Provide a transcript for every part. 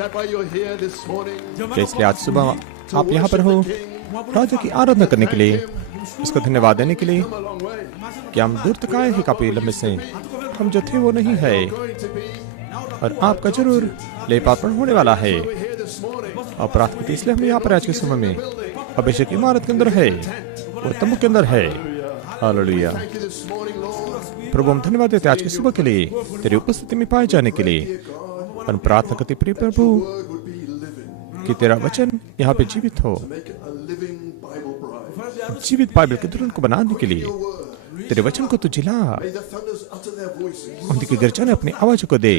क्या इसलिए आज सुबह आप यहाँ पर हो राजा की आराधना करने के लिए, उसको धन्यवाद देने के लिए? क्या हम दूर तक आए हैं काफी लंबे से? हम जो थे वो नहीं है, और आपका जरूर लेपापन होने वाला है। और प्रार्थना इसलिए हम यहाँ पर आज के समय में अभिषेक इमारत के अंदर है, वो तंबू के अंदर है। हालेलुया। प्रभु हम धन्यवाद देते आज की सुबह के लिए, तेरी उपस्थिति में पाए जाने के लिए। हम प्रार्थना करते प्रिय प्रभु कि तेरा वचन यहाँ पे जीवित हो, जीवित बाइबल के दुल्हन को बनाने के लिए तेरे वचन को तू जिला। उनकी गिरजाने अपनी आवाज को दे।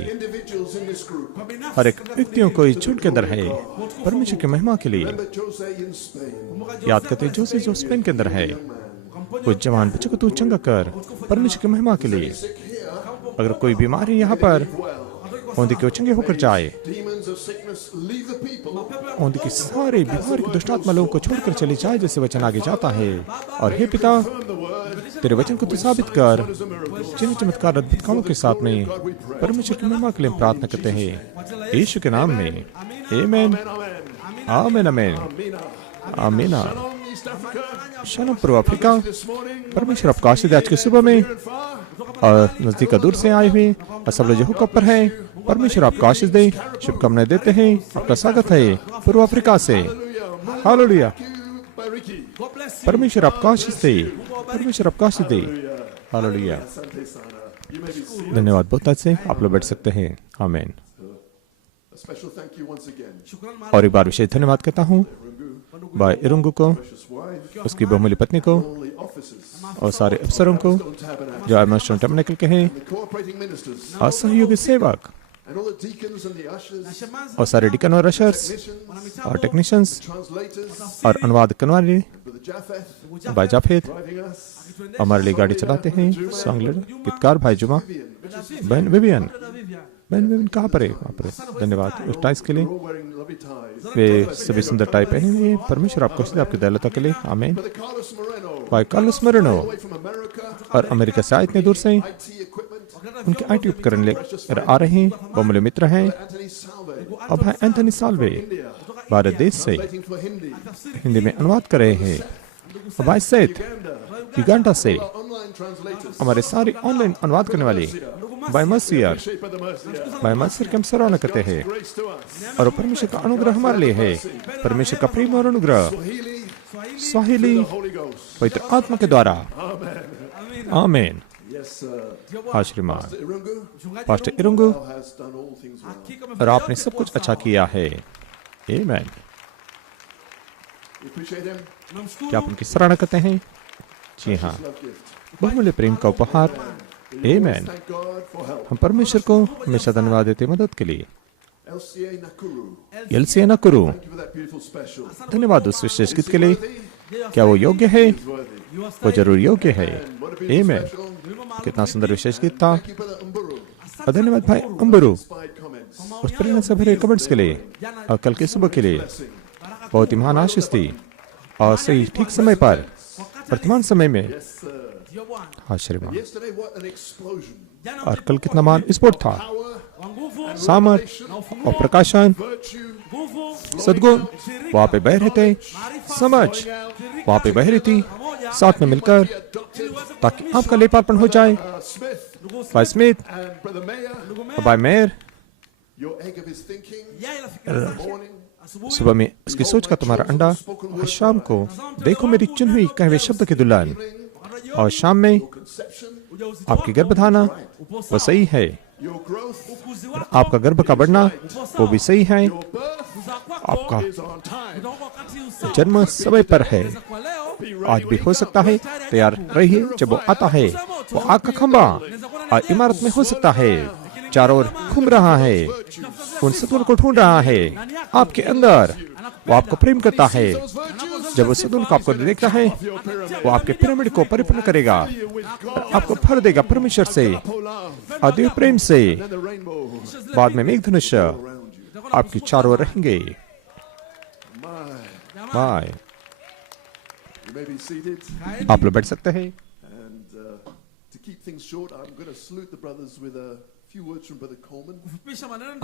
हर एक व्यक्तियों को इस झुंड के अंदर है परमेश्वर की महिमा के लिए। याद करते जोसे जो स्पेन के अंदर है, वो जवान बच्चे को तू चंगा कर परमेश्वर की महिमा के लिए। अगर कोई बीमारी यहाँ पर औंधी के चंगे होकर जाए, औंधी की सारी बीमारी की दुष्टात्मा लोगों को छोड़कर चली जाए, जैसे वचन आगे जाता है। और हे पिता, तेरे वचन को तू साबित कर जिन चमत्कार अद्भुत कामों के साथ में परमेश्वर की महिमा के लिए प्रार्थना करते हैं यीशु के नाम में। आमीन, आमीन, आमीन, आमीन। शलोम पूर्व अफ्रीका, परमेश्वर आपको आशीष दे आज की सुबह में, और नजदीक दूर से आए हुए और सब लोग जो हुक्म पर हैं, परमेश्वर आपको आशीष दे। शुभकामनाएं देते हैं। आपका स्वागत है पूर्व अफ्रीका से। हालेलुया। परमेश्वर आपको आशीष दे, परमेश्वर आपको आशीष दे। हालेलुया। धन्यवाद बहुत अच्छे। आप लोग बैठ सकते हैं। आमीन। और एक बार विशेष धन्यवाद करता हूँ भाई इरुंगु को, उसकी बहुमूल्य पत्नी को, और सारे अफसरों को जो एडमिनिस्ट्रेशन टर्मिनेकल के हैं, और सहयोगी सेवक, और सारे डिकन और रशर्स और टेक्नीशियंस और अनुवाद करने वाले भाई जाफेद, हमारे लिए गाड़ी चलाते हैं सॉन्ग लीडर गीतकार भाई जुमा, बहन विवियन। बहन विवियन कहाँ पर है? वहाँ पर। धन्यवाद उस टाइस के लिए, वे सभी सुंदर टाई पहने हुए। परमेश्वर आपको आपकी दयालुता के लिए। आमीन। भाई कार्लोस मरिनो और अमेरिका से आए इतने दूर से, उनके आईटी उपकरण लेकर आ रहे हैं, बहुमूल्य मित्र हैं। और भाई एंथनी साल्वे भारत देश से हिंदी में अनुवाद कर रहे हैं। और भाई सेठ युगांडा से हमारे सारे ऑनलाइन अनुवाद करने वाले भाई मसीर, भाई मसीर के हम सराहना करते हैं। और परमेश्वर का अनुग्रह हमारे लिए है, परमेश्वर का प्रेम और अनुग्रह स्वाहिली पवित्र आत्मा के द्वारा। आमीन। हाँ श्रीमान पास्टर इरुंगु, और आपने सब कुछ अच्छा किया है। आमीन। क्या आप उनकी सराहना करते हैं? जी हाँ, बहुमूल्य प्रेम का उपहार। आमीन। हम परमेश्वर को हमेशा धन्यवाद देते मदद के लिए। एलसीए नकुरु, धन्यवाद उस विशेष गीत के लिए। क्या वो योग्य है? वो जरूर योग्य है। आमीन। कितना सुंदर विशेष गीत था। और धन्यवाद भाई अंबरू उस प्रेरणा से भरे कमेंट्स के लिए, और कल की सुबह के लिए बहुत ही महान आशीष थी, और सही ठीक समय पर वर्तमान समय में। हाँ श्रीमान। और कल कितना महान स्पोर्ट था। सामर्थ और प्रकाशन, सद्गुण वहां पे बह रहे थे, समझ वहां पे बह रही थी, साथ में मिलकर, ताकि आपका लेपार्पण हो जाए। भाई स्मिथ और भाई मेयर, सुबह में उसकी सोच का तुम्हारा अंडा, और शाम को देखो मेरी चुनी हुई कहवे शब्द की दुल्हन, और शाम में आपकी गर्भधारणा वो सही है, आपका गर्भ का बढ़ना वो भी सही है, आपका जन्म समय पर है, आज भी हो सकता है। तैयार रहिए, जब वो आता है वो आग का खंभा और इमारत में हो सकता है, चारों ओर घूम रहा है, उन सत्वों को ढूंढ रहा है आपके अंदर। वो आपको प्रेम करता है। जब वो सदुन को आपको देखता है, वो आपके पिरामिड को परिपूर्ण करेगा और आपको भर देगा परमेश्वर से, अद्वितीय प्रेम से। बाद में मेघधनुष आपकी चारों ओर रहेंगे। बाय। आप लोग बैठ सकते हैं।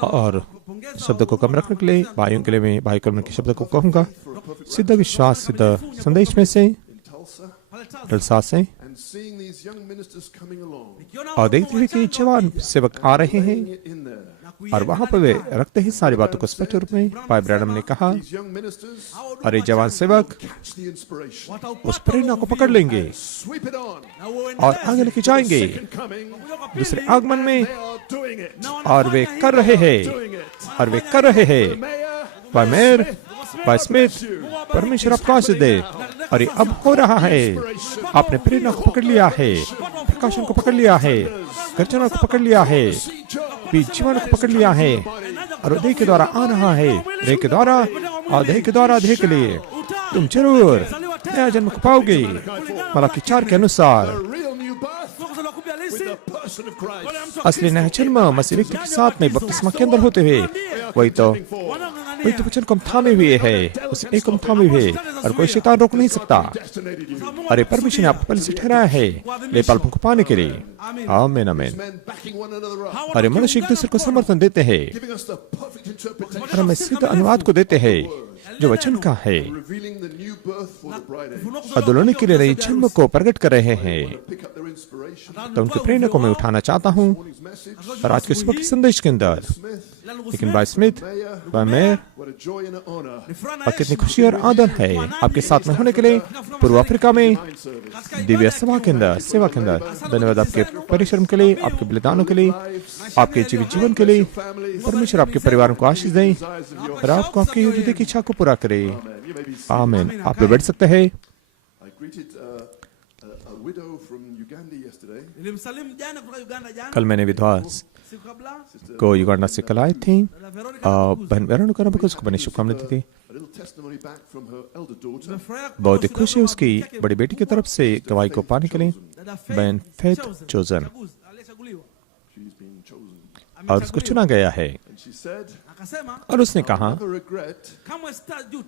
और शब्द को कम रखने के लिए भाइयों के लिए मैं भाई कर्मन के शब्द को कहूंगा। सिद्ध विश्वास सिद्ध संदेश में से टलसा से और देखते हुए कि जवान सेवक आ रहे हैं और वहां पर वे रखते ही सारी बातों को स्पष्ट रूप में भाई ब्रैनम ने कहा, अरे जवान सेवक उस प्रेरणा को पकड़ लेंगे और आगे लेके जाएंगे दूसरे आगमन में, और वे कर रहे हैं भाई मेयर भाई स्मिथ, परमेश्वर आपको आशीष दे। और ये अब हो रहा है, आपने प्रेरणा को पकड़ लिया है, प्रकाशन को पकड़ लिया है, गर्जना को पकड़ लिया है, जीवन को पकड़ लिया है, और देह के द्वारा आ रहा है, देह के द्वारा और देह के द्वारा देह के लिए तुम जरूर नया जन्म को पाओगे। मलाकी 4 के अनुसार असली नया जन्म मसीह व्यक्ति के साथ में बपतिस्मा के अंदर होते हुए वही तो वचन को हम थामे हुए है, उस एक को थामे हुए और कोई शैतान रोक नहीं सकता। अरे परमेश्वर ने आपको पहले से ठहराया है ले पालकों को पाने के लिए। आमीन आमीन। अरे मनुष्य एक दूसरे को समर्थन देते हैं और हमें सिद्ध अनुवाद को देते हैं जो वचन का है, और दुल्हन के लिए नई जन्म को प्रकट कर रहे हैं। तो उनके प्रेरणा को मैं उठाना चाहता हूँ और आज के सुबह के संदेश के अंदर, लेकिन भाई स्मिथ भाई मेयर, और कितनी खुशी और आदर है आपके साथ में होने के लिए पूर्व अफ्रीका में दिव्य सेवा के अंदर। धन्यवाद आपके परिश्रम के लिए, आपके बलिदानों के लिए, आपके जीवित जीवन के लिए। परमेश्वर आपके परिवारों को आशीष दें और आपको आपके हृदय की इच्छा को पूरा करे। आमीन। आप लोग बैठ सकते हैं। कल मैंने विधवा को युगांडा से कल आए थे, बहन वेरोनिका को उसको बनी शुभकामनाएं दी थी। बहुत ही खुश है उसकी बड़ी बेटी की तरफ से गवाही को पाने के लिए, बहन फेथ चोजन, और उसको चुना गया है। और उसने कहा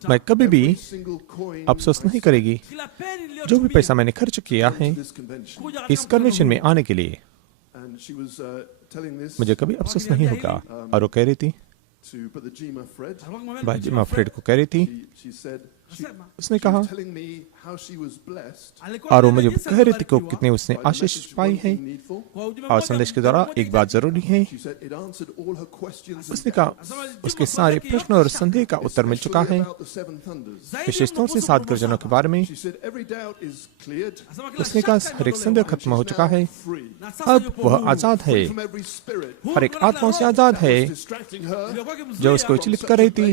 मैं कभी भी अफसोस नहीं करेगी जो भी पैसा मैंने खर्च किया है इस कन्वेंशन में आने के लिए, मुझे कभी अफसोस नहीं होगा। और वो कह रही थी, भाई जिमा फ्रेड को कह रही थी, उसने कहा, और वो मुझे कह रही थी कि कितने उसने आशीष पाई है। और संदेश के द्वारा एक बात जरूरी है, उसने कहा उसके सारे प्रश्न और संदेह का उत्तर मिल चुका है, विशेष तौर से 7 गर्जनों के बारे में। उसने कहा हर एक संदेह खत्म हो चुका है, अब वह आजाद है, हर एक आत्माओं से आजाद है जो उसको विचलित कर रही थी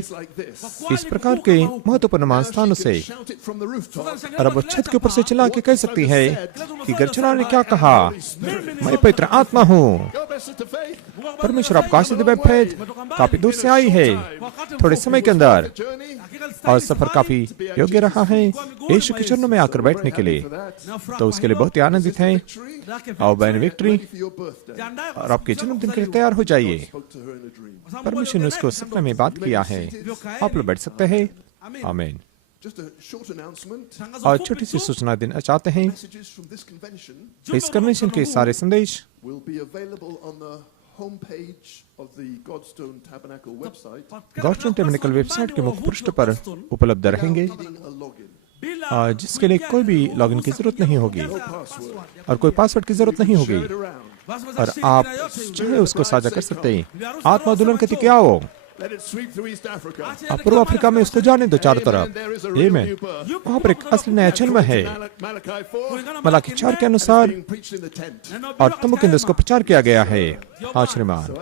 इस प्रकार के महत्वपूर्ण स्थानों से। और अब वो छत के ऊपर से चिल्ला के कह सकती है कि गर्जना ने क्या कहा, मैं पवित्र आत्मा हूँ। परमेश्वर आपको आशीष दे। फेथ काफी दूर से आई है थोड़े समय के अंदर, और सफर काफी योग्य रहा है यीशु के चरणों में आकर बैठने के लिए, तो उसके लिए बहुत ही आनंदित है। आओ बहन विक्ट्री, और आपके जन्मदिन के लिए तैयार हो जाइए। परमेश्वर ने उसको सपने में बात किया है। आप लोग बैठ सकते हैं। आमीन। और छोटी सी सूचना देना चाहते हैं, इस कन्वेंशन के सारे संदेश गॉडस्टोन टैबरनेकल वेबसाइट के मुख्य पृष्ठ पर उपलब्ध रहेंगे, जिसके लिए कोई भी लॉगिन की जरूरत नहीं होगी और कोई पासवर्ड की जरूरत नहीं होगी, और आप चाहे उसको साझा कर सकते हैं। आत्मा दुल्हन कहती क्या हो, आप पूर्व अफ्रीका में उसको जाने दो चारों तरफ। ये में वहाँ पर एक असली नया जन्म है। मलाकी 4 के अनुसार और तंबू के अंदर उसको प्रचार किया गया है। हाँ श्रीमान,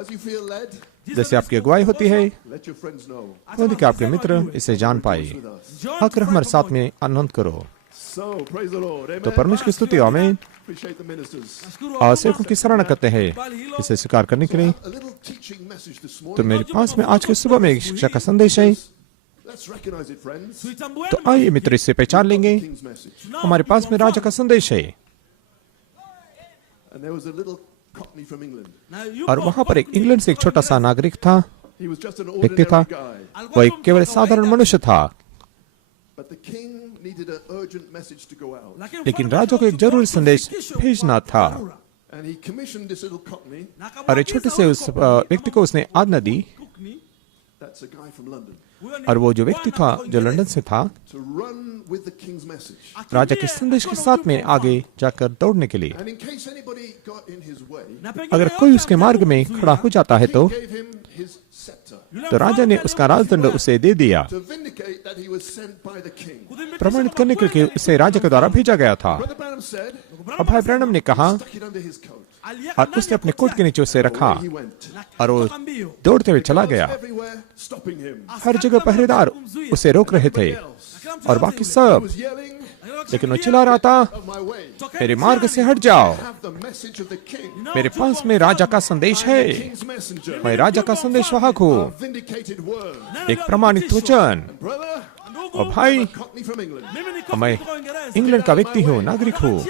जैसे आपकी अगुवाई होती है, कि आपके मित्र इसे जान पाए, आकर हमारे साथ में आनंद करो। तो परमेश्वर की स्तुति। आमीन। और सेवकों की सराहना करते हैं इसे स्वीकार करने के लिए। तो मेरे पास में आज के सुबह में एक शिक्षा का संदेश है, तो आइए मित्र इसे पहचान लेंगे। हमारे पास में राजा का संदेश है, और वहां पर एक इंग्लैंड से एक छोटा सा नागरिक था, व्यक्ति था, वह एक केवल साधारण मनुष्य था, लेकिन राजा को एक जरूरी संदेश भेजना था। And he commissioned this little cockney. और एक छोटे से उस व्यक्ति को उसने आज्ञा दी, That's a guy from London. और वो जो व्यक्ति था जो लंदन से था, To run with the king's message. राजा के संदेश के साथ में आगे जाकर दौड़ने के लिए। And in case anybody got in his way, अगर कोई उसके मार्ग में खड़ा हो जाता है तो he gave him his scepter राजा ने उसका राजदंड उसे दे दिया, to vindicate that he was sent by the king. प्रमाणित करने के लिए उसे राजा के द्वारा भेजा गया था। Brother Branham said, अब भाई ब्रैनम ने कहा, stuck it under his coat. और उसने अपने कोट के नीचे उसे रखा He went. और वो दौड़ते हुए चला गया। Everywhere, stopping him. हर जगह पहरेदार उसे रोक रहे थे और बाकी He सब, was yelling, लेकिन वो चिल्ला रहा था, of my way. मेरे मार्ग से हट जाओ, Have the message of the king. मेरे पास में राजा का संदेश है, King's messenger. मैं राजा का संदेशवाहक हूँ, A vindicated word. एक प्रमाणित वचन। Brother, और भाई, cockney from England. मैं इंग्लैंड का व्यक्ति हूँ, नागरिक हूँ,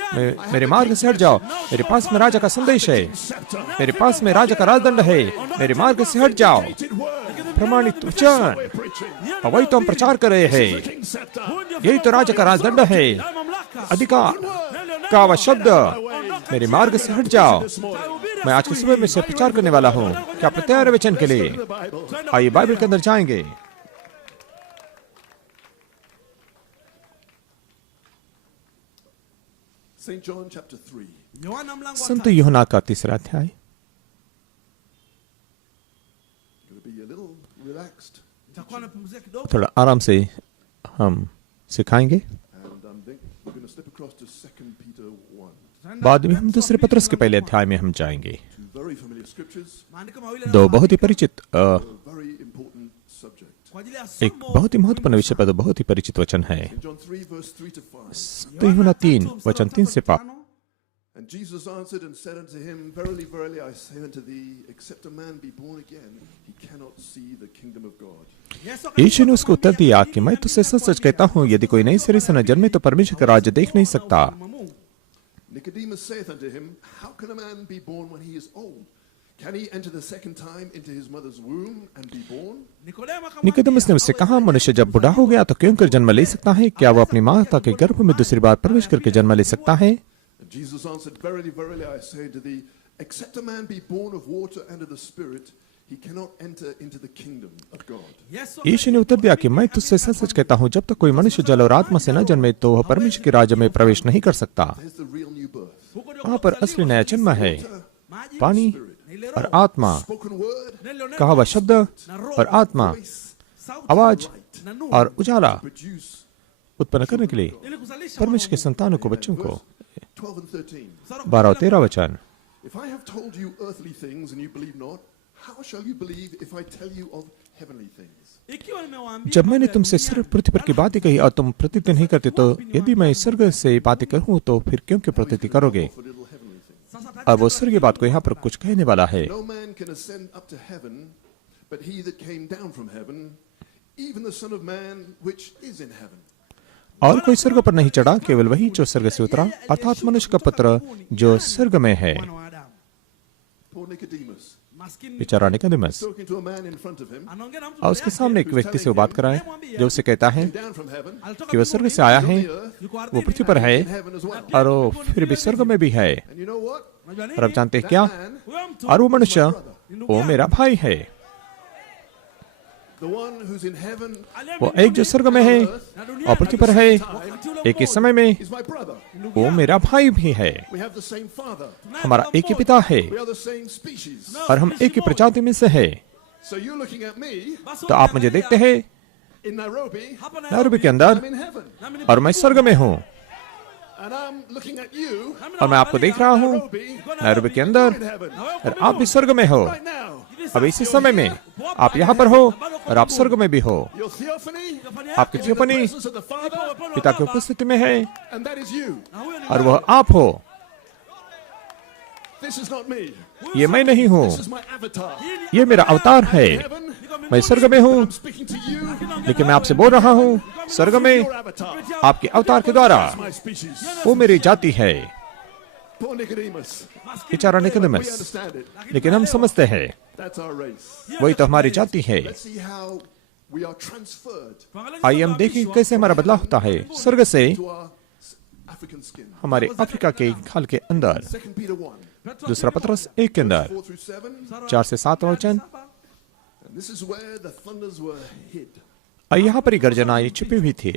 मेरे मार्ग से हट जाओ, मेरे पास में राजा का संदेश है, मेरे पास में राजा का राजदंड है, मेरे मार्ग से हट जाओ, प्रमाणित वचन। और वही तो हम प्रचार कर रहे हैं, यही तो राजा का राजदंड है, अधिकार का वह शब्द, मेरे मार्ग से हट जाओ। मैं आज के सुबह में से प्रचार करने वाला हूँ। क्या आप तैयार हैं वचन के लिए? आइए बाइबल के अंदर जाएंगे। St. John chapter 3. संत यूहन्ना का तीसरा अध्याय। Going to be a little relaxed. थोड़ा आराम से हम सिखाएंगे, And we're going to slip across to 2 Peter 1. बाद में हम दूसरे पत्रस के पहले अध्याय में हम जाएंगे। Two very familiar scriptures, दो बहुत ही परिचित a very important subject. एक बहुत ही महत्वपूर्ण विषय पर बहुत ही परिचित वचन है। In John 3 verse 3 to 5. संत यूहन्ना 3 वचन 3 से 5। And Jesus answered and said unto him, Verily, verily, I say unto thee, except a man be born again, he cannot see the kingdom of God. यीशु ने उसको उत्तर दिया कि मैं तुझसे सच सच कहता हूँ, यदि कोई नई सिरे से न जन्मे तो परमेश्वर का राज्य देख नहीं सकता। Nicodemus saith unto him, How can a man be born when he is old? Can he enter the second time into his mother's womb and be born? Nicodemus ने उससे कहा, मनुष्य जब बूढ़ा हो गया तो क्यों कर जन्म ले सकता है? क्या वो अपनी माता के गर्भ में दूसरी बार प्रवेश करके जन्म ले सकता है? And Jesus answered, Verily, verily, I say unto thee, except a man be born of water and of the Spirit, he cannot enter into the kingdom of God. यीशु ने उत्तर दिया कि मैं तुझसे सच सच कहता हूँ, जब तक कोई मनुष्य जल और आत्मा से न जन्मे तो वह परमेश्वर के राज्य में प्रवेश नहीं कर सकता। There's the real new birth. वहाँ पर असली नया जन्म है, पानी और आत्मा, Spoken word, कहा हुआ शब्द और आत्मा, आवाज और उजाला produce उत्पन्न करने के लिए परमेश्वर के संतानों को, बच्चों को। 12 and 13. 12 और 13 वचन। If I have told you earthly things and you believe not, how shall you believe if I tell you of heavenly things? जब मैंने तुमसे सिर्फ पृथ्वी पर की बातें कही और तुम प्रतीति नहीं करते, तो यदि मैं स्वर्ग से बातें कहूँ तो फिर क्यों की प्रतीति करोगे? For little heavenly things. अब वो स्वर्गीय बात को यहाँ पर कुछ कहने वाला है। No man can ascend up to heaven, but he that came down from heaven, even the Son of Man which is in heaven. और कोई स्वर्ग पर नहीं चढ़ा, केवल वही जो स्वर्ग से उतरा, अर्थात मनुष्य का पुत्र जो स्वर्ग में है। Poor Nicodemus, बेचारा Nicodemus, talking to a man in front of him, और उसके सामने एक व्यक्ति से वो बात कराए जो उसे कहता है down from heaven, कि वह स्वर्ग से आया है, वो पृथ्वी पर है in heaven as well. और वो फिर भी स्वर्ग में भी है। And you know what? और अब जानते हैं क्या? Man, और वो मनुष्य, वो मेरा भाई है। the one who's in heaven, वो एक जो स्वर्ग में है और पृथ्वी पर है, एक ही समय में, is my brother. वो मेरा भाई भी है। We have the same father. हमारा एक ही पिता है We are the same species. और हम एक ही प्रजाति में से है। So you're looking at me तो आप मुझे देखते हैं in Nairobi, नैरोबी के अंदर, I'm in heaven. और मैं स्वर्ग में हूँ, And I'm looking at you, और मैं आपको देख रहा हूँ Nairobi, नैरोबी के अंदर, in heaven. और आप भी स्वर्ग में हो। Right now, अब इसी समय में आप यहाँ पर हो और आप स्वर्ग में भी हो। your theophany आपकी is in the theophany presence of the Father, पिता की उपस्थिति में है and that is you. और वह आप हो। This is not me. ये मैं नहीं हूँ, This is my avatar. ये मेरा अवतार है। Heaven, मैं स्वर्ग में हूँ, I'm speaking to you, लेकिन मैं आपसे बोल रहा हूँ स्वर्ग में your avatar. आपके अवतार के द्वारा। My species. वो मेरी जाति है। Poor Nicodemus. बेचारा We निकोदेमुस, understand it. लेकिन हम समझते हैं That's our race. वही तो हमारी जाति है। Let's see how we are transferred आइए हम देखें कैसे हमारा बदलाव होता है स्वर्ग से to our African skin. हमारे अफ्रीका के खाल के अंदर। 2 Peter 1. दूसरा पत्रस 1 के अंदर 4 through 7. 4 से 7 वचन। And this is where the thunders were hid. और यहाँ पर गर्जनाएं छिपी हुई थी,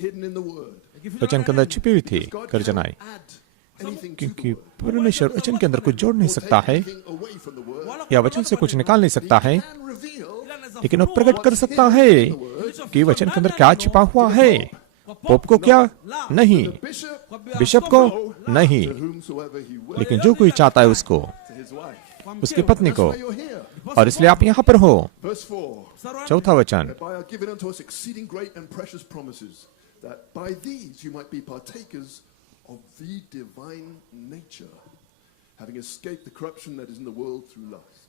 Hidden in the word. वचन के अंदर छिपी हुई थी God गर्जनाएं, cannot add anything to क्योंकि the word. परमेश्वर वचन के अंदर कुछ जोड़ नहीं Or सकता take है anything away from the word. या वचन से कुछ निकाल नहीं सकता है, He can reveal लेकिन वो प्रकट कर सकता है कि वचन के अंदर क्या छिपा हुआ है। पोप को क्या नहीं, the bishop बिशप को नहीं, to whomsoever he will. लेकिन जो कोई चाहता है उसको, To his wife. उसकी पत्नी को। That's why you're here. और इसलिए आप यहाँ पर हो। Verse 4. चौथा वचन, Whereby are given unto us exceeding great and precious promises, that by these you might be partakers of the divine nature, having escaped the corruption that is in the world through lust.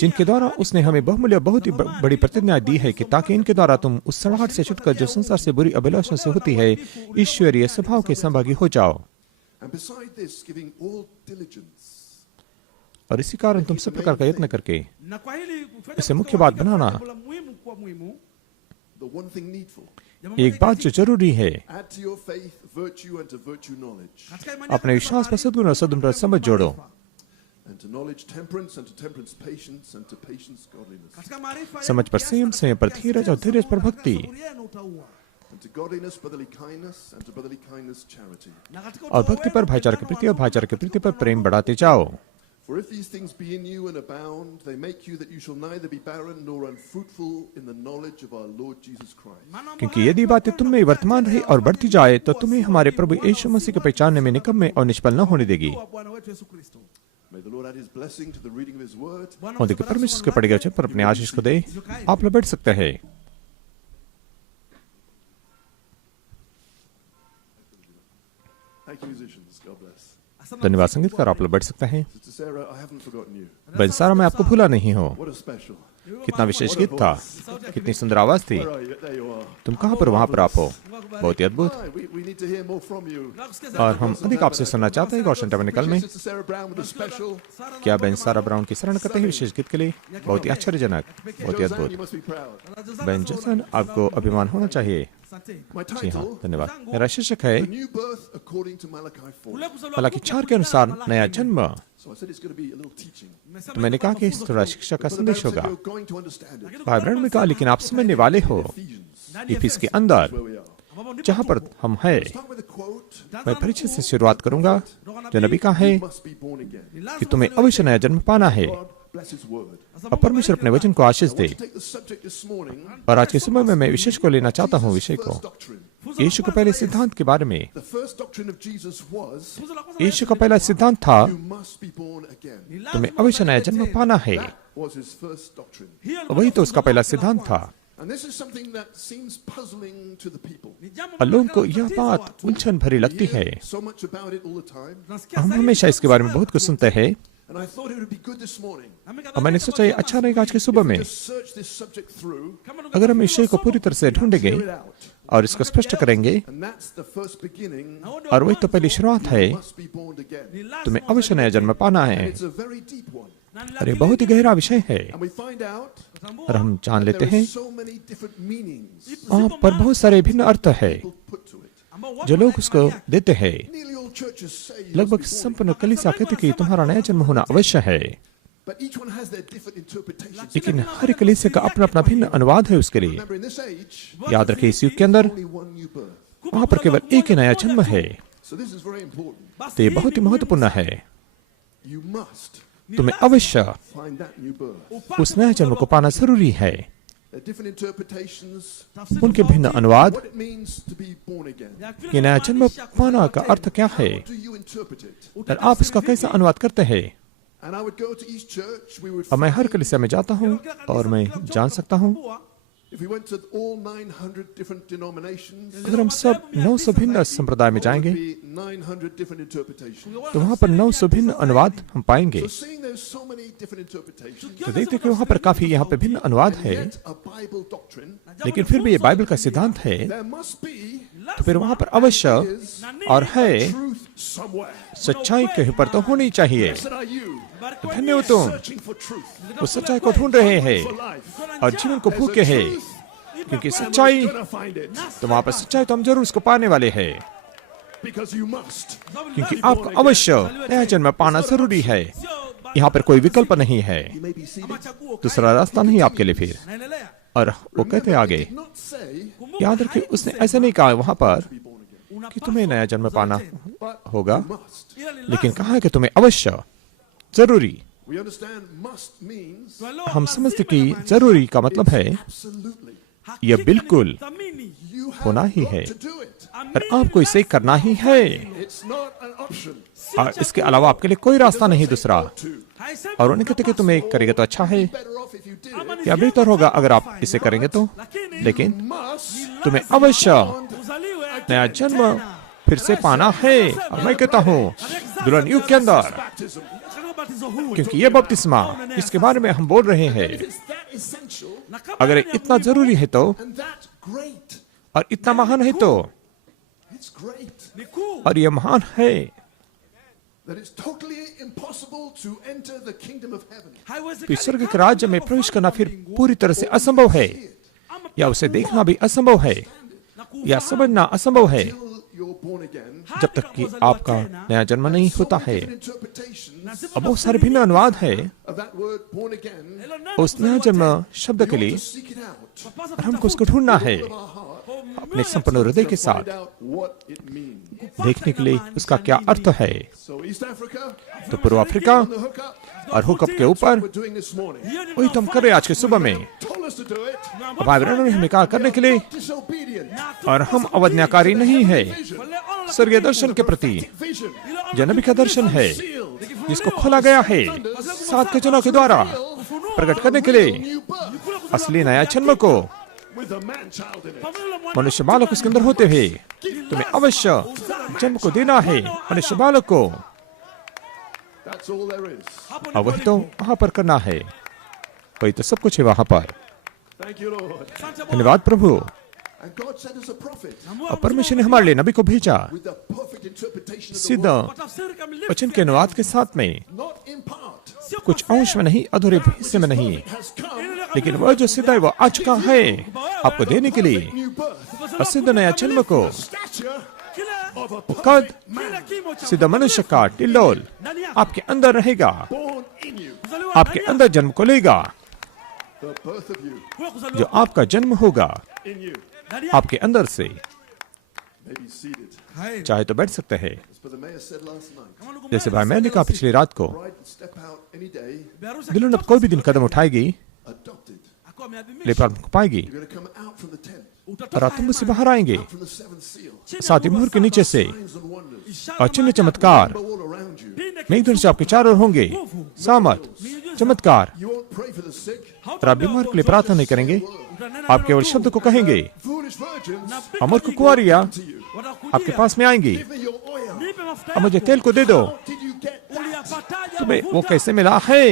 जिनके द्वारा उसने हमें बहुमूल्य बहुत ही बड़ी प्रतिज्ञा दी है कि ताकि इनके द्वारा तुम उस सड़ाहट से छुटकर जो संसार से बुरी अभिलाषा से होती है, ईश्वरीय स्वभाव के संभागी हो जाओ। And beside this, giving all diligence. और इसी कारण तुम सब प्रकार का यत्न करके इसे मुख्य बात बनाना। The one thing needful. एक बात जो जरूरी है, Add to your faith virtue, and to virtue knowledge, अपने विश्वास पर सद्गुण और सद्गुण पर समझ जोड़ो, and to knowledge temperance, and to temperance patience, and to patience godliness, समझ पर संयम, संयम पर धीरज और धीरज पर भक्ति, and to godliness brotherly kindness, and to brotherly kindness charity. और भक्ति पर भाईचारे की प्रीति और भाईचारे की प्रीति पर प्रेम बढ़ाते जाओ। For if these things be in you and abound, they make you that you shall neither be barren nor unfruitful in the knowledge of our Lord Jesus Christ. क्योंकि यदि बातें तुम में वर्तमान रही और बढ़ती जाए तो तुम्हें हमारे प्रभु यीशु मसीह को पहचानने में निकम्मे और निष्फल न होने देगी। May the Lord add his blessing to the reading of his word. और देखिए परमेश्वर के पढ़े गए वचन पर अपने आशीष को दे। आप लोग बैठ सकते हैं। Thank you, musicians. God bless. धन्यवाद संगीतकार, आप लोग बैठ सकते हैं। Sister Sarah, I haven't forgotten you. बहन सारा, मैं आपको भूला नहीं हूँ। What a special. कितना विशेष गीत था, कितनी सुंदर आवाज थी। Where are you? There you are. तुम कहाँ पर, वहाँ पर आप हो। बहुत ही अद्भुत। Hi, we need to hear more from you. और हम अधिक आपसे सुनना चाहते हैं गौशन टेबरनेकल में। Sister Sarah Brown with a special. क्या बहन सारा ब्राउन की शरण करते हैं विशेष गीत के लिए? बहुत ही आश्चर्यजनक, बहुत ही Josanne, अद्भुत। you must be proud. बहन जसन, आपको अभिमान होना चाहिए। My जी हाँ, title, धन्यवाद। मेरा शीर्षक है The New Birth According to Malachi 4. हालांकि 4 के अनुसार नया जन्म। So I said it's going to be a little teaching. तो मैंने कहा कि इस थोड़ा शिक्षा का Brother संदेश Brown said होगा। you're going to understand it. भाई ब्रैनम ने कहा लेकिन आप समझने वाले हो। Ephesians, इफिस के अंदर where we are. जहाँ पर हम हैं, Start with a quote. मैं परिचय से शुरुआत करूंगा। जो नबी का है You must be born again. कि तुम्हें अवश्य नया जन्म पाना है, God bless his word. और परमेश्वर अपने वचन को आशीष I they. want to take the subject this morning. और आज के समय में मैं विशेष को लेना चाहता हूँ विषय को, First doctrine. यीशु का पहले सिद्धांत के बारे में। The first doctrine of Jesus was यीशु का पहला सिद्धांत था you must be born again. तुम्हें अवश्य नया जन्म पाना है। That was his first doctrine. वही तो उसका पहला सिद्धांत था। And this is something that seems puzzling to the people. और लोगों को यह बात उलझन भरी लगती है। Hear so much about it all the time. हम हमेशा इसके बारे में बहुत कुछ सुनते हैं, And I thought it would be good this morning. और मैंने सोचा ये अच्छा रहेगा आज के सुबह में Just search this subject through, अगर हम विषय को पूरी तरह से ढूंढेंगे clear it out. और इसको स्पष्ट करेंगे। And that's the first beginning. और वही तो पहली शुरुआत है, You must be born again. तुम्हें अवश्य नया जन्म पाना है। It's a very deep one. और ये बहुत ही गहरा विषय है। And we find out और हम जान लेते there हैं are so many different meanings वहाँ पर बहुत सारे भिन्न अर्थ है people put to it. जो लोग उसको देते हैं। Nearly all churches say you must लगभग be born संपूर्ण कलीसिया कहते कि तुम्हारा नया जन्म होना अवश्य है, again. But each one has their different interpretations. लेकिन हर एक कलीसिया का अपना अपना भिन्न अनुवाद है उसके लिए। Remember, in this age, याद रखिए इस युग के अंदर only one new birth. वहाँ पर केवल एक ही नया जन्म है। So this is very important. तो ये बहुत ही महत्वपूर्ण है। You must तुम्हें अवश्य find that new birth. उस नए जन्म को पाना जरूरी है। There are different interpretations. उनके भिन्न अनुवाद What it means to be born again. कि नया जन्म पाना का अर्थ क्या है How do you interpret it? और आप इसका कैसा अनुवाद करते हैं। And I would go to each church. We would और मैं हर find, कलीसिया में जाता हूँ और मैं जान सकता हूँ, if we went to all 900 different denominations, अगर हम सब 900 भिन्न संप्रदाय में there would जाएंगे be 900 different interpretations. तो वहाँ पर 900 भिन्न अनुवाद हम पाएंगे। So seeing there's so many different interpretations, तो देखते कि वहाँ पर काफी यहाँ पे भिन्न अनुवाद है, yet a Bible doctrine, लेकिन फिर भी ये बाइबल का सिद्धांत है। there must be तो फिर वहाँ पर अवश्य is और है truth somewhere. सच्चाई कहीं पर तो होनी चाहिए। Blessed are you, धन्य हो तुम searching for truth. उस सच्चाई को ढूंढ रहे हैं For life. और जीवन को भूखे हैं, क्योंकि सच्चाई Gonna find it. तो वहाँ पर सच्चाई तो हम जरूर उसको पाने वाले हैं। because you must. क्योंकि आपको अवश्य नया जन्म पाना जरूरी है। यहाँ पर कोई विकल्प नहीं है, You may be seated. दूसरा रास्ता नहीं आपके लिए फिर। Anaendelea. और वो कहते आगे, Did not say याद रखिए उसने ऐसा नहीं कहा वहां पर be born again, कि तुम्हें नया जन्म पाना but होगा, you must. Ila ni लेकिन lazima. कहा है कि तुम्हें अवश्य, जरूरी। We understand must means Tuelewa हम lazima समझते कि inamaanisha जरूरी का मतलब है absolutely. hakika यह ni बिल्कुल kuthamini. You have होना ही got है to do it. और आपको इसे करना ही है, It's not an option. और इसके अलावा आपके लिए कोई रास्ता नहीं दूसरा। To. Haisemi और उन्हें कहते कि तुम्हें करेंगे तो अच्छा है, Better off if you did it. या बेहतर होगा अगर आप इसे करेंगे तो, lakini लेकिन Must तुम्हें अवश्य uzaliwe नया जन्म फिर से पाना है। और मैं कहता हूँ दुल्हन युग के अंदर, baptism. katika ubatizo huu. क्योंकि ये बपतिस्मा जिसके बारे में हम बोल रहे हैं, It's that essential Na kama अगर ni ya इतना muhimu, जरूरी है तो, and that great. और इतना महान है तो, It's great. ni kuu. और ये महान है That it's totally impossible to enter the kingdom of heaven. Haiwezekani तो स्वर्ग के kama राज्य में प्रवेश करना फिर पूरी तरह से असंभव है, ama या उसे देखना भी असंभव है, na या समझना असंभव है, Till you're born again, जब तक कि आपका नया जन्म नहीं होता है। different interpretations अब बहुत सारे भिन्न अनुवाद है of that word born again. उस नया जन्म शब्द के We ought लिए, to seek it out. और हमको उसको ढूंढना है Of our heart. अपने संपूर्ण हृदय के To साथ, find out what it means. देखने के लिए उसका क्या अर्थ है। So East Africa, तो पूर्व अफ्रीका on the hookup, और हुकअप के ऊपर we're doing this morning. वही तो हम कर रहे हैं आज के सुबह में। Told us to do it. और भाई बहनों ने हमें कहा करने के लिए, Disobedient. और हम अवज्ञाकारी नहीं है स्वर्गीय दर्शन के प्रति। Vision. जो नबी का दर्शन है Sealed. जिसको खोला गया है 7 खजानों के द्वारा प्रकट करने के लिए, New birth. असली नया जन्म को With a man child in it. मनुष्य बालक उसके अंदर होते हुए तुम्हें अवश्य जन्म को देना है, मनुष्य बालक को। That's all there is. और वही तो वहां पर करना है, वही तो सब कुछ है वहां पर। Thank you, Lord. धन्यवाद प्रभु। And God sent us a prophet और परमेश्वर ने हमारे लिए नबी को भेजा with the perfect interpretation of the सीधा word. tafsiri kamilifu वचन के अनुवाद के साथ में, Not in part. कुछ अंश में नहीं, अधूरे हिस्से में नहीं, Has come लेकिन वह जो सीधा है वो आ चुका है आपको देने के लिए। new birth. और सिद्ध नया जन्म को Stature kila of a कद perfect man kimo cha सीधा मनुष्य का टिल्लोल आपके अंदर रहेगा, born in you. kuzaliwa आपके अंदर जन्म को लेगा। The birth of you kwa kuzaliwa जो आपका जन्म होगा in you. ndani yake. आपके अंदर से, May be seated. Hai. चाहे तो बैठ सकते हैं। As Brother Mayer said last night. Kama ndugu जैसे Mary भाई मैंने कहा पिछली रात को, Bride will step out any day, biharusi दुल्हन अब कोई भी दिन कदम उठाएगी, adopted. akuwa ameadhimisha लेपार को पाएगी, You're going to come out from the tent, और आप तुम से बाहर आएंगे, from the seventh seal. साथ ही मुहर के नीचे से, Signs and wonders. और चिन्ह चमत्कार All around you. मेघधनुष से आपके चारों ओर होंगे, सामर्थ, चमत्कार। You won't pray for the sick. और आप बीमार के लिए प्रार्थना नहीं करेंगे, आप केवल शब्द को कहेंगे। Foolish virgins, अमूर्ख कुंवारियां to you. आपके पास में आएंगी, Give me your oil. nipe mafuta अब मुझे yako. तेल को दे दो। How did you get that? Uliyapataje तुम्हें वो mafuta? कैसे मिला है,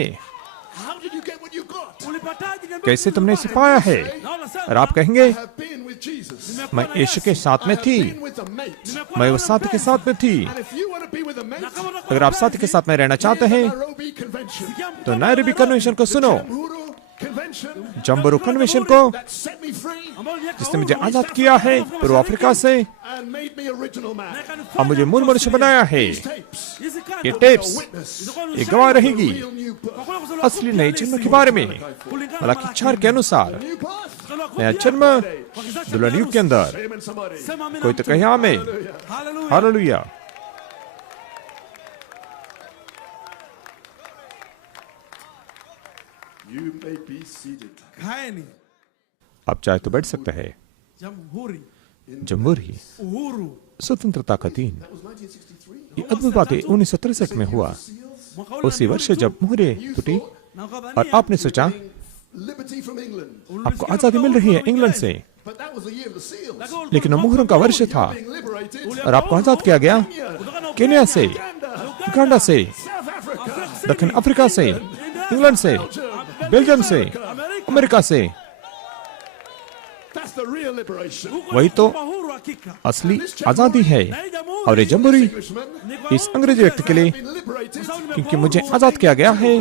How did you get what you got? Ulipataje niambie कैसे kitu तुमने mbaya. इसे पाया है। Na unasema, और आप कहेंगे, I have been with Jesus. मैं यीशु के साथ I में have थी, been with a mate. nimekuwa मैं na उस साथी के mpenzi. साथ में थी। And if you want to be with a mate, Na kama unakuwa अगर आप na साथी के mpenzi, साथ में रहना चाहते hear the हैं Nairobi Convention, तो नायरोबी कन्वेंशन को सुनो, Uhuru Convention, जम्बरू कन्वेंशन को, that set me free ambao niliweka जिसने huru मुझे East आजाद Africa, किया है Afrika पूर्व अफ्रीका से, and made me original man. na ikanifanya और मुझे मूल मनुष्य kuwa बनाया है। These tapes, hizi kanda, ये टेप्स witness, zitakuwa ni ये ushahidi गवाह wa रहेगी real new birth. kwa kule kuzaliwa असली kupya नए halisi. जन्म के बारे में। Kulingana na मलाकी Malaki 4 के अनुसार New birth. kuzaliwa नया kupya, जन्म kwa kizazi cha दुल्हन युग के biharusi. अंदर। Amen, somebody. Sema amina कोई तो mtu. कहे आमीन, Hallelujah. Hallelujah. You may be seated. Kaeni. आप चाहे तो बैठ सकते हैं। Jamhuri. जमहूरी Uhuru. स्वतंत्रता का दिन, That was 1963. ये अद्भुत बात 1963 में हुआ। Mwaka ule उसी वर्ष जब मुहरे फूटी na ukadhania और आपने सोचा Liberty from England. आपको आजादी मिल रही है इंग्लैंड से, But that was the year of the seals. लेकिन वो मुहरों का वर्ष था Being liberated. और आपको आजाद किया गया केन्या से, उगांडा से, South Africa. दक्षिण अफ्रीका से, इंग्लैंड से, बेल्जियम से, अमेरिका से। That's the real liberation. वही तो uhuru hakika. असली आजादी है। Na hii jamhuri और ये जमहूरी Englishman, ni kwa इस अंग्रेजी व्यक्ति के लिए, been liberated. क्योंकि मुझे आजाद किया गया है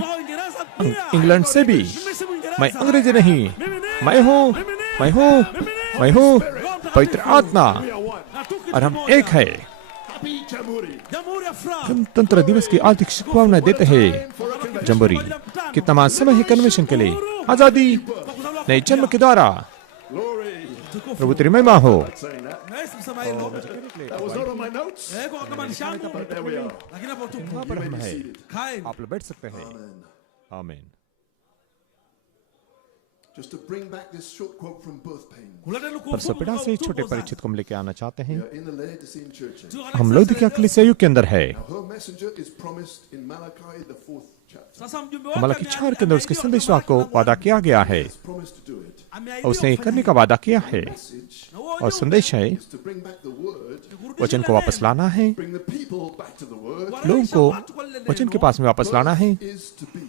इंग्लैंड से भी। मैं अंग्रेजी नहीं, मैं हूँ, मैं हूँ, मैं हूँ पवित्र आत्मा, We are one. और हम एक है। गणतंत्र दिवस की हार्दिक शुभकामनाएं देते हैं। जम्बोरी कितना महान समय है कन्वेंशन के लिए। आजादी नए जन्म के द्वारा। Glory. प्रभु तेरी महिमा हो। Saying that. Naweza kusema hilo. That was not on my notes. Kwa kama ni shangu, But there we are. lakini hapo tu. यहाँ पर हम Be हैं। seated. Kaeni. आप लोग बैठ सकते हैं। Amen. आमीन। Just to bring back this short quote from Birth Pain. Kuleta nuku पर सपिड़ा से इस ufumu छोटे kutoka परिचित को हम लेके आना चाहते We हैं। are in the Laodicean church age. Tuko हम katika लौदीकिया कलीसिया युग के अंदर है। Now, her messenger is promised in Malachi, the 4th chapter. Sasa mjumbe Malachi wake 4 के अंदर उसके संदेशवाहक को वादा किया गया है He's promised to do it. और उसने करने का वादा किया है। Message और संदेश है is to bring back the word, वचन को वापस लाना है, bring the people back to the word. लोगों को वचन के पास में वापस लाना है, Is to be.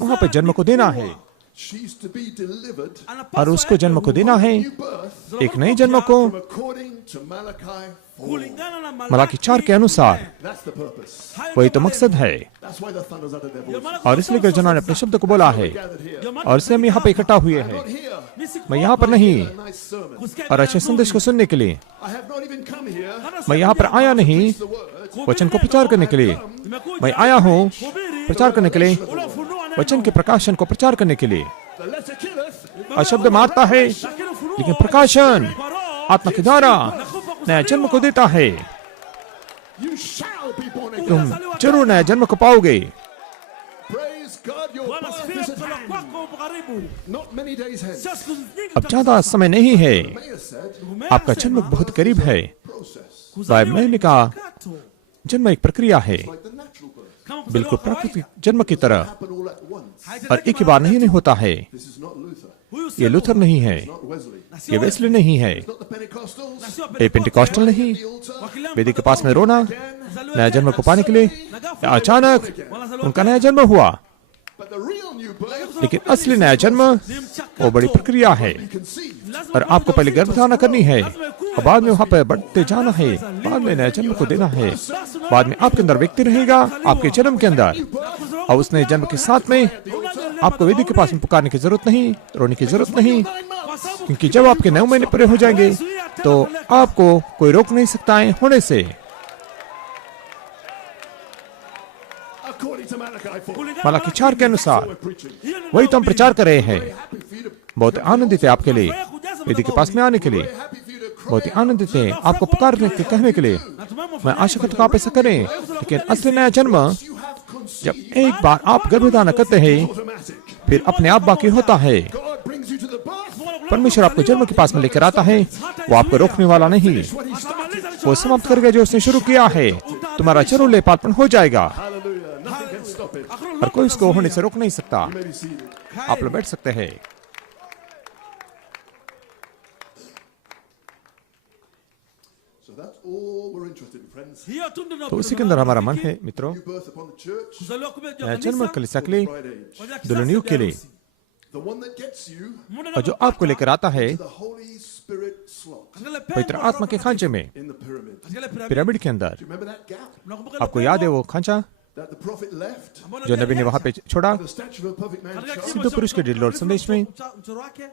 वहां पे जन्म को देना है She's to be delivered और उसको जन्म को देना है new birth एक नए जन्म को from according to Malachi 4. kulingana na Malachi 4 के अनुसार। That's the purpose. वही तो मकसद है That's why the thunders uttered their voices. और इसलिए गर्जना ने अपने शब्द को बोला है Gathered here. और इसलिए हम यहाँ पे इकट्ठा हुए हैं। Not here. मैं यहाँ पर नहीं A nice sermon. और अच्छे संदेश को सुनने के लिए, I have not even come here मैं यहाँ पर आया नहीं the word. वचन को प्रचार करने के लिए। मैं आया हूँ प्रचार करने के लिए, वचन के प्रकाशन को प्रचार करने के लिए। The letter killeth. और शब्द मारता है लेकिन प्रकाशन आत्मा के द्वारा नया जन्म को देता है। You shall be born again. तुम जरूर नया जन्म को पाओगे। Praise God, your Bwana birth sifiwe, is at kuzaliwa hand. kwako upo karibu. Not many days hence. Sio siku nyingi अब ज्यादा समय नहीं है, Mayor said, आपका जन्म बहुत करीब है। process. kuzaliwa मैंने ni कहा mchakato. जन्म एक प्रक्रिया है, Like the natural birth. Kama kuzaliwa बिल्कुल kawaida, प्राकृतिक जन्म की तरह, Happen all at once. और एक ही बार नहीं होता है। This is not Luther. huyu ये sio लूथर नहीं है, Not Wesley. ये वेस्ली नहीं है, Not the Pentecostals. na sio ये पेंटिकॉस्टल नहीं। The altar. Wakilema वेदी के पास में रोना kuzaliwa नया जन्म को पाने के लिए, या अचानक wanazaliwa उनका नया जन्म हुआ। But the real new birth लेकिन असली नया जन्म ni mchakato. वो बड़ी प्रक्रिया है be conceived. Lazima और आपको पहले गर्भधारण करनी है और बाद में वहां पर बढ़ते जाना है, बाद में नया जन्म को देना है, बाद में आपके अंदर व्यक्ति रहेगा आपके जन्म के अंदर, और उस नए जन्म के साथ में आपको वेदी के पास में पुकारने की जरूरत नहीं, रोने की जरूरत नहीं, Kwa sababu क्योंकि जब आपके 9 महीने पूरे हो जाएंगे तो आपको कोई रोक नहीं सकता है होने से। According to Malachi 4. मलाकी 4 के अनुसार We're preaching. वही तो हम प्रचार कर रहे हैं। Happy for you to, बहुत आनंदित है आपके लिए वेदी के पास में आने के लिए, happy for you to cry बहुत ही आनंदित है आपको पुकारने के कहने के लिए। मैं आशा करता हूं आप ऐसा करें, लेकिन असली नया जन्म you have conceived जब एक बार आप गर्भधारण करते हैं automatic. फिर अपने आप बाकी होता है। God brings you to the birth परमेश्वर आपको जन्म के पास में लेकर आता है, वो आपको रोकने वाला नहीं, when he started. वो समाप्त करेगा जो उसने शुरू किया है। तुम्हारा चरुले पालपन हो जाएगा Hallelujah. Nothing can stop it. और कोई उसको होने से रोक नहीं सकता। You may be seated. आप लोग बैठ सकते हैं। So that's all we're interested in, friends. hiyo tu ndio तो उसी के अंदर हमारा मन है मित्रों, New birth upon the church, kuzaliwa kumbe नया जन्म कलीसिया के लिए, bride age. kwa ajili ya दुल्हन kizazi युग के लिए, cha harusi. The one that gets you Muda और जो आपको लेकर आता है to the Holy Spirit slot Katika ile पवित्र pengo आत्मा के खांचे में, in the pyramid. Do katika ile piramidi. Pyramid के अंदर। you remember that gap Mnakumbuka ile आपको याद है pengo वो खांचा that the prophet left? ambao जो नबी ने वहां पे छोड़ा? The statue of a perfect man katika chart. kimo सिद्ध cha पुरुष के डिलोर संदेश में। mchoro wake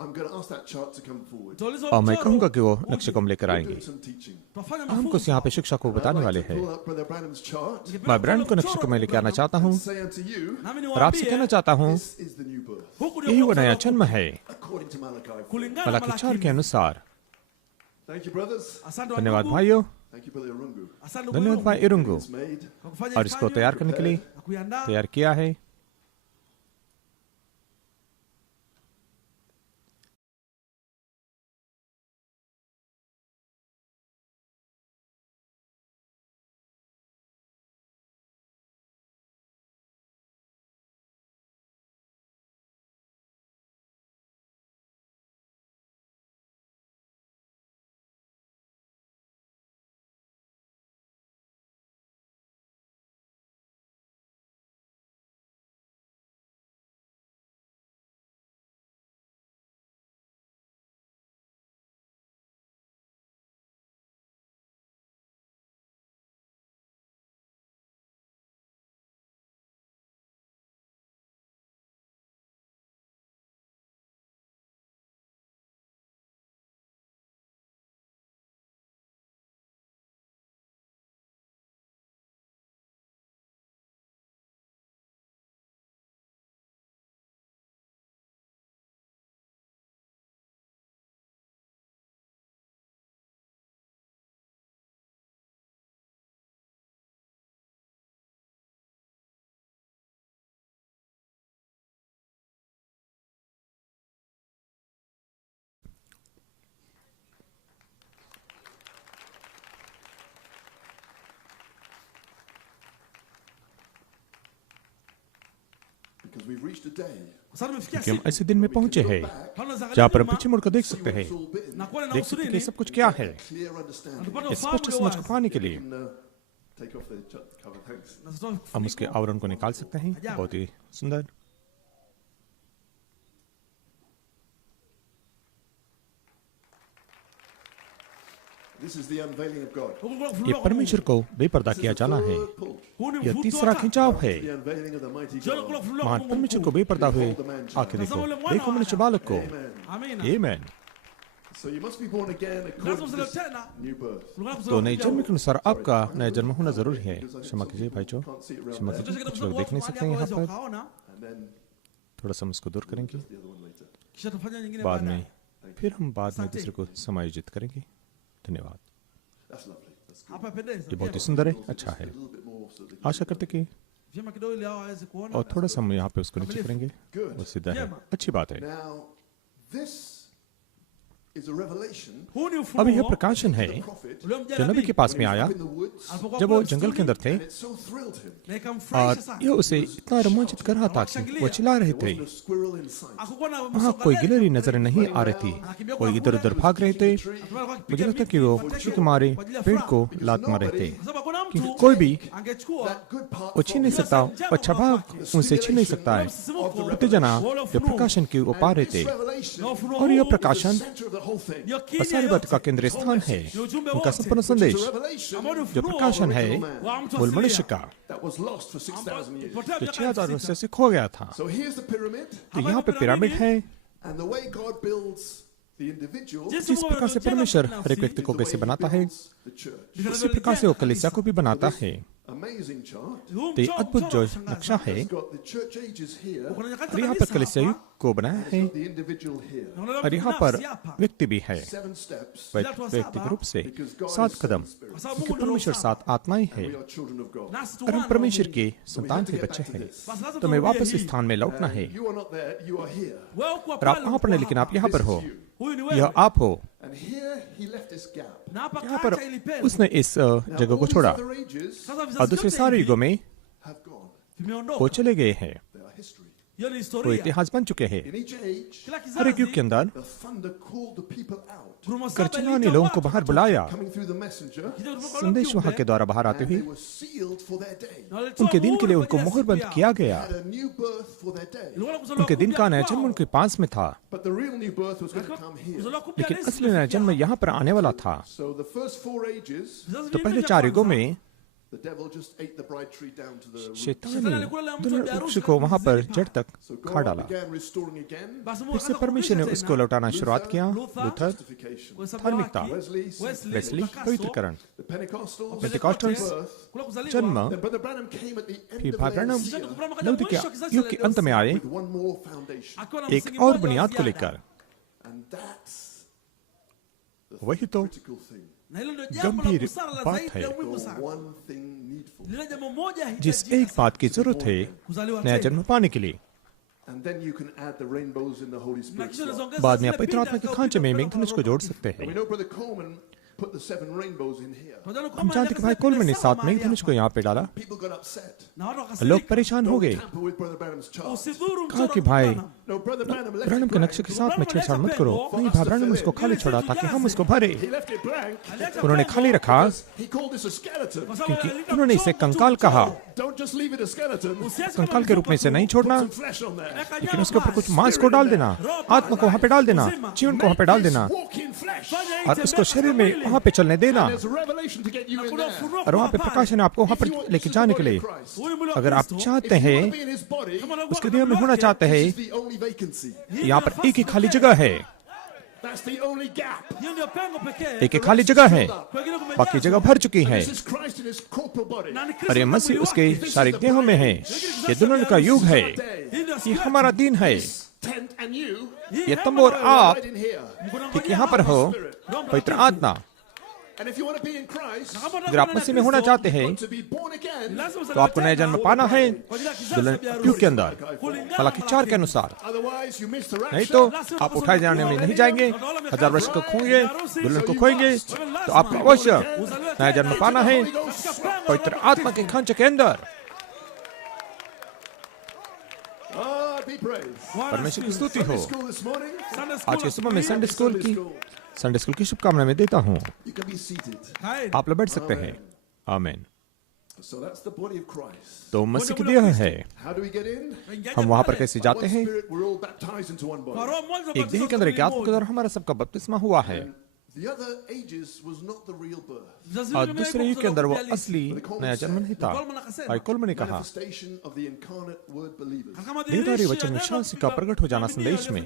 I'm going to ask that chart to come forward. tuulizo और मैं mchoro कहूंगा कि वो नक्शे को हम लेकर We're आएंगे। doing some teaching. tufanye हम कुछ यहाँ पे शिक्षा को बताने I'd वाले like to हैं। pull up Brother Branham's chart मैं ब्रांड को नक्शे को मैं लेकर आना चाहता हूँ and say unto you, nami और आपसे कहना niwaambie चाहता हूँ, this is the new birth, huku यही ndio वो नया जन्म है according to Malachi 4. kulingana na Malachi 4 के Malaki. अनुसार। Thank you, brothers. Asante धन्यवाद wandugu. भाइयों, Thank you, Brother Irungu. Asante ndugu धन्यवाद yangu भाई इरुंगो, It's made. kwa kufanya और इसको ifanywe तैयार करने के लिए na kuiandaa तैयार किया है। Because we've reached a day Sasa tumefikia कि हम siku ऐसे दिन में पहुंचे हैं tunaangalia जहाँ पर हम nyuma पीछे मुड़कर देख सकते हैं, it's all bitten. na kuona देख सकते हैं कि inahusu सब कुछ क्या है। Clear understanding. tupate इस ufahamu स्पष्ट ulio समझ को wazi. पाने के लिए And, take off the cover. Thanks. Na sasa हम उसके आवरण को निकाल सकते हैं। बहुत ही सुंदर। This is the unveiling of God. ये परमेश्वर को बेपर्दा किया जाना है। Third pull. huu ni यह mvuto तीसरा wa खिंचाव है। The unveiling of the mighty jioni God. kula kufunuliwa महान kwa Mungu परमेश्वर को mkuu. बेपर्दा हुए आके देखो मनुष्य बालक को। Amina. Amen. So you must be born again Lazima according to uzaliwe this tena new birth. kulingana na तो kuzaliwa नए upya जन्म huu. के अनुसार आपका नया जन्म होना जरूरी है। क्षमा कीजिए भाई जो, Can't see it around क्षमा there. कीजिए, Chochote कुछ kile लोग देख नहीं mahali सकते हैं hapo यहाँ waweza पर। ukaona, And then थोड़ा सा हम इसको दूर करेंगे। the other one later. kisha tufanya nyingine बाद baadaye. में फिर हम बाद में दूसरे को समायोजित करेंगे। धन्यवाद। That's lovely. That's good. Hapa yapendeza. ये बहुत ही Vyema. सुंदर है, अच्छा A है। little bit more so that आशा करते कि Vyema kidogo ili hao waweze kuona. और थोड़ा सा हम यहाँ पे उसको नीचे करेंगे। Good. वो सीधा है, Vyema. अच्छी बात है। Now, this is a revelation Huu ni अब यह ufunuo प्रकाशन है the prophet uliomjia जो नबी nabii के पास when में he was आया up in the woods, alipokuwa जब वो kule जंगल के अंदर थे and it so thrilled him. na और ikamfurahisha sana. यह उसे इतना रोमांचित कर रहा था कि वो चिल्ला रहे थे। There wasn't a squirrel in sight. Hakukuwa na वहाँ कोई msongamano. गिलहरी नजर नहीं आ रही थी, कोई इधर उधर भाग रहे थे। मुझे लगता कि वो खुशी के मारे पेड़ को लात मार रहे थे, Kwa sababu hakuna क्योंकि mtu कोई भी angechukua That good part वो छीन नहीं सकता, वो अच्छा भाग उनसे छीन नहीं सकता है। उत्तेजना जो प्रकाशन की वो पा रहे थे, this revelation na ufunuo और यह huu is the प्रकाशन center of the whole thing. ndio और kiini सारी ya बात का yote. केंद्रीय स्थान है, Ni ujumbe उनका wote. संपूर्ण It's संदेश a revelation Ambao ni जो ufunuo प्रकाशन है wa mtu मूल asilia. मनुष्य का that was lost for 6,000 years. Potea जो miaka 6000 वर्ष 6,000. से खो गया था। So here's the pyramid, तो यहाँ पे पिरामिड है। and the way God builds the individual is Jinsi जिस प्रकार से परमेश्वर हर एक व्यक्ति को the कैसे way he बनाता है, builds the church. उसी प्रकार से वो कलीसिया को भी बनाता है। Amazing chart. Huu तो ये mchoro अद्भुत जो unashangaza. नक्शा है, It's got the church ages here, Kuna nyakati और za यहाँ पर kanisa कलीसिया hapa, को बनाया है, the individual here. na unaona और mtu यहाँ पर binafsi hapa. व्यक्ति भी है। 7 steps, व्यक्तिगत रूप से because God 7 is Kadam, 7 spirits. Kwa sababu क्योंकि Mungu ni परमेश्वर roho 7 आत्माएं We है are children of God. Nasi tu और हम wana wa परमेश्वर Mungu. के So we संतान have to के get बच्चे back to हैं। this. Basi lazima तो हमें turudie वापस hii. इस स्थान में लौटना है। You are not there, you are here. Wewe uko और आप pale, वहाँ पर uko नहीं, लेकिन आप hapa. यहाँ पर This हो। is you. Huyu ni यह wewe. आप हो। And here he left this gap. Na hapa यहाँ पर kaacha ili pengo. उसने इस Now, जगह all को these छोड़ा other ages Sasa और vizazi दूसरे vyote सारे hivi युगों में have gone. वो vimeondoka. चले गए हैं, They are history. Hiyo ni वो historia. इतिहास बन चुके हैं। In each age, Kila हर एक युग kizazi के अंदर the thunder called the people out. ngurumo saba करचना ने iliita लोगों को watu बाहर kutoka. बुलाया। Coming through the messenger, Kisha kutoka संदेश ule वहाँ mjumbe, के द्वारा बाहर आते and हुए they were sealed for their day. na walitoa उनके दिन के लिए uhuru उनको kwa ajili ya मोहरबंद siku yao. किया They गया। had a new birth for their day. Ilikuwa kuzaliwa उनके दिन kupya का नया kwao. जन्म उनके पास में था, But the real new birth was going to come here. Kuzaliwa kupya लेकिन ni असली नया जन्म यहाँ पर आने वाला था। So the first 4 ages, Vizazi तो vinne पहले vya 4 kwanza, युगों में the devil just ate the bride tree down to the root. शैतान शैतान ने ने कुल दुल्हन वृक्ष को वहाँ पर जड़ तक So खा God डाला। began restoring again basi Mungu फिर से akaanza परमेश्वर ने kurudisha उसको tena लौटाना शुरुआत किया। Luther, Luther, justification. kuhesabiwa धार्मिकता, haki, Wesley, Wesley, utakaso, पवित्रकरण, the Pentecostals, Pentecostals, birth. kule kuzaliwa. जन्म, Then Brother Branham came at the end फिर of भाई Branham Laodicea Kisha Branham akaja नवदी mwisho wa kizazi युग cha के अंत में आए with one more foundation. akiwa na एक msingi और mmoja wa बुनियाद को ziada. लेकर। And that's the वही तो critical thing. Na hilo ndio jambo la गंभीर busara la बात zaidi है। ya muhimu The sana. one thing needful. Lile jambo moja जिस hitajika एक बात की जरूरत है kuzaliwa नया tena. जन्म पाने के लिए। And then you can add the rainbows in the Holy Na Spirit. kisha slot. unaongeza बाद में zile आप पवित्र pinda आत्मा के katika खांचे में upendo मेघधनुष को wa Roho जोड़ Mtakatifu. सकते And we हैं। know Brother Coleman put the 7 rainbows in here. Tunajua हम kwamba जानते कि nyakati भाई zile कोलमन ने sawa 7 mahali मेघधनुष hapa. को यहाँ पे डाला। People got upset. Na watu लोग wakasirika. परेशान हो Don't गए, tamper with Brother Branham's chart. Usidhuru कहा mchoro कि wa भाई Branham. No, Brother Branham left Branham it के blank. नक्शे के साथ में छेड़छाड़ मत करो। नहीं, भाई ब्रैनम उसको खाली छोड़ा ताकि हम उसको भरे। He left it blank उन्होंने खाली रखा He called this a skeleton. Kwa sababu क्योंकि alileta उन्होंने इसे mchoro tu कंकाल mchoro. कहा। Don't just leave it a skeleton. Usiache कंकाल kama के रूप में इसे नहीं Put छोड़ना, some flesh on there. Weka लेकिन nyama उसके ऊपर pale. कुछ मांस को डाल देना, आत्मा को वहाँ पे डाल देना, जीवन को वहाँ पे डाल देना Walk in flesh. Fanya hii और tembea उसको katika शरीर में mwili. वहाँ पे चलने देना। There's a revelation to get you in Kuna there. ufunuo और वहाँ पे kwa hapa. प्रकाशन आपको वहाँ पर If you want लेके to जाने see के the लिए। body of Christ, Huyu ni mwili wa अगर आप Kristo. चाहते if you want to हैं be in his body, Kama unakuwa उसके kama देह में mwili होना wake, चाहते this हैं, is the only vacancy. hii यहाँ ndio पर nafasi एक ही खाली pekee. जगह है, That's the only gap. Hiyo ndio pengo pekee. एक ही खाली जगह है, Kwengine kumejazwa. बाकी जगह भर चुकी है। This is Christ in his corporal body. Na ni Kristo और ये na मसीह mwili उसके wake. शारीरिक देहों में है। ये दुल्हन का युग है, Hii ndio ये siku हमारा दिन है। Tent and you, Hii ये hema तंबू और na wewe. आप right in here. Mkunangojea ठीक यहाँ पर hapa. हो, Roho पवित्र Mtakatifu. आत्मा। And if you want to be in Christ, Na kama unataka अगर आप kuwa na मसीह में होना Kristo, चाहते हैं to be born again, lazima तो आपको नया जन्म पाना है kwa ajili ya kizazi दुल्हन cha biharusi. युग के अंदर, Kulingana हालांकि na 4 के Malaki. अनुसार। otherwise you miss the नहीं rapture. तो आप उठाए जाने में नहीं जाएंगे, 1000 वर्ष को खोएंगे, दुल्हन को खोएंगे। तो आपको अवश्य नया जन्म पाना है पवित्र आत्मा के खांचे के अंदर। God be praised. परमेश्वर की स्तुति हो। Sunday school this morning. आज के सुबह में संडे स्कूल की शुभकामनाएं मैं देता हूँ। You can be seated. आप लोग बैठ सकते हैं। आमीन। So that's the body of Christ. तो मसीह की देह है। How do we get in? हम वहां पर कैसे जाते One हैं? spirit, we're all baptized into one body. एक देह के अंदर एक आत्मा के द्वारा हमारा सबका बपतिस्मा हुआ है। The other ages was not the real birth. और दूसरे युग के अंदर वो असली नया जन्म नहीं था। और कोलमन ने कहा, Manifestation of the incarnate word believers. देहधारी वचन में शांति का प्रकट हो जाना संदेश में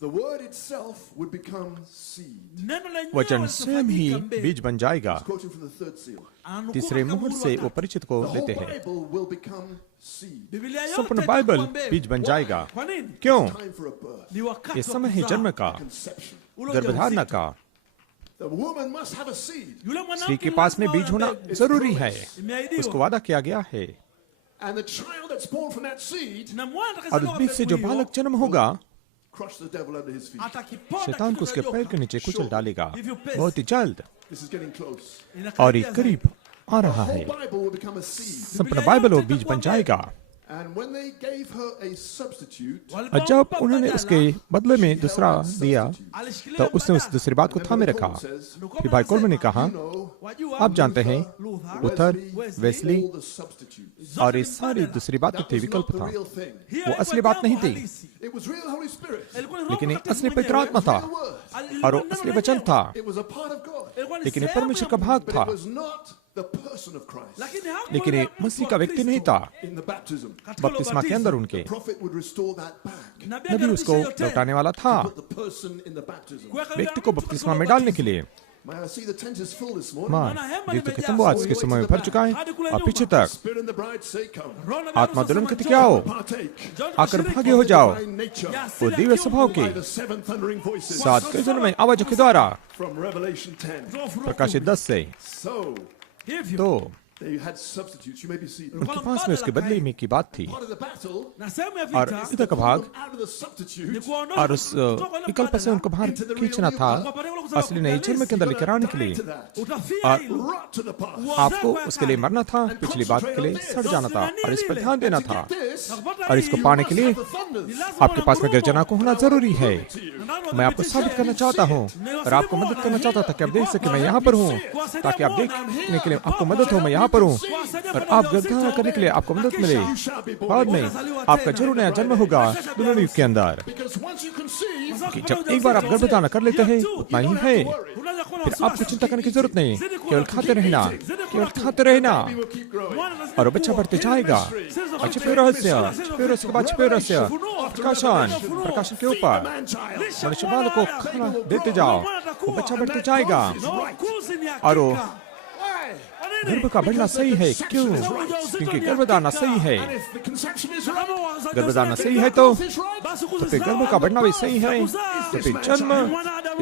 The word itself would become seed. वचन स्वयं ही बीज बन जाएगा। Quoting from the third seal. तीसरे मुहूर्त से वो परिचित को The whole लेते हैं। Bible will become seed. संपूर्ण बाइबल बीज बन जाएगा। क्यों? Time for a birth. ये समय है जन्म का, Conception. गर्भधारणा का। The woman must have a seed. स्त्री के पास में बीज होना जरूरी है। उसको वादा किया गया है। And the child that's born from that seed और उस बीज से जो बालक जन्म होगा, crush the devil under his feet. शैतान को उसके पैर के नीचे कुचल डालेगा। बहुत ही जल्द This is getting close. और ये करीब आ रहा The है। whole Bible will become a seed. संपूर्ण बाइबल वो बीज बन जाएगा। And when they gave her a substitute, और जब उन्होंने उसके बदले में दूसरा दिया, तो उसने उस दूसरी बात को थामे रखा। फिर भाई कोलमन ने कहा, आप जानते हैं, Luther, Wesley all the substitutes. और ये सारी दूसरी बातें थी, विकल्प The था। real thing. वो असली बात नहीं थी, It was real Holy Spirit. लेकिन ये असली पवित्र आत्मा था और वो असली वचन था, It was a part of God. लेकिन ये परमेश्वर का भाग था। It was not the person of Christ. लेकिन ये मसीह का व्यक्ति नहीं था। In the baptism, बपतिस्मा के अंदर उनके the prophet would restore that back. नबी उसको लौटाने वाला था, Put the person in the baptism. व्यक्ति को बपतिस्मा में डालने के लिए। May I see the tent is full this morning? मां, ये तो खत्म हुआ, आज के समय में भर चुका है और पीछे तक Spirit and the bride say, come. आत्मा दुल्हन कहती क्या हो, Partake. आकर भागे हो जाओ By nature. वो दिव्य स्वभाव की By the seven thundering voices. 7 गर्जन में आवाजों के द्वारा। From Revelation 10. प्रकाशित 10 से। So, तो they had substitutes. You may be seated. उनके पास में उसके बदले में की बात थी Part of the battle, और इधर का भाग out of the substitute, और उस विकल्प से उनको बाहर खींचना था, असली नई जन्म के अंदर लेकर आने के लिए। to that. और Rot to the past. आपको उसके लिए मरना था, पिछली बात के लिए सड़ जाना था और इस पर ध्यान देना था। This, और इसको पाने के लिए the thunders. आपके पास में गर्जना को होना जरूरी है। मैं आपको साबित करना चाहता हूँ और आपको मदद करना चाहता था कि आप देख सके मैं यहाँ पर हूँ, ताकि आप देखने के लिए आपको मदद हो, मैं यहाँ पर हूँ और आप गर्जना करने के लिए आपको मदद मिले। बाद में आपका जरूर नया जन्म होगा दुल्हन युग के अंदर। Because once you conceive, कि जब एक बार आप गर्भधारण कर लेते हैं, उतना ही है, फिर आपको चिंता करने की जरूरत नहीं। केवल खाते रहना, केवल खाते रहना we will keep growing. और बच्चा बढ़ते जाएगा। और छिपे रहस्य के बाद छिपे रहस्य, प्रकाशन के ऊपर मनुष्य बाल को खाना देते जाओ, वो बच्चा बढ़ते जाएगा। और वो गर्भ का बढ़ना सही है, क्यों? क्योंकि गर्भधारणा सही है। And if the conception is right, गर्भधारणा सही है तो is right, फिर गर्भ का बढ़ना भी सही है, तो फिर जन्म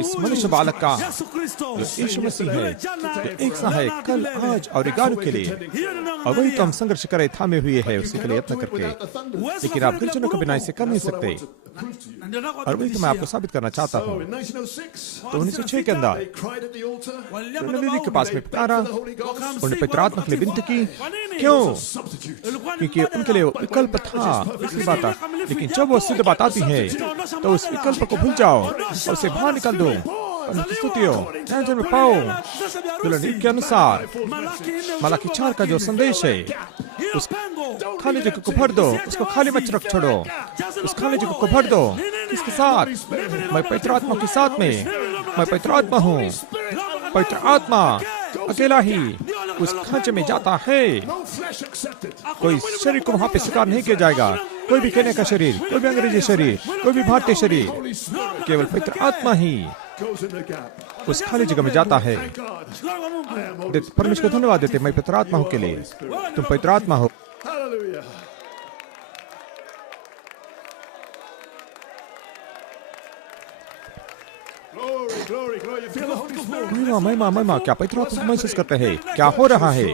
इस मनुष्य बालक का जो यीशु मसीह है, जो एक सा है कल, आज और गानों के लिए। और वही तो हम संघर्ष करे थामे हुए हैं उसी के लिए यत्न करके। लेकिन आप गर्जनों के बिना इसे कर नहीं सकते। prove to you. और वही तो मैं आपको साबित करना चाहता So हूँ। in 1906, तो 1906 के अंदर they cried at the altar, उन्होंने वेदी के पास में पुकारा, the Holy Ghost, उन्होंने पवित्र आत्मा के लिए विनती की। क्यों? substitute. क्योंकि उनके लिए वो विकल्प था, इसलिए बात है। लेकिन जब वो सिद्ध बात आती है तो उस विकल्प को भूल जाओ और उसे बाहर निकाल दो। स्तुति हो, नया जन्म पाओ दुल्हन युग के अनुसार। मलाकी 4 का जो संदेश है, उस खाली जगह को भर दो, उसको खाली मत रख छोड़ो, उस खाली जगह को भर दो। किसके साथ? मैं पवित्र आत्मा के साथ में, मैं पवित्र आत्मा हूँ। पवित्र आत्मा अकेला ही उस खांचे में जाता है। No flesh accepted. कोई शरीर को वहां पे स्वीकार नहीं किया जाएगा, कोई भी कहने का शरीर, कोई भी अंग्रेजी शरीर, कोई भी भारतीय शरीर, Holy Spirit केवल पवित्र आत्मा ही goes in the gap. उस खाली जगह में जाता है। Thank God. I am Holy परमेश्वर को धन्यवाद देते, मैं पवित्र आत्मा हूँ के लिए। तुम पवित्र आत्मा हो। Hallelujah. Glory, glory, glory. You feel the Holy Spirit? महिमा, क्या पवित्र आत्मा को महसूस करते हैं? क्या हो रहा है?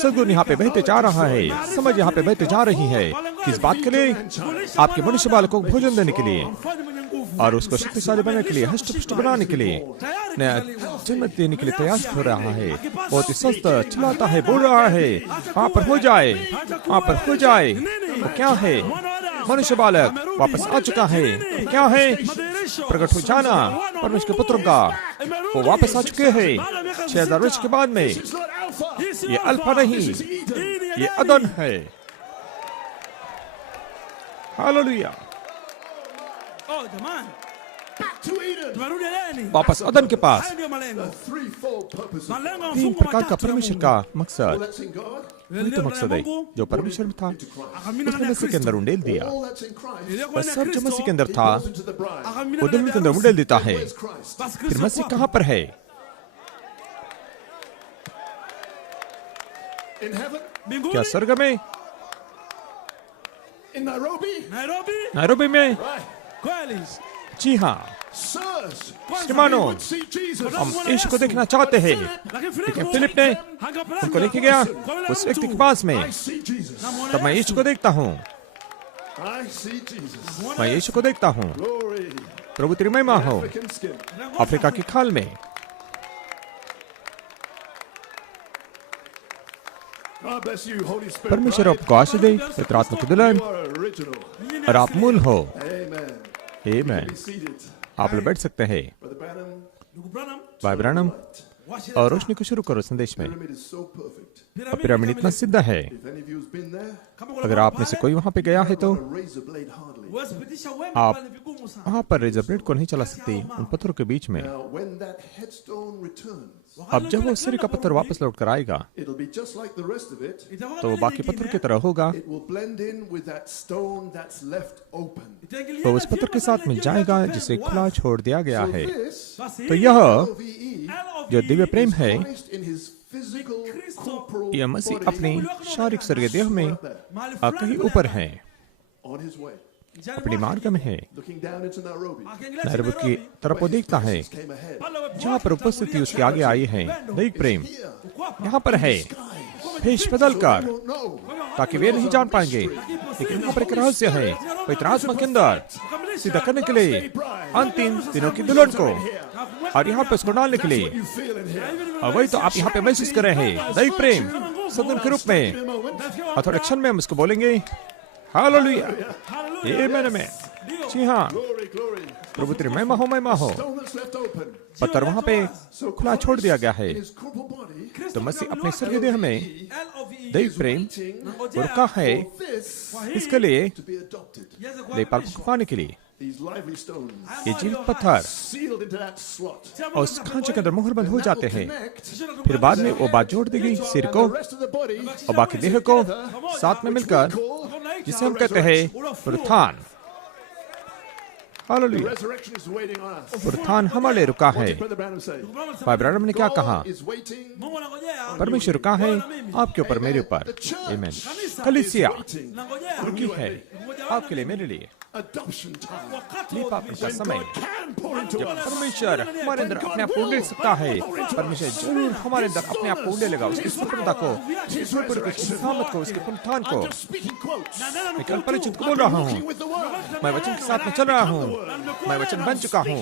सद्गुण यहाँ पे बहते जा रहा है, समझ यहाँ पे बहते जा रही है। किस बात के लिए? आपके मनुष्य बालकों को भोजन देने के लिए और उसको शक्तिशाली बनाने के लिए, हष्ट-पुष्ट बनाने के लिए, नया जन्म देने के लिए तैयार हो रहा है। बहुत ही स्वस्थ चिल्लाता है, बोल रहा है, वहाँ पर हो जाए, वहाँ पर हो जाए। वो क्या है? मनुष्य बालक वापस आ चुका है। क्या है? प्रकट हो जाना परमेश्वर के पुत्र का। वो वापस आ चुके हैं 6000 वर्ष के बाद में। It's not Alpha. ये अल्फा नहीं, This is Eden. ये अदन है। Hallelujah. Oh, jamani. Back to Eden. Tumerudi Edeni. वापस अदन के पास। Haya ndio malengo. The threefold purpose of God. Malengo ya तीन mfungo प्रकार का matatu ya परमेश्वर Mungu. का Well, मकसद, that's in God. वही तो मकसद है जो परमेश्वर में था, Akamina उसने ndani ya मसीह के अंदर Kristo. उंडेल दिया। All that's in Christ. Iliyokuwa बस ndani सब ya जो Kristo, मसीह के अंदर It था goes into the bride. akamina वो ndani दुल्हन ya के अंदर harusi. उंडेल देता है। Where's Christ? Basi फिर Kristo मसीह kwako. कहाँ पर है? In heaven? Mbinguni? क्या स्वर्ग में? In Nairobi? Nairobi? नैरोबी में? Right. Kweli. जी हाँ। Sirs, श्रीमानो, we would see Jesus. हम यीशु को देखना चाहते हैं। Lakini लेकिन फिलिप ने hangapeleka उनको लेके गया kwa yule उस व्यक्ति mtu. के पास में। I see Jesus. Namuona तब मैं Yesu. यीशु को देखता हूँ, I see Jesus. मैं यीशु को देखता हूँ। Glory. प्रभु तेरी महिमा हो। African skin. अफ्रीका की खाल में God bless you, Holy Spirit. परमेश्वर bride. आपको आशीष दे। पवित्र आत्मा की दुल्हन, You are original. और आप मूल हो। Amen. आमेन। Be seated. आप लोग बैठ सकते हैं। Brother Branham, Ndugu Branham, भाई ब्रानम, washe और रोशनी को शुरू करो संदेश में। pyramid is so perfect. Pyramid इतना सिद्ध है, If any of you has been there, Kama kuna अगर आप में से कोई वहां पे गया है तो not a razor blade hardly. huwezi pitisha wembe आप pale, ni vigumu sana. वहां पर रेजर ब्लेड को नहीं चला सकती उन पत्थरों के बीच में। Now, when that headstone returns, अब जब वो सिर का पत्थर वापस लौट कर आएगा it'll be just like the rest of it. Itakuwa तो वो kama बाकी ile पत्थर की nyingine, तरह होगा। It will blend in with that stone that's left open. itaingiliana तो उस पत्थर के vyema साथ मिल sana जाएगा ile जिसे wazi. खुला छोड़ दिया गया So है। this, Basi तो hii यह LOVE, जो दिव्य प्रेम है, Christ in his physical, corporal यह मसीह body अपने शारीरिक स्वर्गीय देह में up there, mahali कहीं fulani ऊपर kule है, on his way, njiani अपने mwake, मार्ग में है। looking down into Nairobi. akiangalia Nairobi की Nairobi, तरफ वो देखता है, Jesus came ahead. pale wepo जहाँ wake पर उपस्थिति उसके आगे आई है। दैहिक प्रेम Here, uko hapa. यहाँ पर है, guys, भेष बदल so कर, they won't know. ताकि वे नहीं जान पाएंगे। लेकिन यहाँ पर एक रहस्य है, पवित्र आत्मा के अंदर सीधा करने के लिए अंतिम दिनों की दुल्हन को, और यहाँ पे उसको डालने के लिए। You feel in here. और वही तो आप यहाँ पे महसूस कर रहे हैं, दैहिक प्रेम सदन के रूप में। और थोड़े क्षण में हम उसको बोलेंगे हालेलुया, आमेन आमेन। जी हाँ, Glory, glory. प्रभु तेरी महिमा हो, महिमा हो। Stone that's left open. पत्थर वहाँ पे So खुला छोड़ दिया गया है। in his corporal body, तो मसीह अपने स्वर्गीय देह में LOVE, दैहिक प्रेम nangojea रुका है this इसके लिए to be adopted. iweze kuwa लेपाल को पाने के लिए। These lively stones ये जीवित पत्थर sealed into that slot. और उस खांचे के अंदर मोहर बंद हो That जाते will हैं। connect फिर बाद में वो बात जोड़ देगी सिर को the rest of the body और बाकी देह को साथ में मिलकर, जिसे हम कहते हैं पुरुषान। Hallelujah, resurrection is waiting on us. पुरुषान हमारे लिए रुका है। Brother Branham say, भाई ब्रानम ने क्या कहा? God is waiting. Mungu anangojea, परमेश्वर रुका है आपके ऊपर, मेरे ऊपर। आमीन। कलीसिया nangojea रुकी है आपके लिए, मेरे लिए। Adoption time. wakati Lepa wa का समय Can pour into जब us. परमेश्वर हमारे अंदर अपने आप को ले सकता है। परमेश्वर जरूर हमारे अंदर अपने आप को ले लेगा, उसकी स्वतंत्रता को, उसकी सामत को, उसके पुनरुत्थान को। I'm just speaking quotes. मैं कल परिचित को बोल रहा हूँ, With the word. मैं वचन के साथ में चल रहा हूँ, मैं वचन बन चुका हूँ,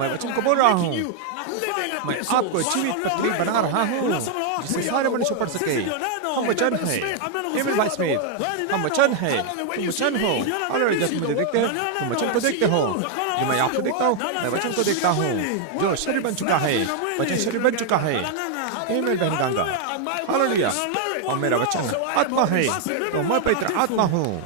मैं वचन को बोल रहा हूँ, Living मैं आपको जीवित पत्री बना रहा हूँ जिसे सारे मनुष्य पढ़ सके। हम वचन है, एमिल भाई स्मिथ, हम वचन है, तुम वचन हो। और जब मुझे देखते हो तुम वचन को देखते हो, जो मैं आपको देखता हूँ मैं वचन को देखता हूँ, जो शरीर बन चुका है, वचन शरीर बन चुका है। एमिल बहन गंगा, हालेलुया। और मेरा वचन आत्मा है, तो मैं पवित्र आत्मा हूँ।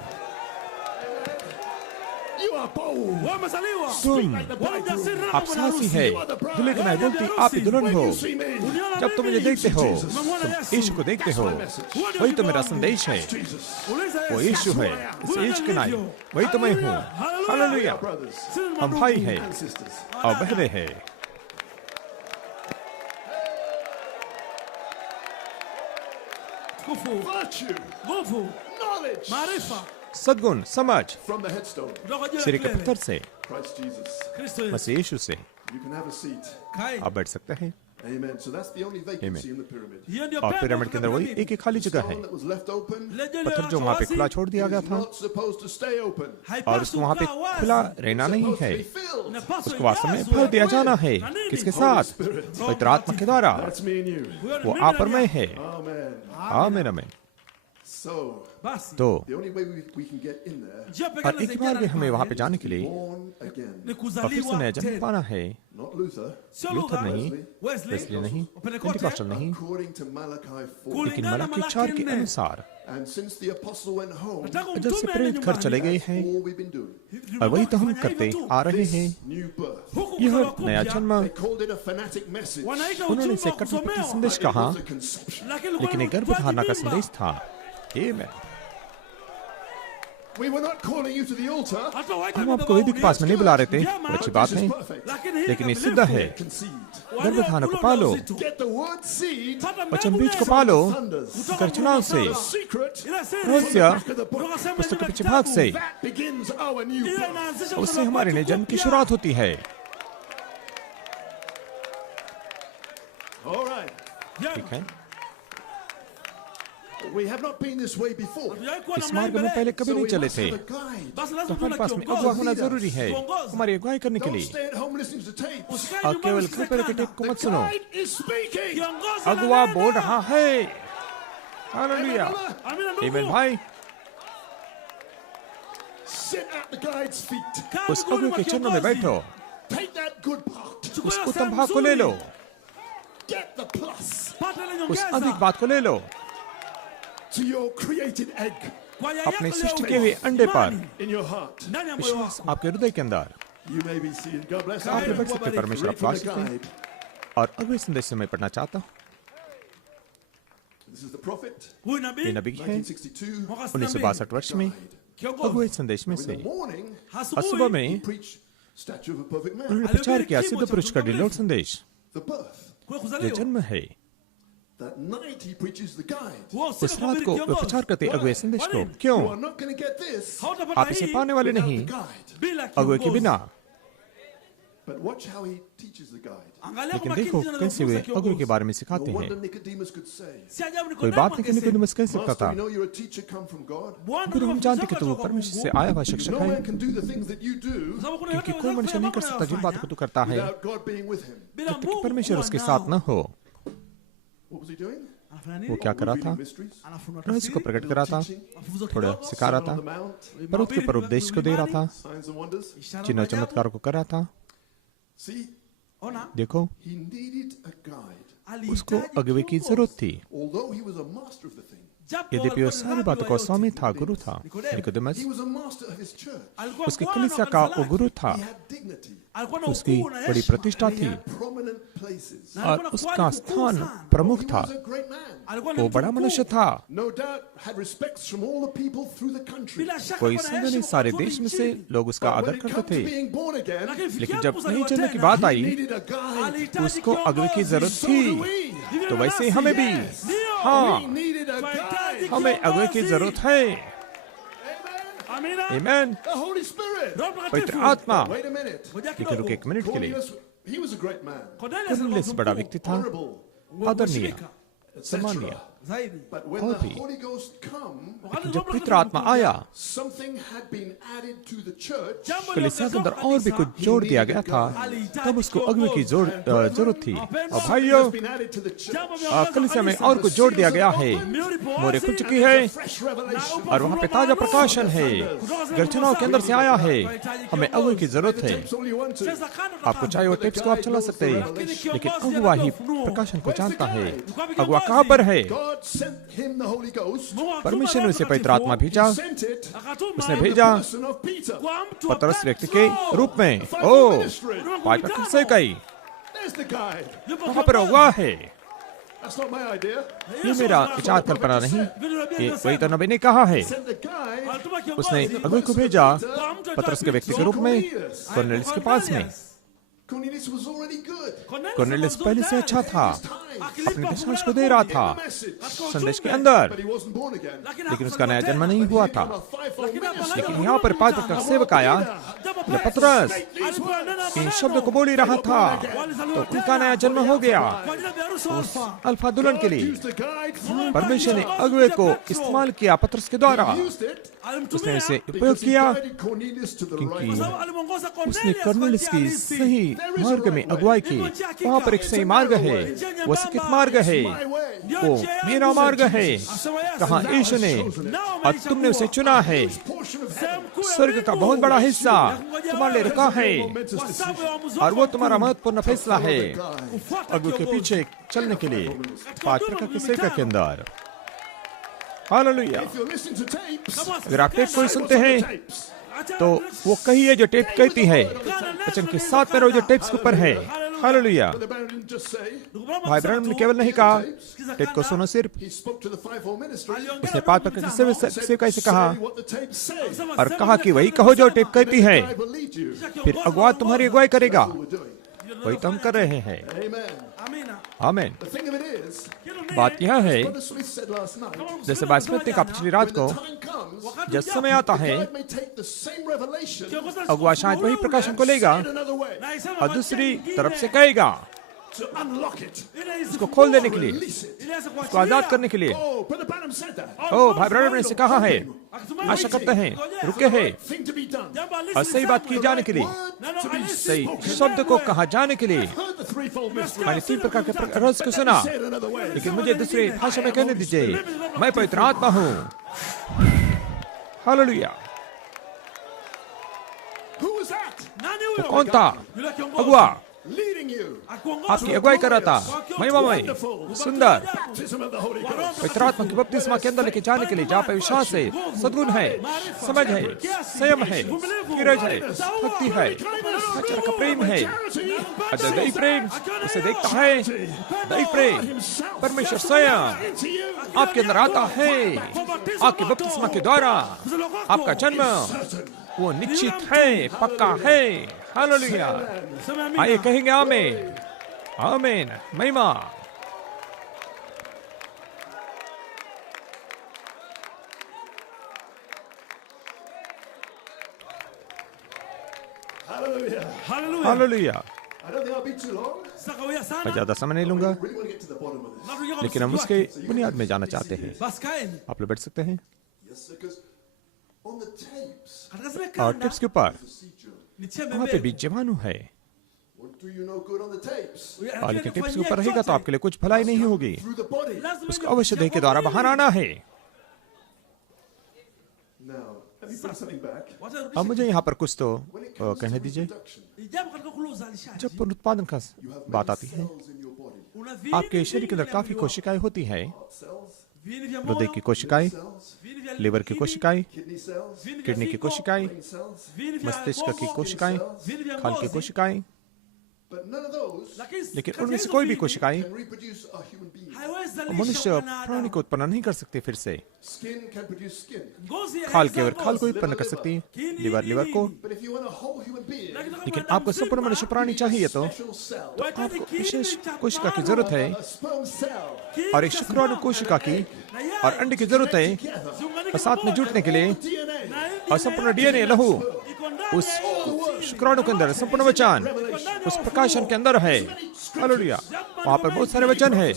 You are bold. wamezaliwa तुम, ujasiri आप साहसी है, दूल्हे की नहीं बोलती, आप ही दुल्हन हो। See me. जब तुम मुझे देखते हो तुम यीशु को देखते हो, वही तो मेरा संदेश है। वो यीशु है, इस यीशु के नाम वही तो मैं हूँ। हालेलुया। Brothers हम भाई हैं and sisters. और बहनें हैं। Virtue. nguvu, Knowledge. maarifa सद्गुण, समझ From the headstone. kutoka juu ya सिर के kilele. पत्थर से, Christ Jesus. Kristo Yesu. मसीह यीशु से। You can have a seat. Kai. आप बैठ सकते हैं। Amen. So that's the only vacancy Amen. in the pyramid. Hiyo ndio और pengo पिरामिड के अंदर वही katika एक ही खाली जगह है। Stone that was left open Lile पत्थर lile जो वहाँ पे wazi, खुला छोड़ दिया गया is था, not supposed to stay open. haipaswi और उसको वहाँ पे kukaa wazi. खुला रहना नहीं Supposed है, to be filled. Inapaswa उसको वास्तव में ijazwe भर दिया kweli. जाना है। Na nini? किसके साथ? पवित्र आत्मा के द्वारा। That's me and you. Huyo ni वो mimi आप na और मैं yeye. है। Amen. आमीन आमीन। So, Basi तो the only way we can get in there, njia pekee और एक inaweza बार भी ingia हमें ndani वहां पे pale जाने के लिए born again. ni और फिर से kuzaliwa नया जन्म tena, पाना है। Not Luther, sio Luther lugha, नहीं, Wesley, वेस्ली नहीं, Pentecost, पेंटिकॉस्टल नहीं, according to Malachi 4. लेकिन kulingana na मलाकी 4 के Malaki 4. अनुसार And since the apostle went home, Tangu जब से mtume प्रेरित aende घर चले nyumbani, गए हैं, all we've been doing. और वही तो हम Kufanya करते hivyo tu. आ रहे हैं। This new birth. Huku यह kuzaliwa नया kupya, जन्म They called it a fanatic message. wanaita उन्होंने ujumbe इसे wa कट्टरपंथी kusomewa, संदेश But it कहा, was a conception. lakini लेकिन kulikuwa एक गर्भधारणा का utoaji mimba. संदेश था। आमेन। We were not calling you to the altar. Hata waita हम आपको madhabahuni, वेदी के पास में नहीं बुला रहे थे, vyema, वो अच्छी बात This है, is perfect. lakini hili लेकिन ये kamilifu, सिद्ध है। Conceived. गर्भधारणा को ule पालो, ujauzito. Get the word seed. Pata वचन mbegu बीज को ile, पालो, Thunders. kutoka गर्जनाओं से, The secret. ile siri, रहस्य, Back of the book. kutoka sehemu पुस्तक ya के पीछे kitabu, भाग से, That begins our new ile birth. inaanzisha उससे kuzaliwa हमारे नए kwetu जन्म की kupya. शुरुआत होती है। All right. Vyema. ठीक है, We have not been this way before. Hatujawahi kuwa इस namna hii मार्ग में mbele. पहले कभी So नहीं we चले must थे, have a guide. Basi तो lazima tuwe हमारे na पास में kiongozi. अगुवा होना जरूरी है, Kiongozi. हमारी अगुवाई करने के Don't लिए। stay at home listening to tapes. Usikae और nyumbani केवल usikize घर पर रखे kanda. टेप को The मत सुनो, guide is speaking. Kiongozi अगुवा ananena. बोल रहा है। Hallelujah, Amina ndugu. आमेन भाई। Sit at the guide's feet. Kaa उस miguuni अगुवे mwa के चरणों में kiongozi. बैठो, Take that good part. Chukua उस hiyo उत्तम sehemu भाग को ले nzuri. Low, Get the plus Pata ile उस nyongeza. अधिक बात को ले लो, to your created egg Kwa yeye अपने yako सृष्टि leo किए हुए अंडे पर imani in your heart. ndani ya moyo विश्वास wako. आपके हृदय के अंदर। You may be seated. God bless आप you. बैठ सकते, परमेश्वर Read आपको from the Ashish they. guide. और अगले संदेश से मैं पढ़ना चाहता हूँ। This is the prophet. Huyu ये nabii नबी है 1962. mwaka 1962 वर्ष में kiongozi अगुवे संदेश में In से the morning, और सुबह asubuhi में he preached statue of a perfect man. उन्होंने प्रचार किया सिद्ध पुरुष का डिलोट संदेश, The birth. kwa जो kuzaliwa. जन्म है। That night he preaches the guide. Huo उस usiku रात kuhubiri को वे kiongozi. प्रचार करते अगुवे संदेश को। Kwa nini? क्यों? You are not going to get this Hautapata आप इसे hii पाने वाले without नहीं the guide. bila अगुवे के kiongozi. बिना। But watch how he teaches the guide. Angalia लेकिन kwa देखो makini jinsi कैसे वे anavyofunza अगुवे के kiongozi. बारे में No सिखाते wonder हैं। Nicodemus could say, Si ajabu कोई Nikodemo बात नहीं, akisema, निकोदेमुस कह सकता Master, था, we know you're a teacher come from God. Bwana गुरु हम जानते कि tunafundisha तू kutoka परमेश्वर से Mungu. आया हुआ You शिक्षक no है, man can do the things that you do Sababu kuna क्योंकि yote कोई unaweza मनुष्य नहीं कर kufanya सकता जिन mambo बातों को तू करता है without God being with him. bila जब तक कि Mungu परमेश्वर kuwa उसके nao. साथ न हो। What was he doing? Anafanya वो nini? क्या कर रहा था? Revealing mysteries. Anafunua रहस्य को tafsiri, प्रकट कर रहा था, Teaching. mafunzo थोड़ा kidogo, सिखा रहा Sermon था, on the Mount. पर्वत के ऊपर उपदेश को दे रहा था, Signs and wonders. ishara चिन्ह na और ajabu. चमत्कारों को कर रहा था। See, Ona, देखो, he needed a guide. उसको alihitaji अगुवे की kiongozi. जरूरत थी। Although he was a master of the thing, Japo यद्यपि वो alikuwa सारी ni बातों nabii का wa स्वामी yote. था, गुरु था, Nikodemo. Nicodemus, he was a master of his church. Alikuwa उसकी bwana कलीसिया wa का kanisa वो lake. गुरु था, He had dignity. Alikuwa na उसकी ukuu na बड़ी heshima. प्रतिष्ठा And he थी had prominent places. Na और alikuwa na उसका kuhani mkuu स्थान sana. प्रमुख He था। was a great man. Alikuwa ni वो mtu बड़ा mkuu. मनुष्य था, No doubt had respects from all the people through the country. Bila shaka कोई alikuwa na संदेह नहीं, heshima सारे kwa देश में watu से nchini. लोग उसका But when आदर it करते comes to थे। being born again, Lakini लेकिन fikia जब kuzaliwa नहीं चलने की tena, बात he I, needed a guide. alihitaji उसको अगुवे की kiongozi. जरूरत So थी। do we. तो वैसे ही Nasi, हमें भी, yes. Ndio. हाँ, We needed a Tunahitaji guide. हमें अगुवे की जरूरत है। Amina. Amen. The Holy Spirit. Roho पवित्र Mtakatifu. आत्मा। Wait a minute. Ngoja लेकिन kidogo. रुके एक मिनट के लिए। Cornelius, he was a great man. Cornelius alikuwa Cornelius mtu बड़ा mkuu, व्यक्ति था, Honorable. आदरणीय, mheshimika सम्मानीय। etc. zaidi. But when और the भी। Holy Ghost come, Wakati जब Roho पवित्र Mtakatifu आत्मा anakuja, आया, something had been added to the church. jambo कलीसिया के अंदर liliongezeka और भी kanisa, कुछ जोड़ दिया गया था, तब उसको अगुवे की जरूरत थी। और भाइयों, Has been added to the church. jambo limeongezeka कलीसिया में kanisa. और कुछ जोड़ दिया गया है। Mihuri po मोहरें wazi, खुल चुकी है Fresh revelation. और वहाँ पे ताजा प्रकाशन है, गर्जनाओं के अंदर से आया है। हमें अगुवे की जरूरत है। Tapes all you want to. Sasa kando आपको na चाहे वो kando. टिप्स को आप चला सकते हैं, लेकिन अगुवा ही प्रकाशन को जानता है। अगुवा kiongozi? कहाँ पर है? God sent him the Holy Ghost. Mungu akatuma परमेश्वर ने Roho उसे पवित्र आत्मा Mtakatifu, भेजा, He sent it akatuma उसने in the भेजा person of Peter. kwa mtu wa पतरस व्यक्ति Petro. के रूप में। Five ओ, ministry. पाइप से गई, There's the guide. Yupo वहाँ पर kiongozi. अगुवा है। That's not my idea. ये मेरा विचार कल्पना नहीं, ये वही तो नबी ने कहा है। Sent the guide. Alituma kiongozi उसने अगुवे को भेजा kwa mtu पतरस के व्यक्ति के Petro. रूप में, कुरनेलियस के पास में। Cornelius was already good. Cornelius पहले से अच्छा था, अपने विश्वास को दे रहा था Message. संदेश के अंदर, But he wasn't born again. लेकिन उसका नया जन्म नहीं हुआ था। A fivefold ministry. लेकिन यहाँ पर पाँच प्रकार सेवक आया, पतरस alipoya nena इन maneno शब्द को बोल ही रहा था तो उनका नया जन्म हो गया kwa ajili ya biharusi wa Alfa. Alpha दुल्हन के लिए। Used a guide for परमेश्वर ने अगुवे को इस्तेमाल किया पतरस के द्वारा, used it उसने Alimtumia इसे उपयोग because he किया guided Cornelius to the right क्योंकि kwa way. sababu alimwongoza उसने Cornelius कर्नेलियस kwa की njia halisi. सही मार्ग में अगुवाई की। वहाँ पर एक सही मार्ग है, वो सकित मार्ग है, My way. Ndio वो njia yangu. मेरा मार्ग है, Asema Yesu, कहा यीशु ने, nao और तुमने उसे चुना है। Portion of heaven. sehemu kuu ya स्वर्ग का mbingu बहुत बड़ा हिस्सा तुम्हारे लिए रखा है Momentous kwa sababu decision. ya uamuzi और wako वो mkuu. तुम्हारा महत्वपूर्ण फैसला है Kufuata अगुवे के kiongozi. पीछे चलने के लिए। 5 प्रकार के सेवक के अंदर। Hallelujah. If you're listening to tapes, Kama अगर आप टेप को wasikiliza, सुनते हैं tapes. acha- तो वो कही है जो टेप कहती है, वचन के साथ में रहो जो टेप्स के ऊपर है। Hallelujah. But the Baron didn't just say, भाई ब्रह्म ने केवल नहीं कहा टेप को सुनो, सिर्फ he spoke to the fivefold ministry. उसने 5 प्रकार के सेवक से कहा Say what the tapes say. और कहा कि वही कहो जो टेप कहती है, I will lead you. फिर अगुवा तुम्हारी अगुवाई करेगा। We're doing. वही तो हम कर रहे हैं। Amen. Amina. आमीन। The thing of it is, बात यह है, Brother Smith said last night, जैसे भाई स्मिथ ने कहा पिछली रात को, when the time comes, जब समय आता है God may take the same revelation, अगुवा शायद वही प्रकाशन को लेगा say it another way, और दूसरी तरफ से कहेगा, to unlock it, उसको खोल देने के लिए, release it. उसको आजाद करने के लिए। Oh, Brother Branham said that. ओ भाई ब्रह्म ने इसे कहा है, आशा करते हैं, रुके हैं Thing to be done. और सही बात की जाने के लिए, Word to be सही spoken. शब्द को कहा जाने के लिए। Heard the threefold mystery. मैंने 3 प्रकार के रहस्य को सुना, Say it another way. लेकिन मुझे दूसरी भाषा में कहने दीजिए, मैं पवित्र आत्मा हूँ। Hallelujah. Who was that? Nani वो huyo? कौन था? Yule kiongozi. अगुवा Leading you. Akuongoza. आपकी अगुवाई कर रहा था, महिमामय, सुंदर, Baptism of the Holy Ghost. पवित्र आत्मा की बपतिस्मा के अंदर लेके जाने के लिए, जहाँ पे विश्वास है, सद्गुण है, समझ है, संयम है, धीरज है, भक्ति है, भाईचारा का प्रेम है, अगर दई प्रेम उसे देखता है, दई प्रेम परमेश्वर स्वयं Into you. आपके अंदर आता है, आपके बपतिस्मा के द्वारा आपका जन्म वो निश्चित है, पक्का है। हालेलुया। Sema amina. आइए कहेंगे आमीन, आमीन, महिमा। Hallelujah. Hallelujah. Hallelujah. I don't think I'll be too long. Sitakawia मैं sana. ज्यादा समय नहीं लूंगा, Really want to get to the bottom of this. Na tunataka लेकिन हम msingi उसके wake. बुनियाद में जाना चाहते हैं। Basi kaeni. आप लोग बैठ सकते हैं। Yes, sir, because on the tapes, Katika zile और kanda, टिप्स के ऊपर procedure. nitie वहाँ पे mbele. भी जीवाणु है, What do you know good on the tapes? और लेकिन टिप्स के ऊपर रहेगा तो आपके लिए कुछ भलाई नहीं होगी। Through the body. उसको अवश्य देह के द्वारा बाहर आना है। Now, let me bring something back. अब मुझे यहाँ पर कुछ तो When it comes कहने to दीजिए। reproduction, Ijabu katika kule uzalishaji. जब पुनरुत्पादन का you have बात many आती है, cells in your body. Una viini आपके शरीर के अंदर vingi काफी vya कोशिकाएं होती हैं। Heart cells, viini vya हृदय moyo, की कोशिकाएं, cells, viini vya लिवर की kidney, कोशिकाएं, kidney cells, viini vya kidney की figo, कोशिकाएं, brain cells. viini vya मस्तिष्क की bongo, कोशिकाएं, viini vya खाल की ngozi. कोशिकाएं, But none of those Lakini लेकिन kati ya उनमें से hizo कोई भी viini, कोशिकाएं can reproduce a human being. haiwezi zalisha मनुष्य mwanadamu. प्राणी को उत्पन्न नहीं कर सकते फिर से। Skin can produce skin. Ngozi ya खाल hizo केवल खाल को ngozi. उत्पन्न कर सकती है, Kidney, लिवर लिवर को। But if you want a whole human being, Lakini kama लेकिन mwanadamu आपको संपूर्ण mzima, मनुष्य प्राणी चाहिए तो special cell, wahitaji आपको kiini विशेष cha कोशिका की mfano. जरूरत है, a sperm cell, Kiini और एक cha शुक्राणु sperm. कोशिका की Na yai, और अंडे की जरूरत है, together, ziunganike और साथ में pamoja. जुटने के लिए। DNA, Na hii और संपूर्ण डीएनए लहू iko ndani उस ya hiyo शुक्राणु के अंदर, संपूर्ण वचन उस प्रकाशन के अंदर है। हालेलुया। वहाँ पर बहुत सारे वचन है,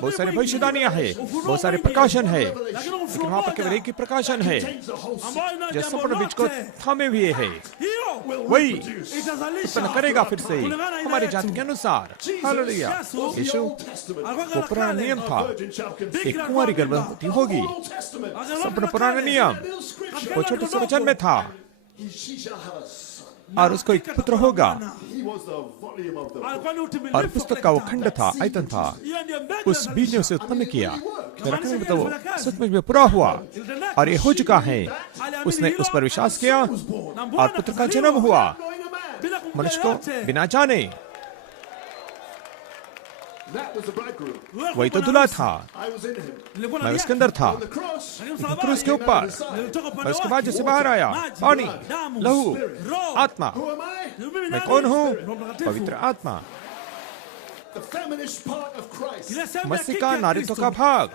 बहुत सारे भविष्यवाणियां है, बहुत सारे प्रकाशन है, लेकिन वहाँ पर केवल एक ही प्रकाशन है change the whole ambayo ina जो jambo संपूर्ण बीज को lote. थामे हुए है। Hiyo वही itazalisha उत्पन्न करेगा फिर से kulingana na हमारी ile जाति के अनुसार। हालेलुया। the यीशु Old Testament. alikuwa वो पुराना kale. नियम था, Virgin shall conceive. एक कुंवारी गर्भवती होगी। Old Testament. संपूर्ण पुराना नियम Little scripture. वो छोटे से वचन में था, She shall have a son. और उसको एक पुत्र होगा। He was the volume of the book. Alikuwa ni utimilifu और wa पुस्तक kile का वो kitabu. खंड था, आयतन था, Hiyo ndiyo mbegu उस ya बीज ने uzalishaji. उसे उत्पन्न किया। मेरा कहने का मतलब वो Ilifanya kazi. सचमुच में पूरा हुआ और ये हो चुका है। Aliamini उसने hilo, उस पर विश्वास किया na और mbona पुत्र का kazaliwa जन्म हुआ, Knowing a man. bila kumjua मनुष्य को yote. बिना जाने। That was the bridegroom. Wewe वही तो kuna दूल्हा nafsi. था, I was in him. Nilikuwa मैं ndani उसके yake. अंदर था। On the cross. Lakini msalabani, क्रूस के ऊपर, nilitoka upande और उसके wake. बाद जैसे बाहर आया, Maji, पानी, damu, लहू, roho. आत्मा। Who am I? Mimi मैं nani? कौन हूँ? Roho Mtakatifu. पवित्र आत्मा, The feminist part of Christ. Ile sehemu ya Masih kike का ya नारित्व Kristo. का भाग।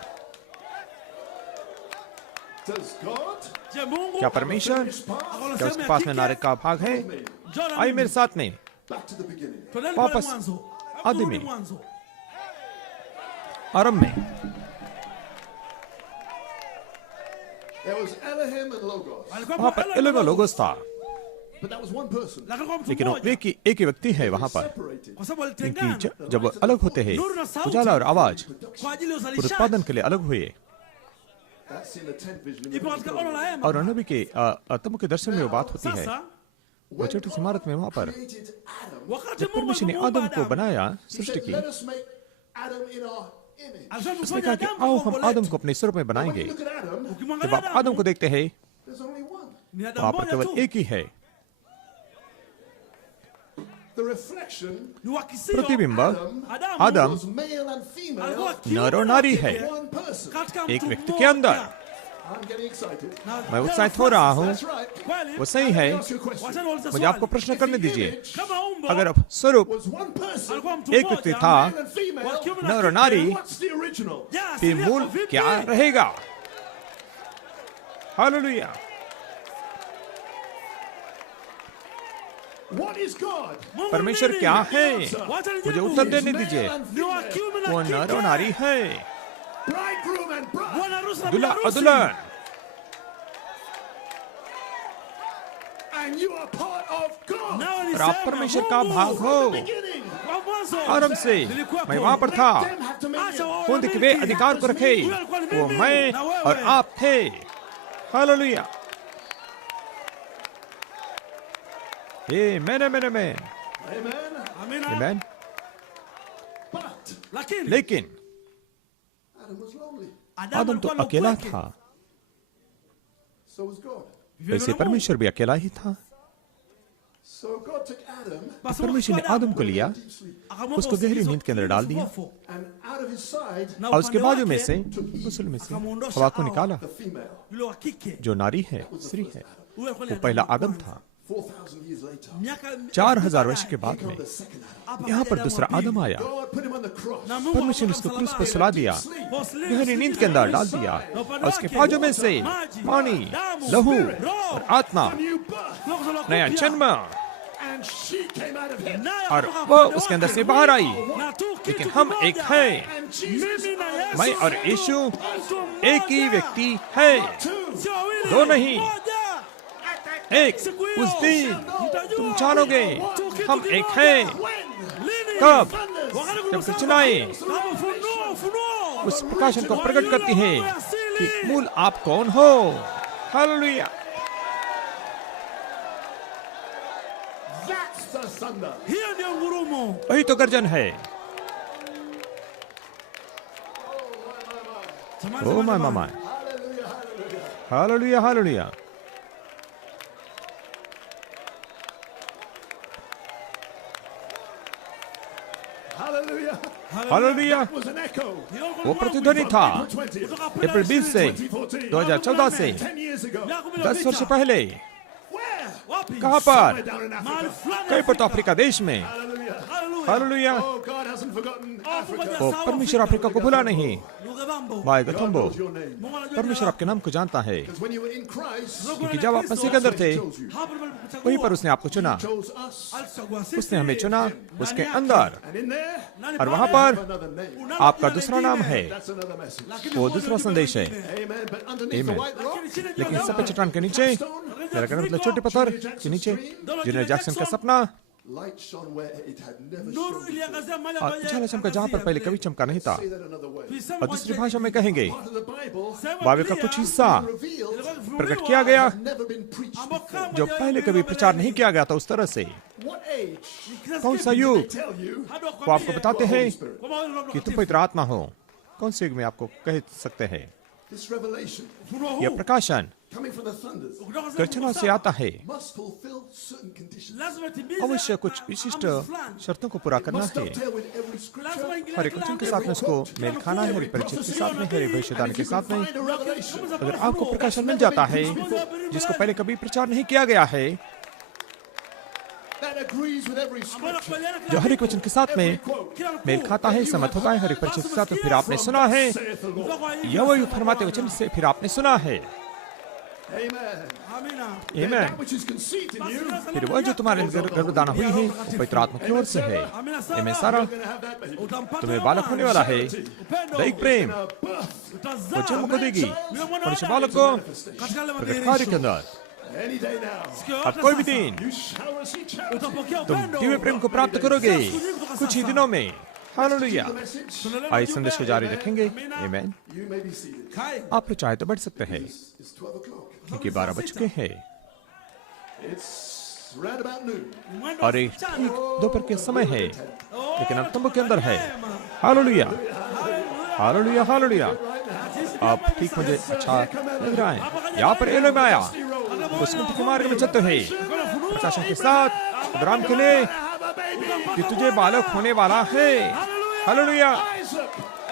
Does God Je, Mungu क्या परमेश्वर, finish part? ako na क्या sehemu उसके ya पास में kike नारित्व का भाग है? आइए मेरे साथ में Back to the beginning. Twendeni Wapas. pale mwanzo. Adi Turudi में. mwanzo. आरंभ में There was Elohim and Logos. Alikuwa वहां पर अलग लोगोस था, But that was one person. Lakini kwa mtu लेकिन वो mmoja. एक ही व्यक्ति है वहां पर, Separated. Kwa sababu क्योंकि walitengana जब अलग होते हैं उजाला और आवाज kwa ajili ya और uzalishaji. उत्पादन के लिए अलग हुए। That's in the 10th vision. in the Ipo book of katika ono la Daniel. hema. और अनबी के आत्मा के दर्शन में वो बात होती है, Sasa वो छोटी सी इमारत में वहां पर Created Adam. wakati जब Mungu परमेश्वर ने alimuumba आदम को Adamu, बनाया, He सृष्टि said, की, let us make Adam in our image. alisema उसने tufanye कहा कि Adamu आओ kwa हम umbo आदम letu. को अपने स्वरूप में When बनाएंगे। you look at Adam, जब Ukimwangalia आप आदम को Adamu, देखते हैं, there's only one. ni Adamu वहां पर mmoja केवल tu. एक ही है। The reflection Ni wakisio प्रतिबिंब Adamu Adam was male and female alikuwa नर और kiume नारी na है। kike one person. katika एक mtu व्यक्ति के mmoja. अंदर। I'm getting excited. Na- मैं उत्साहित हो रहा हूँ, That's right. Kweli? वो सही है। Let me ask you a question. Wacha niulize मुझे swali. आपको प्रश्न करने दीजिए, Kama umbo अगर अब स्वरूप Was one person, alikuwa mtu एक mmoja, व्यक्ति था, male and female, wa kiume na नर और kike, नारी, what's the original? ya फिर asilia मूल kwa vipi? क्या रहेगा? Hallelujah. What is God? Mungu परमेश्वर ni क्या nini? है? Wacha मुझे nijibu. उत्तर देने Male दीजिए। and Ni wa female, kiume na वो kike. नर और नारी है, bridegroom and bride. Bwana harusi na दुल्हा bibi और harusi. दुल्हन, And you are part of God. Nawe ni और आप sehemu ya परमेश्वर का Mungu. भाग हो। Beginning. Kwa mwanzo, आरंभ से nilikuwa मैं kwa वहां पर था। Them have to make Acha it. wawe खुद के वे milki. अधिकार को रखे, Huyo alikuwa ni वो mimi मैं na wewe. और आप थे। Hallelujah. Amen amen amen Amen. Amina. Amen. But Lakini लेकिन Adam was lonely. आदम तो alikuwa na अकेला upweke. था, So was God. Vivyo वैसे na Mungu. परमेश्वर भी अकेला ही था। So God took Adam Basi परमेश्वर ने wakachukua आदम को लिया, deep sleep. akamweka उसको गहरी usingizi नींद के अंदर डाल दिया, fofo. And out of his side, Na और उसके upande बाजू में wake, से गुस्ल में से akamwondosha हवा को Hawa. निकाला, the female, yule wa kike. जो नारी है, स्त्री है, Huyo alikuwa ni वो पहला Adamu wa आदम kwanza. था। 4,000 years later, Miaka 4000 वर्ष के बाद came में the second Adam. hapa यहाँ kaja पर Adamu दूसरा wa pili. आदम आया। God put him on the cross. Na Mungu परमेश्वर ने akamweka उसको क्रूस पर msalabani. सुला दिया, Kwa usingizi गहरी नींद के अंदर डाल दिया, और उसके बाजू में से पानी, लहू और आत्मा, New birth. Kuzaliwa नया kupya. जन्म, And she came out of him. Naye और kutoka वो upande उसके अंदर wake. से बाहर आई। Na tu kitu लेकिन हम kimoja. एक हैं, And Jesus, Mimi na Yesu मैं और tu यीशु mtu एक ही mmoja. व्यक्ति है, two. Sio wawili, दो नहीं। mmoja. एक Siku hiyo, उस दिन mtajua तुम जानोगे tu kitu हम एक kimoja. हैं। Lini? कब? Wakati जब kuna सूचनाएं kama ufunuo. उस प्रकाशन को प्रकट करती हैं कि मूल आप कौन हो। Hallelujah. That's the thunder. Hiyo ndio ngurumo. वही तो गर्जन है। Jamani, O jamani, my jamani. Mama, hallelujah hallelujah. Hallelujah. Hallelujah. That was an echo. Hiyo kwa वो Mungu. प्रतिध्वनि था April 20th, Kutoka अप्रैल 20 से 2014. 2014 से 10 years ago. Miaka 10 10 वर्ष iliyopita. पहले। Where? Wapi? कहाँ Somewhere पर? down in Mahali Africa. fulani कहीं पर तो Afrika. अफ्रीका देश में। Hallelujah. Hallelujah. Hallelujah. Oh, God hasn't forgotten Africa. Mungu वो परमेश्वर अफ्रीका को भूला नहीं। Lugha bambo. बाय God गथम्बो, knows your name. Mungu anajua परमेश्वर jina आपके नाम को जानता है, Because when you were in Christ, क्योंकि जब आप मसीह के अंदर थे, He chose you. lako. Hapo ndipo alipokuchagua. वहीं पर उसने आपको चुना, He chose us. Alichagua sisi. उसने हमें चुना उसके Ndani yake. अंदर, And in there, Nani और वहाँ pale? पर another name. Unalo आपका jina दूसरा lingine. नाम है। That's another message. Lakini वो moja दूसरा ujumbe संदेश है। mwingine. Amen. But underneath Amen. the white rock, Lakini chini लेकिन juu ya सफेद चट्टान के नीचे, मेरा कहना मतलब छोटे पत्थर के नीचे, जूनियर जैक्सन का सपना, light shone where it had never nuru shone before. iliangazia mahali और ambapo उजाला चमका जहाँ पर पहले कभी चमका नहीं था। Say that another way. tulisema और kwa दूसरी njia भाषा में कहेंगे, Part of the Bible Bible का कुछ हिस्सा revealed ilikuwa प्रकट ikifunuliwa, किया गया had never been preached ambao before. kama जो hajawahi पहले kuhubiriwa कभी mbele प्रचार ya नहीं Mungu. किया गया था उस तरह से। What age Kizazi कौन सा kipi? युग tell you Hadi वो आपको wakwambie बताते हैं kwamba wewe ni Roho कि तुम Mtakatifu. पवित्र आत्मा हो? कौन से युग में आपको कह सकते हैं? this revelation Ufunuo यह huu प्रकाशन coming from the thunders ukitoka sehemu गर्जना से kubwa आता है, must fulfill certain conditions. lazima itimize अवश्य कुछ विशिष्ट amri fulani. शर्तों को पूरा करना Must है। dovetail with every Lazima scripture. ingilie हर एक kila वचन के amri, साथ में उसको kila मेल खाना है, हर nukuu, एक परिचित के kila साथ में, हर एक भविष्यवाणी If के you साथ can में। find a revelation अगर आपको प्रकाशन मिल जाता है जिसको पहले कभी प्रचार नहीं किया गया है, that agrees with every ambao scripture, nakubaliana kila जो हर एक kitu, वचन के साथ में kila nukuu, मेल खाता है, सहमत होता है, हर एक परिचित के साथ में, फिर आपने सुना है, saith the Lord. kutoka kwa hivi यह वही nasema फरमाते Bwana. वचन से फिर आपने सुना है। Amen. Amina. Then Amen. that which is conceived in you, फिर वह जो तुम्हारे अंदर गर्भधारण हुई है वो पवित्र आत्मा की ओर से है। Amen सारा, you're going to have that baby. Utampata तुम्हें na बालक होने वाला है, upendo. दैहिक प्रेम Birth, Utazaa. वो जन्म को देगी Yule mwana मनुष्य wa बालक Adamu. को Katika yale प्रकट कार्य के madhihirisho. अंदर। any day now, Siku अब yote कोई भी sasa, दिन you shall receive charity. utapokea तुम upendo. दिव्य प्रेम को प्राप्त करोगे कुछ ही दिनों में। हालेलुया। The message, Tunaelewa आइए ujumbe? संदेश को जारी रखेंगे। Amen। you may be seated. Kai. आप लोग चाहे तो बैठ सकते हैं It's 12 o'clock. क्योंकि 12 बज चुके हैं It's right about noon. Mwendo और wa ये mchana. ठीक दोपहर के समय है, लेकिन अब तंबू के अंदर है। Hallelujah, hallelujah, hallelujah. आप ठीक मुझे अच्छा लग रहा है। यहाँ पर एलो में आया, दुष्मंत के मार्ग में चलते हैं प्रकाशन के साथ अब्राहम के लिए कि तुझे बालक होने वाला है। हालेलुया।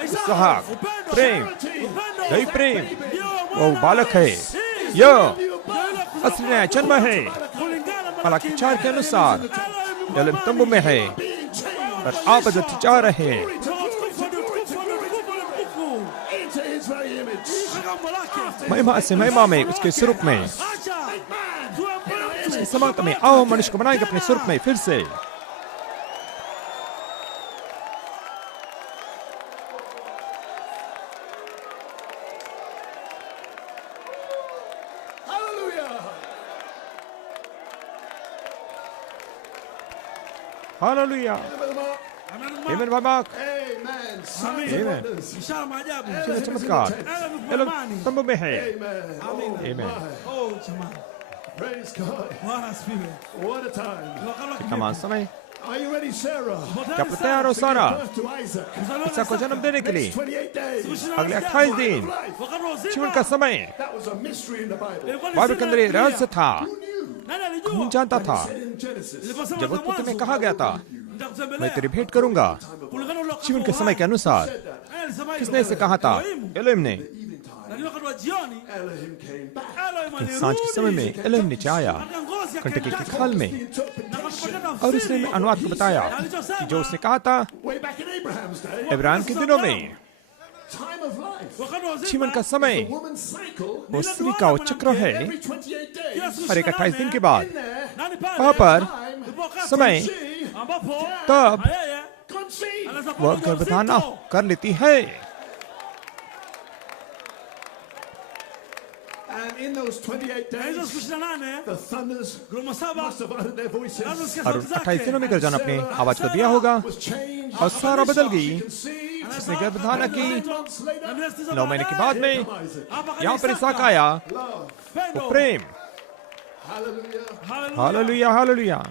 इसहाक, प्रेम, दैहिक प्रेम, वो बालक है। यह असली नया जन्म है। हालांकि 4 के अनुसार एलो तंबू में है, पर आप बदलते जा रहे हैं Into his very image. महिमा से महिमा में, उसके स्वरूप में, उसकी समानता में। आओ मनुष्य को बनाएंगे अपने स्वरूप में फिर से। Hallelujah. हालेलुया। आमीन बाबा। Amen. Signs Amen. and wonders. Ishara maajabu. चलो चमत्कार एलो तंबू में है। Amen. Amen. Oh, jamani. Praise God. Bwana asifiwe. What a time. Wakati wa तमाम समय Are you ready, Sarah? क्या तैयार हो सारा Birth to Isaac. इसका को जन्म देने के लिए? 28 days. अगले 28 दिन wakati wa uzima. जीवन का समय That was a mystery in the Bible. Ilikuwa ni Bible के अंदर ये siri ya रहस्य था। Who knew? Nani कौन alijua? जानता था? In Genesis. Iliposema जब za उत्पत्ति में mwanzo, कहा गया था nitakutembelea. मैं तेरी भेंट करूंगा Kulingana na ule wakati जीवन के wa समय के uhai. अनुसार। Alisema किसने hivyo. इसे कहा था? Elohim. एलोहिम ने। Evening time. Lakini wakati wa jioni, Elohim came back. Elohim alirudi. सांझ के समय में एलोहिम नीचे आया Katika ngozi ya घंटे के Kentucky. खाल में Na akapatia tafsiri. और उसने अनुवाद को बताया Na alichosema, कि जो उसने कहा था Way back in Abraham's day. Ibrahim के दिनों में Time of life. wakati wa uzima, जीवन का समय The woman's cycle. वो स्त्री का वो चक्र है। Every 28 kila days. siku हर एक 28 दिन के बाद In there. nani pale? वहाँ पर Ipo wakati समय ambapo तब yeye Conceive. anaweza वह kuwa गर्भधारण mjamzito. कर लेती है। And in those 28 Na hizo days, siku 28, the thunders ngurumo saba, must have uttered their voices. lazima usikie और sauti zake. 28 दिनों में गर्जन अपने आवाज को दिया होगा Was changed. और सारा बदल गई। Conceived. उसने गर्भधारण की। 9 months later. Na miezi tisa 9 महीने के बाद में hapa यहाँ पर kanisa इसहाक आया, Love. pendo. वो प्रेम। Hallelujah. Hallelujah. Hallelujah, hallelujah.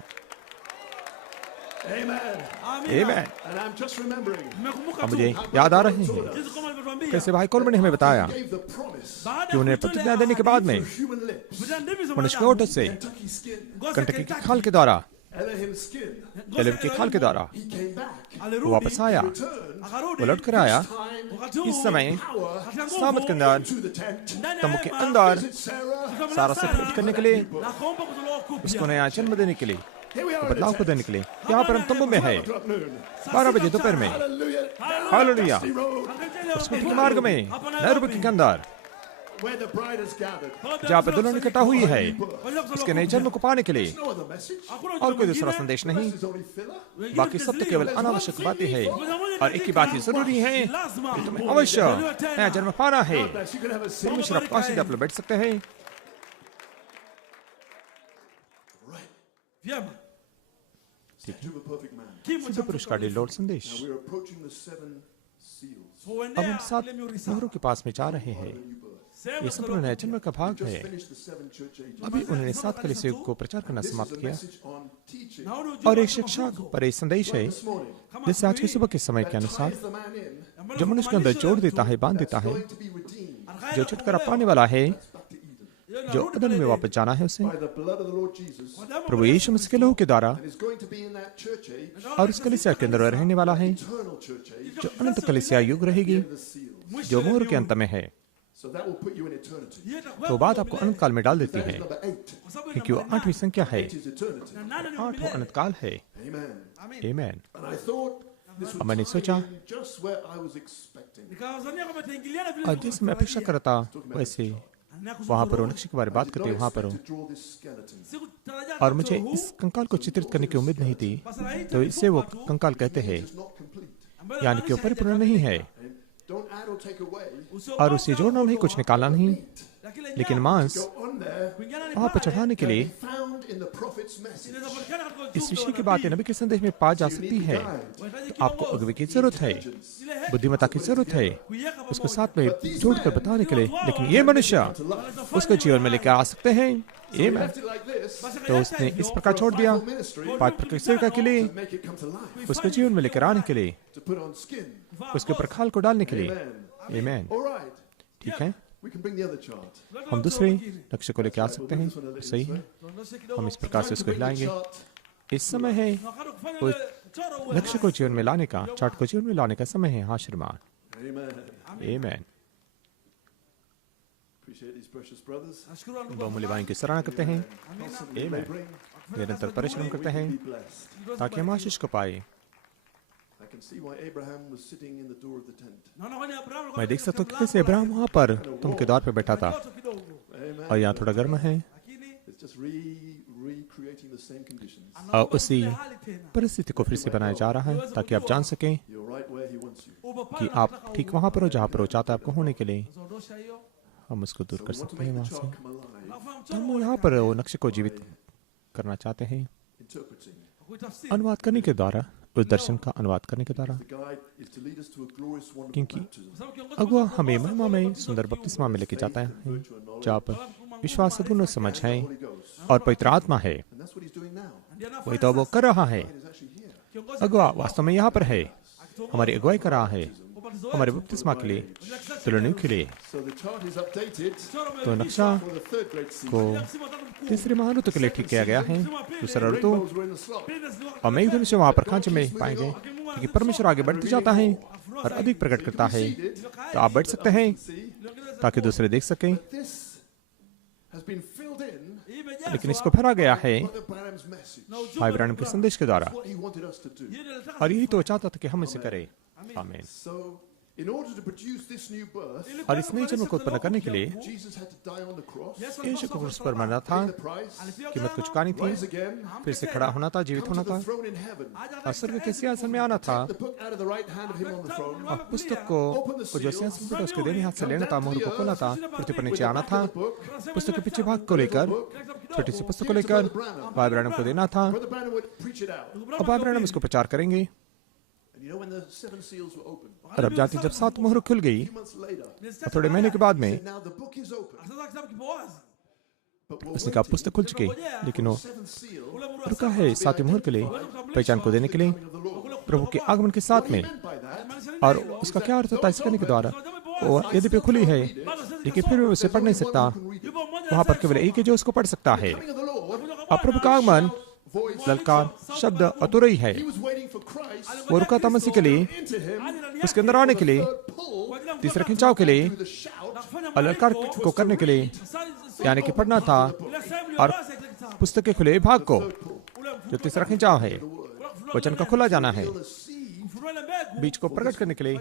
Amen. Amina. आमीन। And I'm just remembering. Nimekumbuka अब tu मुझे याद आ रहे हैं jinsi kama alivyotuambia. कैसे भाई कॉलमन ने हमें बताया Gave the promise. Baada कि ya उन्हें kuitolea प्रतिज्ञा देने के बाद में Human lips. kupitia ndimi za मनुष्य के mwanadamu, ओठ से Kentucky skin. ngozi ya Kentucky की Kentucky, खाल के द्वारा Elohim's skin. ngozi Elohim ya की खाल के द्वारा He came back. वो alirudi, वापस आया। Returned. akarudi, वो लौट कर आया Time wakati इस huu, समय power katika nguvu, सामत के अंदर to the tent. ndani ya तंबू के hema, अंदर Visit Sarah. tukamleta सारा से Sara, भेंट करने के लिए na kuomba kuzaliwa kupya. उसको नया जन्म देने के लिए Here we are in बदलाव the को tent. देने के लिए यहाँ पर हम तंबू में है 12 o'clock noon. 12 बजे दोपहर में Hallelujah. Hallelujah Dusty road Katika ile स्मृति के wakati, मार्ग में hapa नैरोबी Nairobi, के अंदर where the bride is gathered. जहाँ पर दुल्हन इकट्ठा हुई है wajua kuzaliwa उसके नए kupya. जन्म को पाने के लिए No other message. Hakuna और कोई ujumbe दूसरा mwingine, संदेश नहीं। This is only filler. wengine बाकी सब तो taslimu. केवल अनावश्यक बातें हैं और एक ही बात ही जरूरी है Lazima. कि तुम्हें अवश्य नया जन्म पाना है। God bless. You can have a seat. परमेश्वर आपको आशीष दे, आप लोग बैठ सकते हैं। Right. Vyema. Statue of a perfect man. Kimo सिद्ध cha पुरुष का डिलोड संदेश। Now we're approaching the 7 seals. अब हम 7 मोहरों के पास में जा रहे हैं। New birth. ये संपूर्ण नए जन्म का भाग Just है। finished the 7 church ages. अभी उन्होंने 7 कलीसियों को प्रचार करना This is समाप्त a किया message on teaching. और एक शिक्षा पर एक संदेश है This morning. जैसे आज की सुबह के समय के That अनुसार ties the man in. जो मनुष्य के अंदर जोड़ देता है, बांध देता है, Going to be redeemed. जो छुटकारा पाने वाला है, Back to Eden. जो अदन में वापस जाना है उसे By the blood of the Lord Jesus. प्रभु यीशु मसीह के लहू के द्वारा And is going to be in that church age. और उस कलीसिया के अंदर रहने वाला है Eternal church age. जो अनंत कलीसिया युग रहेगी The seals. जो मोहर के अंत में है। So that will put you in eternity. तो बात आपको अनंत काल में डाल देती That है is number 8. क्योंकि वो 8वीं संख्या है। It is eternity. 8 वो अनंत काल है। Amen. आमीन। And I thought this अब मैंने would सोचा tie in just where I was expecting. nikawazania kwamba itaingiliana vile और जिस मैं अपेक्षा करता वैसे वहाँ पर वो नक्शे के बारे में बात करते वहाँ पर हो, to draw this skeleton. Sikutarajia और मुझे mchoro इस huu, कंकाल को चित्रित करने की उम्मीद नहीं थी, basi na hii तो इससे वो कंकाल कहते हैं It's not complete. ambayo यानी कि वो inamaanisha परिपूर्ण नहीं है, And don't add or take away. और उसे जोड़ना नहीं, कुछ निकालना नहीं, lakini लेकिन nyama मांस Go on there. kuingana ni वहाँ पर pale, चढ़ाने के Can लिए be found in the prophet's message. inaweza patikana katika इस ujumbe विषय wa की बातें nabii. नबी के संदेश में पा जा You सकती need the है। guide. Wahitaji तो आपको kiongozi, अगुवे की जरूरत है, ile hekima बुद्धिमत्ता की जरूरत है, kuiweka उसको pamoja. साथ में जोड़कर बताने के लिए। लेकिन ये मनुष्य उसको जीवन में लेकर आ सकते हैं। He आमीन। left it like this. Basi तो उसने इस प्रकार छोड़ दिया, For ministry. पाठ प्रकृति के लिए, To make it come to life. उसको जीवन में लेकर आने के लिए, To put on skin. उसके ऊपर खाल को डालने के लिए। Amen. आमीन। All right. ठीक है, We can bring the other chart. हम दूसरे नक्शे को लेकर आ सकते हैं, सही है। Tuondoshe हम kidogo. इस प्रकार से To उसको bring the हिलाएंगे। chart. इस समय है Na wakati wa kufanya वो ule mchoro uwe नक्शे को जीवन में लाने का, चार्ट को जीवन में लाने का समय है। हाँ श्रीमान, Amen. आमीन। Appreciate these precious brothers. nashukuru ndugu बहुमूल्य भाइयों की सराहना करते हैं, Awesome they Amen. bring. निरंतर परिश्रम करते हैं Be blessed. ताकि हम आशीष को पाए। I can see why Abraham was sitting in the door of the tent. naona kwani Abrahamu alikuwa मैं देख सकता हूँ katika कि कैसे अब्राहम वहाँ पर तुम के द्वार पे बैठा था, joto kidogo, Amen. और यहाँ थोड़ा गर्म है, lakini It's just recreating the same conditions. और anaomba उसी ile hali tena. परिस्थिति को फिर से बनाया जा रहा है ताकि आप जान सकें You're right where he wants you. Upo pale कि आप unataka ठीक uwe. वहाँ पर हो जहाँ पर वो चाहता है आपको होने के लिए। Unaondosha hiyo. हम उसको दूर So कर we want to सकते हैं make वहाँ the से। chart come alive. Unafanya तो mchoro हम uwe यहाँ पर वो नक्शे को जीवित करना चाहते हैं, Interpreting. kuitafsiri. अनुवाद करने के द्वारा, उस दर्शन का अनुवाद करने के द्वारा। The guide is to lead us to a glorious, wonderful क्योंकि baptism. Kwa sababu kiongozi अगुआ mkuu हमें kwa महिमा sababu में kiongozi सुंदर mkuu बपतिस्मा में लेके जाता है, Virtue and knowledge. जहाँ पर विश्वास, सद्गुण और समझ है Holy Ghost. और पवित्र आत्मा है। And that's what he's doing now. ndiye anafanya वही तो वो sasa. कर रहा है। It is actually here. Kiongozi अगुआ वास्तव में यहाँ पर है, akituongoza हमारी अगुवाई कर रहा है, ubatizo हमारे wetu. बपतिस्मा के लिए, Bila kisasa तुलनीय के लिए। So the chart is updated mchoro तो umerudishwa. नक्शा for the third great season. को Msimu wa tatu mkuu. तीसरे महाऋतु के लिए ठीक किया गया है। दूसरा ऋतु Rainbows were in the slot. Pili ziliwaka और मेघ धनुष वहाँ पर खांचे में पाएंगे, क्योंकि परमेश्वर आगे बढ़ते जाता है और अधिक प्रकट करता है। तो आप बैठ सकते हैं See, ताकि दूसरे देख सकें, this has been filled in hii imejazwa लेकिन इसको भरा गया है by Branham's message. na ujumbe भाई ब्रायनम के संदेश के द्वारा, What he wanted us to do. Yeye ndiye alitaka और यही तो वो चाहता था कि हम इसे करें। आमीन। So, in order to produce this new birth, ili और इस नए जन्म को उत्पन्न करने के लिए Jesus had to die on the cross, Yesu यीशु को alipaswa क्रूस पर मरना था, pay the price, alipia कीमत को gharama, चुकानी थी, rise again, फिर से खड़ा होना था, जीवित come होना to था, the throne in heaven, aje और स्वर्ग के सिंहासन में आना था, the book out of the right hand of him on the throne, और पुस्तक को जो सिंहासन पर उसके देने हाथ से लेना था, मोहर को खोला था, पृथ्वी पर नीचे आना था, पुस्तक के पीछे भाग को लेकर, छोटी सी पुस्तक को लेकर भाई ब्रायनम को देना था, Brother Branham would preach it out. और भाई ब्रायनम इसको प्रचार करेंगे। And you know when the seven seals were opened, और अब जाती जब 7 मोहर खुल गई, a few months later, और थोड़े महीने के बाद में now the book is open, sasa kitabu kipo wazi. but we're उसने कहा waiting पुस्तक खुल चुकी, लेकिन वो for the seventh seal Ule muru wa रुका saba, है 7 मोहर के लिए, पहचान को देने के लिए, of the Lord. प्रभु के आगमन के साथ में। Meant by that, maanisha nini और hilo? उसका क्या अर्थ होता है इसे करने के द्वारा? Sasa jambo ipo वो wazi. यद्यपि खुली है, Bado sisi लेकिन फिर भी उसे पढ़ नहीं सकता। yupo mmoja वहाँ पर anasema केवल एक ही जो उसको पढ़ सकता है। coming of the Lord, और प्रभु का आगमन, voice, ललकार, शब्द अतुरई है। he was waiting for Christ वो रुका था मसीह के लिए, into him, उसके अंदर आने के लिए, third pull, kwa ajili ya तीसरे खिंचाव के लिए, through the shout, और ललकार को करने के लिए, यानी कि पढ़ना था, और पुस्तक के खुले भाग को, जो तीसरा खिंचाव है, वचन का खुला जाना है, the seed. बीज को प्रकट करने के लिए,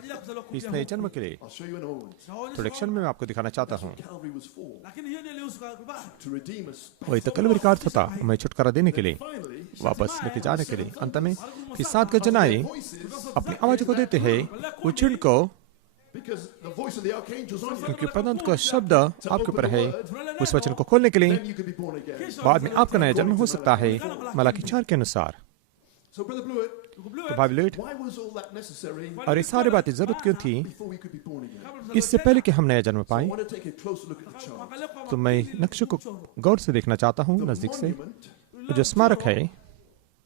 इस नए जन्म के लिए। I'll show you in a moment. थोड़े क्षण में मैं आपको दिखाना चाहता हूँ। Calvary was for, lakini hiyo ndio ilihusu kwa to redeem us. वही तो कलवरी का अर्थ था, हमें छुटकारा देने के लिए, Finally, वापस लेके जाने के लिए। अंत में फिर 7 गज जनाए अपनी आवाज को देते हैं उछिन को, because the voice of the archangel's on you, क्योंकि प्रदंत का शब्द आपके ऊपर है, उस वचन को खोलने के लिए। then you could be born again. बाद में आपका नया जन्म हो सकता है, मलाकी 4 के अनुसार। So, Brother Blewett, तो भाई लुइट, why was all that necessary और ये सारी बातें जरूरत क्यों थी before we could be born again? इससे पहले कि हम नया जन्म I पाए? want to take a closer look at the chart. तो मैं नक्शे को गौर से देखना चाहता हूँ, नजदीक से। Monument जो स्मारक है,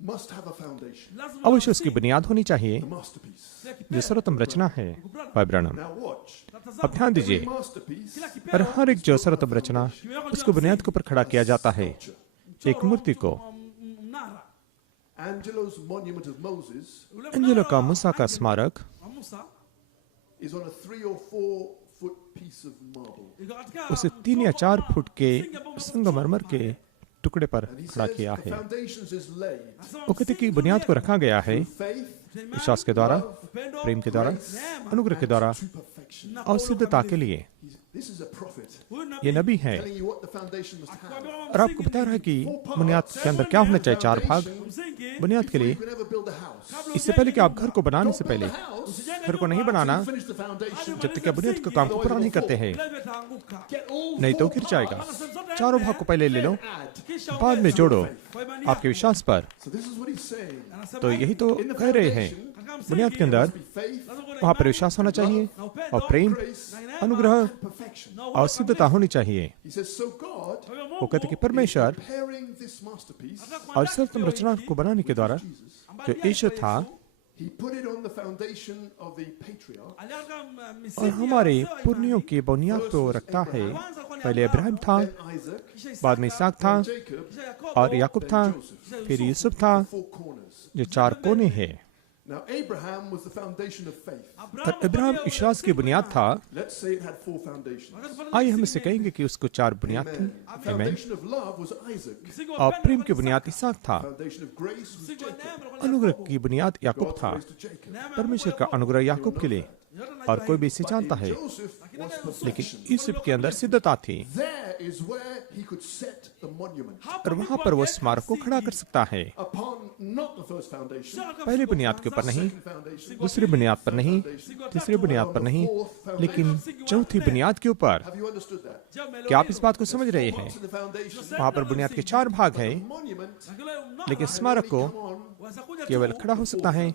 must have a foundation, अवश्य उसकी बुनियाद होनी चाहिए, the masterpiece. जो सर्वोत्तम रचना है। भाई ब्रैनम, Now watch. अब ध्यान Every दीजिए, masterpiece और हर एक जो सर्वोत्तम रचना, उसको बुनियाद के ऊपर खड़ा किया जाता है, एक मूर्ति को। mnara Angelo's monument of Moses Angelo का मूसा का स्मारक wa Musa is on a 3 or 4 foot piece of marble. iko katika उसे 3 या 4 फुट के संगमरमर के टुकड़े पर And he खड़ा says किया the है। foundations is laid वो कहते कि बुनियाद को रखा गया है faith, विश्वास के द्वारा, upendo प्रेम के द्वारा, neema अनुग्रह के द्वारा to perfection. na और सिद्धता के लिए। He's This is a prophet Huyu nabii ये नबी है telling you what the foundation must have. akikwambia और आपको बता रहा है कि बुनियाद के अंदर क्या होना चाहिए। 4 भाग msingi बुनियाद के Before लिए। you can ever build a house, इससे पहले कि आप घर को बनाने से don't build पहले a house घर को नहीं बनाना finish the foundation. जब तक कि बुनियाद का काम को पूरा नहीं करते हैं, leo itaanguka Get all नहीं तो 4 गिर जाएगा। parts, 4 भाग को पहले ले लो, add. kisha बाद में जोड़ो kwa imani आपके विश्वास पर। So this is what he's saying. anasema तो यही तो In the कह रहे हैं, foundation, बुनियाद के अंदर be faith, वहाँ पर विश्वास होना चाहिए और प्रेम, अनुग्रह perfection. और सिद्धता होनी चाहिए। He says, so God, वो कहते कि परमेश्वर preparing this masterpiece, और सर्वोत्तम रचना को बनाने के द्वारा जो ईश्वर था he put it on the foundation of the patriarch, और हमारे पुरनियों की बुनियाद पे वो रखता है। पहले इब्राहिम था, then Isaac, बाद में इसहाक था Jacob, और याकूब था, फिर यूसुफ था, 4 corners. जो 4 कोने हैं। Now Abraham was the foundation of faith. और इब्राहिम विश्वास की बुनियाद था। Let's say it had 4 foundations. आइए हम इसे कहेंगे कि उसको 4 बुनियाद थी। The आमीन। foundation of love was Isaac. और प्रेम की बुनियाद इसहाक था। Foundation of grace was Jacob. अनुग्रह की बुनियाद याकूब था। Praise to Jacob. परमेश्वर का अनुग्रह याकूब के लिए, और कोई भी इसे जानता है। Joseph was लेकिन perfection. यूसुफ के अंदर सिद्धता थी There is where he could set the monument और वहां पर वो स्मारक को खड़ा कर सकता है। upon not the first foundation, पहली बुनियाद के ऊपर नहीं, second foundation, दूसरी बुनियाद पर नहीं, तीसरी बुनियाद पर नहीं, लेकिन चौथी बुनियाद के ऊपर। Have you understood that? क्या आप इस बात को समझ रहे हैं? To the foundation, वहां पर बुनियाद के 4 भाग हैं, monument लेकिन स्मारक को केवल खड़ा हो सकता है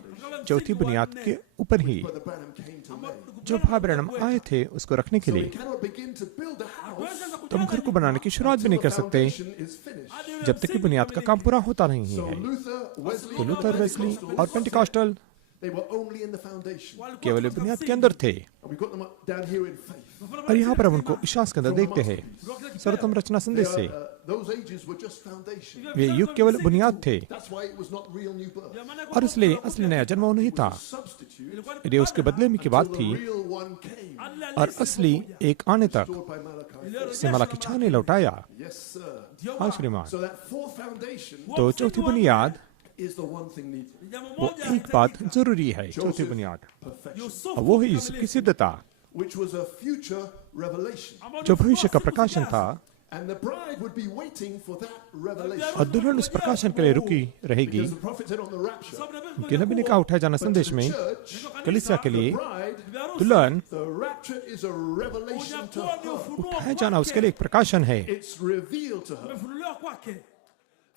चौथी बुनियाद के ऊपर ही। Brother Branham came to lay. जो भाई ब्रैनम आए थे उसको रखने के We लिए, cannot begin to build a house तो हम घर को बनाने की शुरुआत भी नहीं कर the सकते foundation is finished. जब तक कि बुनियाद का काम पूरा होता नहीं So है। Luther, Wesley, तो लूथर, वेस्ली और Pentecostal they were only in the foundation. केवल बुनियाद के अंदर थे, And we got them up down here in faith. और यहाँ पर हम उनको विश्वास के अंदर देखते हैं। सर्वोत्तम रचना संदेश से Those ages were just foundation. वे युग केवल बुनियाद थे, That's why it was not real new birth. और इसलिए असली नया जन्म वो नहीं था। Substitute, ये उसके बदले में की बात the थी, real one came. और असली एक आने तक Restored by Malachi. से मलाकी छाह ने लौटाया। Yes, sir. हाँ श्रीमान। So that fourth foundation तो चौथी बुनियाद is the one thing needed. वो एक बात जरूरी है। चौथी बुनियाद Perfection. और वो ही यूसुफ की सिद्धता, Which was a future revelation. जो भविष्य का प्रकाशन था, And the bride would be waiting for that revelation. और दुल्हन उस प्रकाशन के लिए रुकी रहेगी। Because the prophet said on the rapture, कि नबी ने कहा उठाए जाना संदेश में church, कलीसिया के लिए the bride, दुल्हन the rapture is a revelation to her. उठाए जाना उसके लिए एक प्रकाशन है। It's revealed to her. umefunuliwa kwake.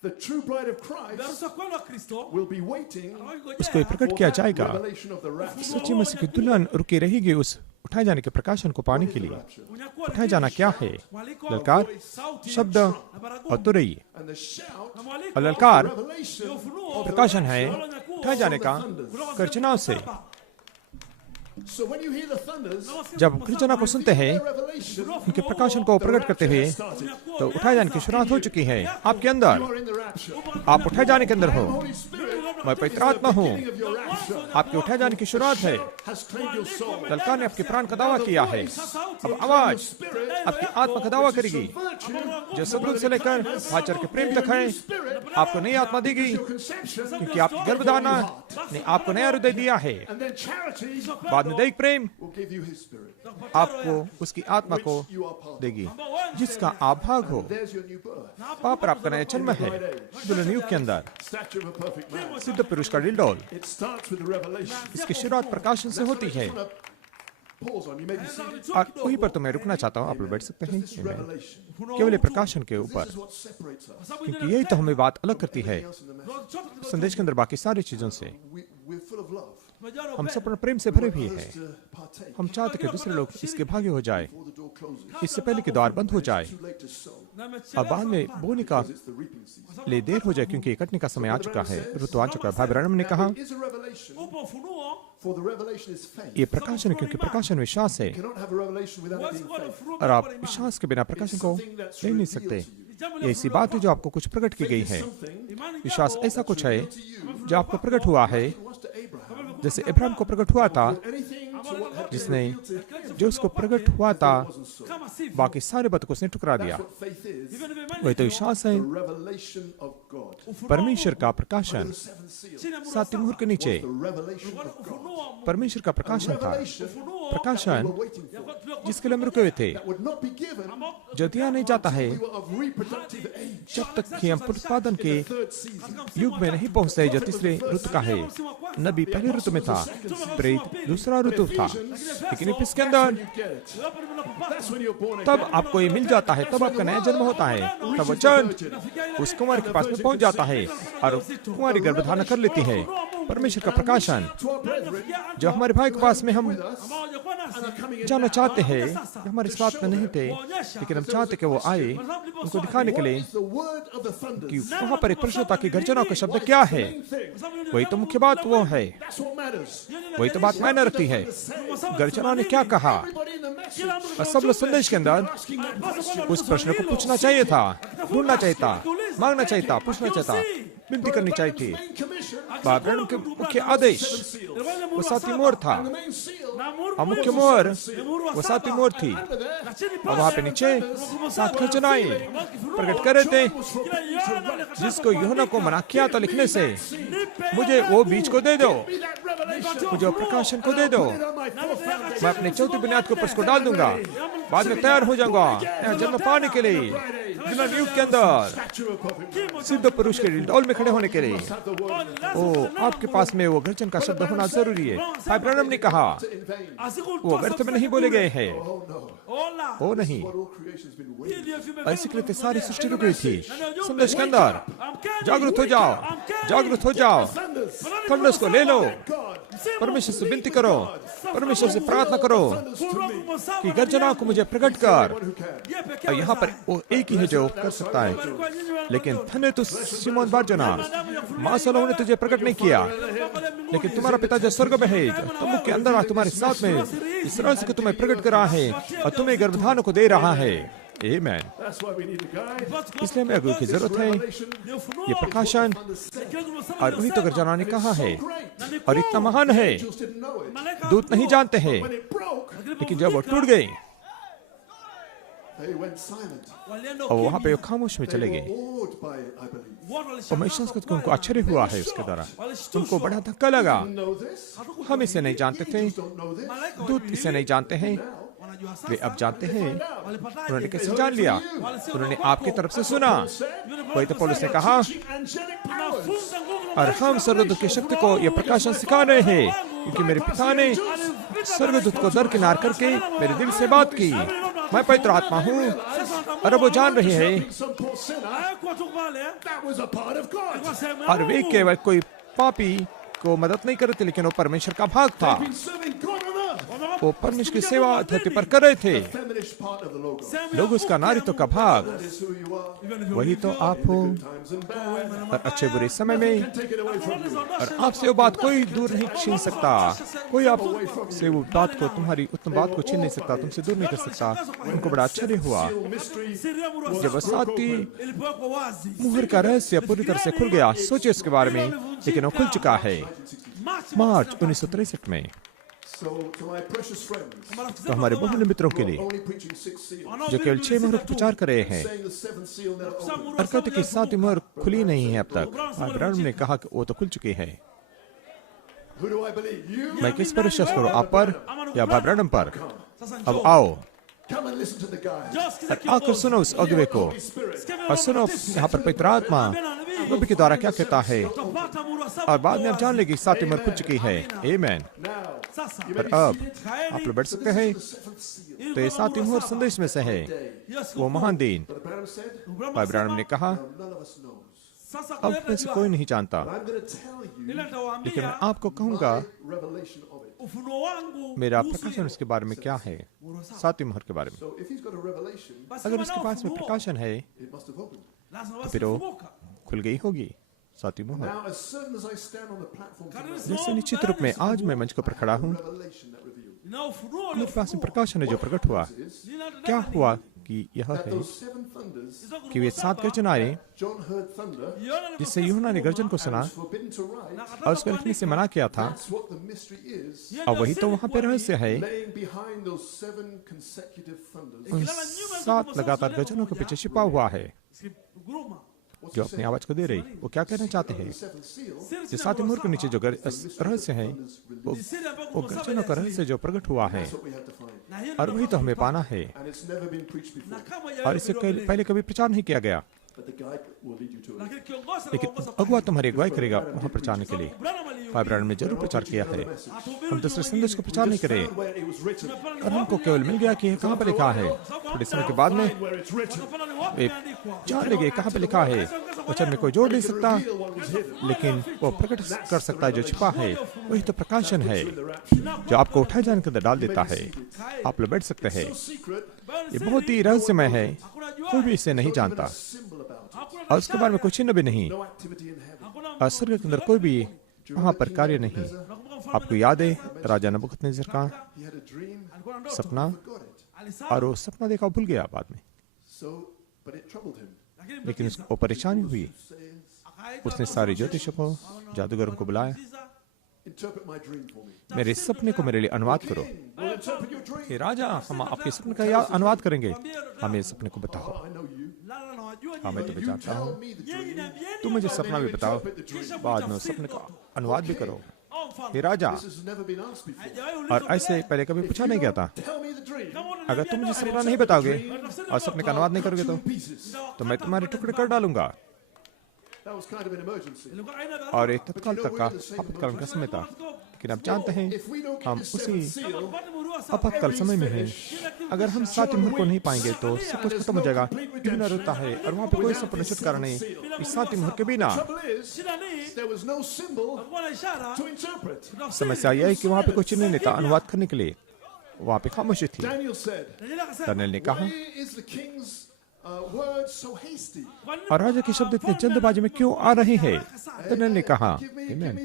The true bride of Christ Harusi ya kweli wa Kristo will be waiting उसको ये प्रकट for किया that जाएगा। revelation of the rapture. सच्ची मसीह की दुल्हन रुकी रहेगी उस उठाए जाने के प्रकाशन को पाने के लिए। unyakuwa उठाए जाना क्या है? mwaliko, ललकार, sauti, शब्द na और baragumu. तुरई। And the shout, Na mwaliko, और ललकार revelation, ufunuo, प्रकाशन है unyakuwa, उठाए जाने का kutoka गर्जनाओं से। so when you hear the thunders, जब गर्जना को सुनते हैं, their revelation, उनके प्रकाशन को प्रकट करते हुए, started. तो उठाए जाने की शुरुआत हो चुकी है। आपके अंदर, You are in the rapture. आप उठाए जाने के अंदर हो। Holy Spirit, मैं पवित्र आत्मा हूँ। beginning of your rapture, आपके उठाए जाने की शुरुआत है। has claimed your soul. ललकार ने आपके प्राण का दावा किया है। अब आवाज आपकी आत्मा का दावा करेगी, जो सदगुण से लेकर भाचर के प्रेम तक है। आपको नई आत्मा देगी, Your conception, क्योंकि आपकी गर्भधारणा ने आपको नया हृदय दिया है। and then charity बाद में दैहिक प्रेम will give you His Spirit. आपको उसकी आत्मा को You are part of. देगी, जिसका आप भाग हो। There's your new birth. वहाँ पर आपका नया जन्म है दुल्हन युग के अंदर। Stature of a perfect man. सिद्ध पुरुष का डिलडोल, It starts with the revelation. इसकी शुरुआत प्रकाशन से होती है। Pause on. You may be seated. और वहीं पर तो मैं रुकना चाहता हूँ, आप लोग बैठ सकते हैं। This is Amen। revelation. केवल ये प्रकाशन के This ऊपर, is what separates us. क्योंकि यही तो हमें बात अलग करती है Else in the message. संदेश के अंदर बाकी सारी चीजों से। We're full of love. हम सब अपने प्रेम से भरे हुए Others हैं। to partake हम चाहते कि दूसरे लोग इसके भागी हो जाए, before the door closes. इससे पहले कि द्वार बंद हो जाए Too late to sow. और बाद में बोने का It's the reaping season. ले देर हो जाए, क्योंकि कटने का समय आ चुका है, ऋतु आ चुका है। भाई ब्रैनम ने कहा, There is a revelation, upo ufunuo, for the revelation is faith. ये प्रकाशन है, क्योंकि प्रकाशन विश्वास है, You cannot have a revelation without it huwezi being kuwa na faith. ufunuo और bila आप kuwa na imani. विश्वास के बिना प्रकाशन को Something that's ले नहीं revealed सकते। to you. ये ऐसी बात है जो आपको कुछ प्रकट की गई है। Something Imani विश्वास jambo ऐसा कुछ है to you. जो आपको प्रकट हुआ है, It was to Abraham. जैसे इब्राहिम को प्रकट हुआ था, Anything to what had been जिसने revealed to him जो उसको प्रकट हुआ था, wasn't so. kama sivyo. बाकी सारे बात को उसने ठुकरा दिया। That's what faith is. Hivyo ndivyo imani वही तो ilivyo. विश्वास है, The revelation of God. Ufunuo परमेश्वर का Under प्रकाशन। the seventh seal. chini ya muhuri wa सात saba. मुहर के नीचे The revelation of God. Ufunuo परमेश्वर का प्रकाशन था। Revelation प्रकाशन we're waiting ya for. kwa- tuliokuwa जिसके लिए हम रुके हुए थे, that would not be given जो दिया नहीं जाता है we were of reproductive age. जब तक कि हम पुरुषोत्पादन के Third season. युग में नहीं पहुंचते, जो तीसरे ऋतु का है। नबी पहले ऋतु में था, प्रेरित दूसरा ऋतु था, लेकिन इफिस के अंदर You get it. That's when you're born तब again. आपको ये मिल जाता है, तब आपका नया जन्म होता है, तब वचन उस कुमार के पास में पहुंच जाता है और कुमारी गर्भधारण कर लेती है। परमेश्वर का प्रकाशन To our brethren जो हमारे भाई के पास में हम with us and are coming in. जाना चाहते हैं, जो हमारे साथ में नहीं थे, लेकिन हम चाहते कि वो आए, उनको दिखाने के What लिए is the word of the कि thunders? वहाँ पर एक प्रश्नता की गर्जना का शब्द क्या है। Main thing. वही तो मुख्य बात वो है, That's what matters. वही तो बात मायने रखती है। गर्जना ने क्या कहा, Everybody in the message और सब लोग संदेश के अंदर asking that question. उस प्रश्न को पूछना चाहिए था, ढूंढना चाहिए था, मांगना चाहिए था, पूछना चाहिए था, विनती करनी चाहिए थी। Main commission. बाइबल के मुख्य आदेश वो सातवीं मोहर था, The main seal. और मुख्य मोहर वो सातवीं मोहर थी, Under there. और वहाँ पे नीचे सात खजनाएं प्रकट कर रहे थे, जिसको यूहन्ना को मना किया था लिखने से, मुझे वो बीज को दे दो, Be that revelation. मुझे वो प्रकाशन को दे दो, Put it on my fourth foundation. मैं अपने चौथी बुनियाद के ऊपर उसको डाल दूंगा, बाद में तैयार हो जाऊंगा नया जन्म पाने के लिए, बिना युग के अंदर Statue of prophet. सिद्ध पुरुष के डोल में खड़े होने के लिए। Have the word ओ, आपके पास में वो गर्जन का शब्द होना जरूरी है। भाई ब्रैनम ने कहा in vain. वो व्यर्थ में नहीं बोले गए हैं, Oh no. वो नहीं। What all creation's been waiting. ऐसी कृत्य सारी सृष्टि रुक गई थी। संदेश के अंदर जागरूक हो जाओ, जागरूक हो जाओ, थंडर्स को ले लो, God. परमेश्वर से विनती करो, परमेश्वर से प्रार्थना करो कि गर्जना को मुझे प्रकट कर। Who can? और यहाँ पर वो एक ही है जो कर सकता है, लेकिन धन्य तू सिमोन बारजना, माँ सलोह ने तुझे प्रकट नहीं किया, लेकिन तुम्हारा पिता जो स्वर्ग में है, जो तम्बू के अंदर आ तुम्हारे साथ में, इस तरह से तुम्हें प्रकट करा है और तुम्हें गर्भधान को दे रहा है। आमेन। That's why we need a guide. इसलिए हमें अगुए की जरूरत है, ये प्रकाशन, और वही तो गर्जना ने कहा है, और इतना महान है, Angels didn't know it. दूत नहीं जानते हैं, When it broke, लेकिन जब वो टूट गई they went silent. और वहाँ पे वो खामोश में They चले were गए। awed by it, I believe. और मैं संस्कृत को उनको आश्चर्य हुआ है उसके द्वारा, उनको बड़ा धक्का लगा। Know this? हम इसे नहीं जानते थे, Don't know this? दूत इसे नहीं जानते हैं, वे अब जानते हैं। उन्होंने कैसे जान लिया? उन्होंने आपकी तरफ से सुना। वही तो पौलुस ने कहा, Angelic powers. और हम स्वर्गदूत की शक्ति को यह प्रकाशन सिखा रहे हैं, क्योंकि मेरे पिता ने स्वर्गदूत को दरकिनार करके मेरे दिल से बात की। मैं पवित्र आत्मा हूँ, और अब वो जान रही है, Some poor sinner. That was a part of God. और वे केवल कोई पापी को मदद नहीं कर रहे थे, लेकिन वो परमेश्वर का भाग था। Been serving God on earth. वो परमेश्वर की सेवा धरती पर कर रहे थे। Feminist part of the logo. लोग उसका नारीत्व का भाग, That is who you are. वही तो आप हो, Times and bad. और अच्छे बुरे समय में, Take it away from you. और आपसे वो बात कोई दूर नहीं छीन सकता, कोई आप से वो बात को, तुम्हारी उत्तम बात को छीन नहीं सकता, तुमसे दूर नहीं कर सकता। उनको बड़ा आश्चर्य हुआ Mystery. जब साथी मुहर का रहस्य पूरी तरह से खुल गया। सोचिए उसके बारे में, लेकिन वो खुल चुका है मार्च 1963 में। So, to my precious friends, तो हमारे बहुमूल्य मित्रों के लिए only preaching 6 seals, जो केवल 6 मोहर प्रचार कर रहे हैं, saying the 7th seal never opened. और कहते कि 7वीं मोहर खुली नहीं है अब तक। अब्राहम ने कहा कि वो तो खुल चुकी है। Who do I believe? You? मैं किस पर विश्वास करूं, आप पर या अब्राहम पर? अब आओ Come and listen to the guy. और आकर सुनो उस अगुवे को, और सुनो यहाँ पर पवित्र आत्मा नबी के द्वारा क्या कहता है, और बाद में आप जान लेंगे 7वीं मोहर खुल चुकी है। आमेन। Now, और अब आप लोग बैठ सकते हैं। the 7th seal. तो ये 7वीं मोहर संदेश में से है, वो महान दिन। But Abraham said, अब्राहम ने कहा, none of us knows. अब में से कोई नहीं जानता, I'm going to tell you लेकिन मैं आपको कहूंगा my revelation of it. मेरा प्रकाशन उसके बारे में क्या है, 7वीं मोहर के बारे में। So, if he's got a revelation, अगर उसके पास में प्रकाशन है, it must have opened. तो फिर वो खुल गई होगी 7वीं मोहर। Now, as certain as I stand on the platform tonight, जैसे निश्चित रूप में आज मैं मंच को पर खड़ा हूँ, revelation that revealed मेरे पास में प्रकाशन है जो प्रकट हुआ। क्या हुआ कि यह that है those 7 thunders, कि वे 7 गर्जनाएं, John heard thunder, जिससे यूहन्ना ने गर्जन को सुना was forbidden to write. और उसको लिखने से मना किया था, That's what the mystery is. और वही तो वहाँ पे रहस्य है। Laying behind those 7 consecutive thunders. उन 7 लगातार गर्जनों के पीछे छिपा हुआ है, What's जो he अपनी saying? आवाज को दे रही। वो क्या कहना चाहते हैं? The 7th seal, जो 7वीं मोहर के नीचे जो रहस्य है, वो गर्जनों का रहस्य जो प्रकट हुआ है, that's what we have to find. Na hiyo और ndio वही तो हमें पाना है, And it's never been preached na before. kama और इससे hajawahi पहले कभी प्रचार नहीं किया गया, But the guide will lead you to it. lakini kiongozi लेकिन anaongoza अगुआ तुम्हारी अगुवाई करेगा वहाँ प्रचारने के लिए। Branham alihubiri. भाई ब्रायन ने जरूर प्रचार किया है, Hatuhubiri हम दूसरे ujumbe संदेश को mwingine. प्रचार नहीं करे, Found where it was written. Tunapenda ni और हमको wapi केवल मिल गया कि ये कहाँ पे लिखा है। थोड़े समय के बाद में Find where it's written. tunapenda ni wapi ये imeandikwa. जान लेंगे कहाँ पे लिखा है। वचन में कोई जोड़ नहीं सकता, Reveal what was hidden. लेकिन वो प्रकट कर सकता है जो छिपा है। वही तो प्रकाशन है In the rapture. जो आपको उठाए जाने के अंदर डाल देता है। आप लोग बैठ सकते हैं, So secret, ये बहुत ही रहस्यमय है, Hakuna कोई jua. भी इसे नहीं जानता, symbol about it. Hakuna और उसके बारे में कुछ चिन्ह भी नहीं, No activity in heaven. Hakuna और स्वर्ग के अंदर कोई भी वहाँ पर कार्य नहीं। Nakumbuka mfalme आपको याद है राजा नबूकदनेस्सर का He had a dream, alikuwa na ndoto. सपना, forgot it. Alisahau. और वो सपना देखा भूल गया बाद में, So, but it troubled him. Lakini लेकिन उसको परेशानी हुई। Says, akaita उसने सारे ज्योतिषों को, जादूगरों को बुलाया, interpret my dream for me. मेरे सपने को मेरे लिए अनुवाद करो। We'll interpret your dream. हे राजा, हम आपके सपने का अनुवाद करेंगे, हमें इस सपने को बताओ। Oh, I know you. Lala na wajua हाँ, मैं तुम्हें You जानता हूँ, tell me the Nyinyi dream. niambieni तुम मुझे सपना भी बताओ, Interpret the dream. बाद में उस सपने का अनुवाद भी करो। au mfalme. Hey Raja, This has never been asked before. Hajawahi और ulizwa ऐसे mbele. पहले कभी पूछा नहीं गया था। Tell me the dream. Kama unaniambia अगर तुम मुझे ndoto, सपना नहीं बताओगे और सपने का अनुवाद नहीं करोगे Two pieces. तो मैं तुम्हारे टुकड़े कर डालूंगा। That was kind of an emergency. ilikuwa aina ya और एक तत्काल तक का आपातकाल का समय था, लेकिन आप जानते हैं If we don't get हम the उसी seventh seal, Upate muhuri wa saba. आपातकाल समय में हैं। अगर हम सातवें मुहूर्त को नहीं पाएंगे तो सब कुछ खत्म हो जाएगा, बिना रोता है, और वहाँ पे कोई सपना छुटकारा नहीं इस सातवें मुहूर्त के बिना। trouble is, Shida ni there was no symbol hakuwa na ishara to interpret. kutafsiri. समस्या यह है कि वहाँ पे कुछ नहीं था अनुवाद करने के लिए, वहाँ पे खामोशी थी। Daniel said, Danieli akasema, Daniel ने कहा, why is the king's words so hasty? "Kwa nini और राजा के शब्द इतने जल्दबाजी में क्यों आ रहे हैं? दानियेल ने कहा, Give me Amen.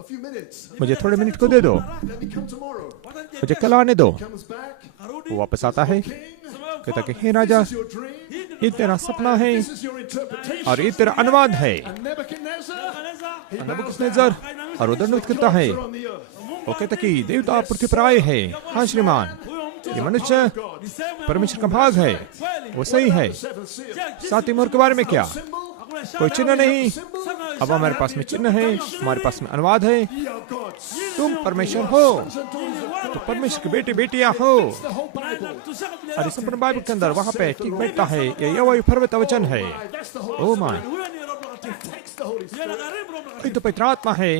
a few minutes. मुझे थोड़े मिनट को दे दो, Let me come tomorrow. watanijia मुझे कल आने दो। Comes back. karudi वो वापस आता है, King, sema कहता कि mfalme, hey Raja, this is your dream. ये तेरा सपना है This is your interpretation. और ये तेरा अनुवाद है। And Nebuchadnezzar, Nebuchadnezzar, he bows Nebuchadnezzar down. और वो दंडवत करता है। They're on the earth. वो कहता कि देवता पृथ्वी पर आए हैं। हाँ श्रीमान, huyo mtu ये मनुष्य God. ni sehemu ya परमेश्वर का भाग है, kweli. वो सही है। Seventh seal. Je, jinsi सातवें मुहूर्त के बारे में क्या? Symbol. hakuna ishara. कोई चिन्ह नहीं। Symbol. Sana अब हमारे पास में चिन्ह है, हमारे पास में अनुवाद है। Ye are gods. तुम परमेश्वर हो, Sons and daughters of God. तो परमेश्वर के बेटे बेटियां हो। The whole Bible. tushaka Biblia और yote. इस संपूर्ण बाइबल के अंदर वहाँ पे ठीक बैठता है, ये वही पर्वत वचन है। That's the Holy oh my, Huyo ni Roho Mtakatifu. Text, the Holy Yeye Spirit. anagharimu Roho ये Mtakatifu. तो पवित्र आत्मा है,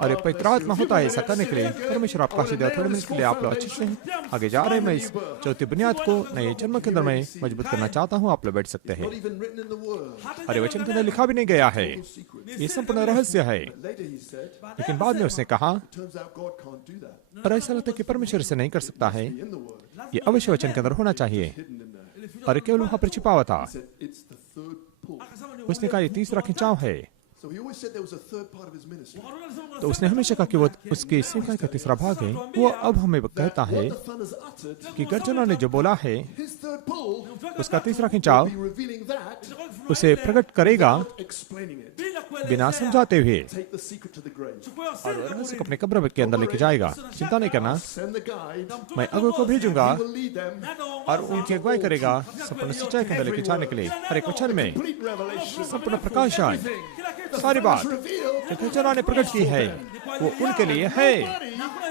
और ये पवित्र आत्मा होता है ऐसा करने के लिए। परमेश्वर आपका आशीर्वाद दे। थोड़े मिनट के लिए आप लोग अच्छे से आगे जा रहे हैं। मैं इस चौथी बुनियाद को नए जन्म के अंदर मैं मजबूत करना चाहता हूँ। आप लोग बैठ सकते हैं। Not even written in the word. अरे वचन के अंदर लिखा भी नहीं गया है, Secret. ये संपूर्ण रहस्य है। Later he said, लेकिन बाद में उसने कहा, turns out God can't do that. और ऐसा लगता है कि परमेश्वर इसे नहीं कर सकता है, In the word. ये अवश्य वचन के अंदर होना चाहिए। Hidden in there. और केवल वहाँ पर छिपा हुआ था। He said, it's the third pull. Akasema ni उसने कहा ये तीसरा खिंचाव है। So he always said there was a third part of his ministry. Warumi alisema kuna तो उसने हमेशा कहा कि वो उसकी श्रृंखला का तीसरा भाग है। वो अब हमें कहता है What the Son has uttered, कि गर्जना ने जो बोला है, his third pull उसका तीसरा खिंचाव be revealing that, उसे प्रकट करेगा explaining it. bila बिना kuelezea. समझाते हुए, Take the secret to the grave. Chukua hiyo siri और kaburini. उसे अपने कब्र के अंदर लेके जाएगा। चिंता नहीं करना, Send the guide. मैं अगुए को भेजूंगा He will lead them. Nenda और uongoze. उनकी अगुवाई करेगा संपूर्ण सच्चाई के अंदर लेके जाने के लिए। हर एक वचन में Complete revelation. संपूर्ण प्रकाशन, Kila kitu. सारी बात Revealed. जो गर्जना ने प्रकट की है वो उनके लिए है,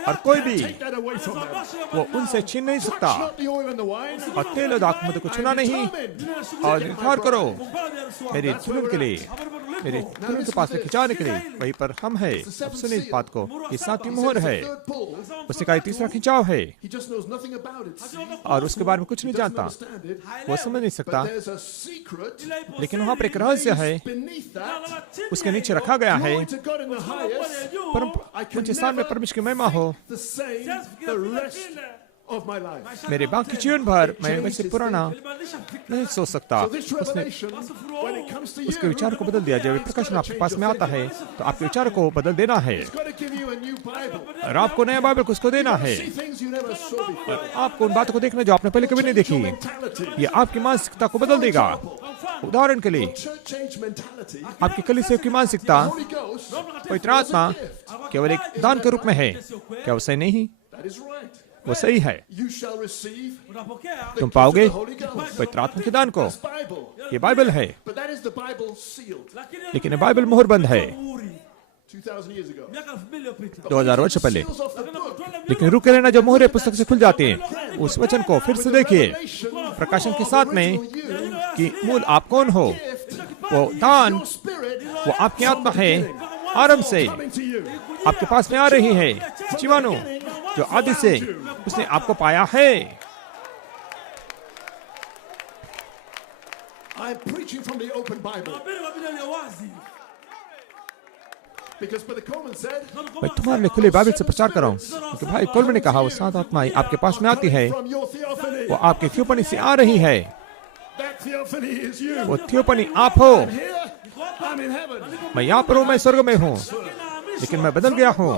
और कोई भी Take that away from them. वो उनसे छीन नहीं सकता। Not the oil and the wine. और तेल और दाखमधु को छूना नहीं, Determined. और निर्धार करो Kumbana vya Yesu wangu. मेरी दुल्हन के लिए, Hapo ndipo tulipo. मेरे दुल्हन के पास लेके जाने के लिए। वहीं पर हम है। अब सुनिए इस बात को, ये सातवीं मोहर है। Third pull. उसने कहा ये तीसरा खिंचाव है, He just knows nothing about it. See? और उसके बारे में कुछ नहीं Doesn't जानता, understand it. वो समझ नहीं सकता। But there's a secret Ila ipo लेकिन siri वहाँ पर एक रहस्य है, beneath that. na chini उसके ya नीचे hiyo. रखा गया है। Glory to God in the highest. Pale juu, परम ऊंचे स्थान में परमेश्वर की महिमा हो। The same siwezi the kufikiria rest vile. of my life. Maisha मेरे yangu बाकी tena. जीवन भर मैं वैसे पुराना Ilibadilisha fikra. नहीं सोच सकता। So this उसने revelation, when it comes to उसके you, विचार को बदल दिया। जब ये प्रकाशन आपके पास में आता है तो आपके विचार को बदल देना है, it's got to give you a new Bible. और आपको नया बाइबल को उसको देना है। See things you never saw before. आपको उन बातों को देखना जो आपने पहले कभी नहीं देखी। Mentality. ये आपकी मानसिकता को बदल देगा। उदाहरण के लिए, Church age mentality. आपकी कलीसिया की मानसिकता Holy Ghost. पवित्र आत्मा केवल एक दान के रूप में है, क्या वो सही नहीं? That is right. वो सही है। You shall receive Unapokea. तुम पाओगे the Holy Ghost. पवित्र आत्मा के दान को। This Bible. ये बाइबल है, But that is the Bible sealed Lakini लेकिन ये बाइबल मोहर बंद है। muhuri. 2,000 years ago. Miaka 2000 iliyopita. 2000 वर्ष पहले। Seals off the book. लेकिन रुके रहना जब मोहरे पुस्तक से खुल जाती है, उस वचन को फिर से देखिए प्रकाशन के साथ में कि मूल आप कौन हो। वो दान, वो आपकी आत्मा है, आरंभ से आपके पास में आ रही है, जीवाणु जो आदि से उसने आपको पाया है। I'm preaching from the open Bible. Because Brother Coleman said, मैं तुम्हारे लिए खुले बाइबल से प्रचार कर रहा हूँ, क्योंकि भाई कोलमन ने कहा वो सात आत्माएं आपके पास में आती है, from your theophany, वो आपके थियोपनी से आ रही है। that theophany is you. वो थियोपनी आप हो। Here, I'm in heaven. मैं यहाँ पर हूँ, मैं स्वर्ग में हूँ, लेकिन मैं बदल गया हूँ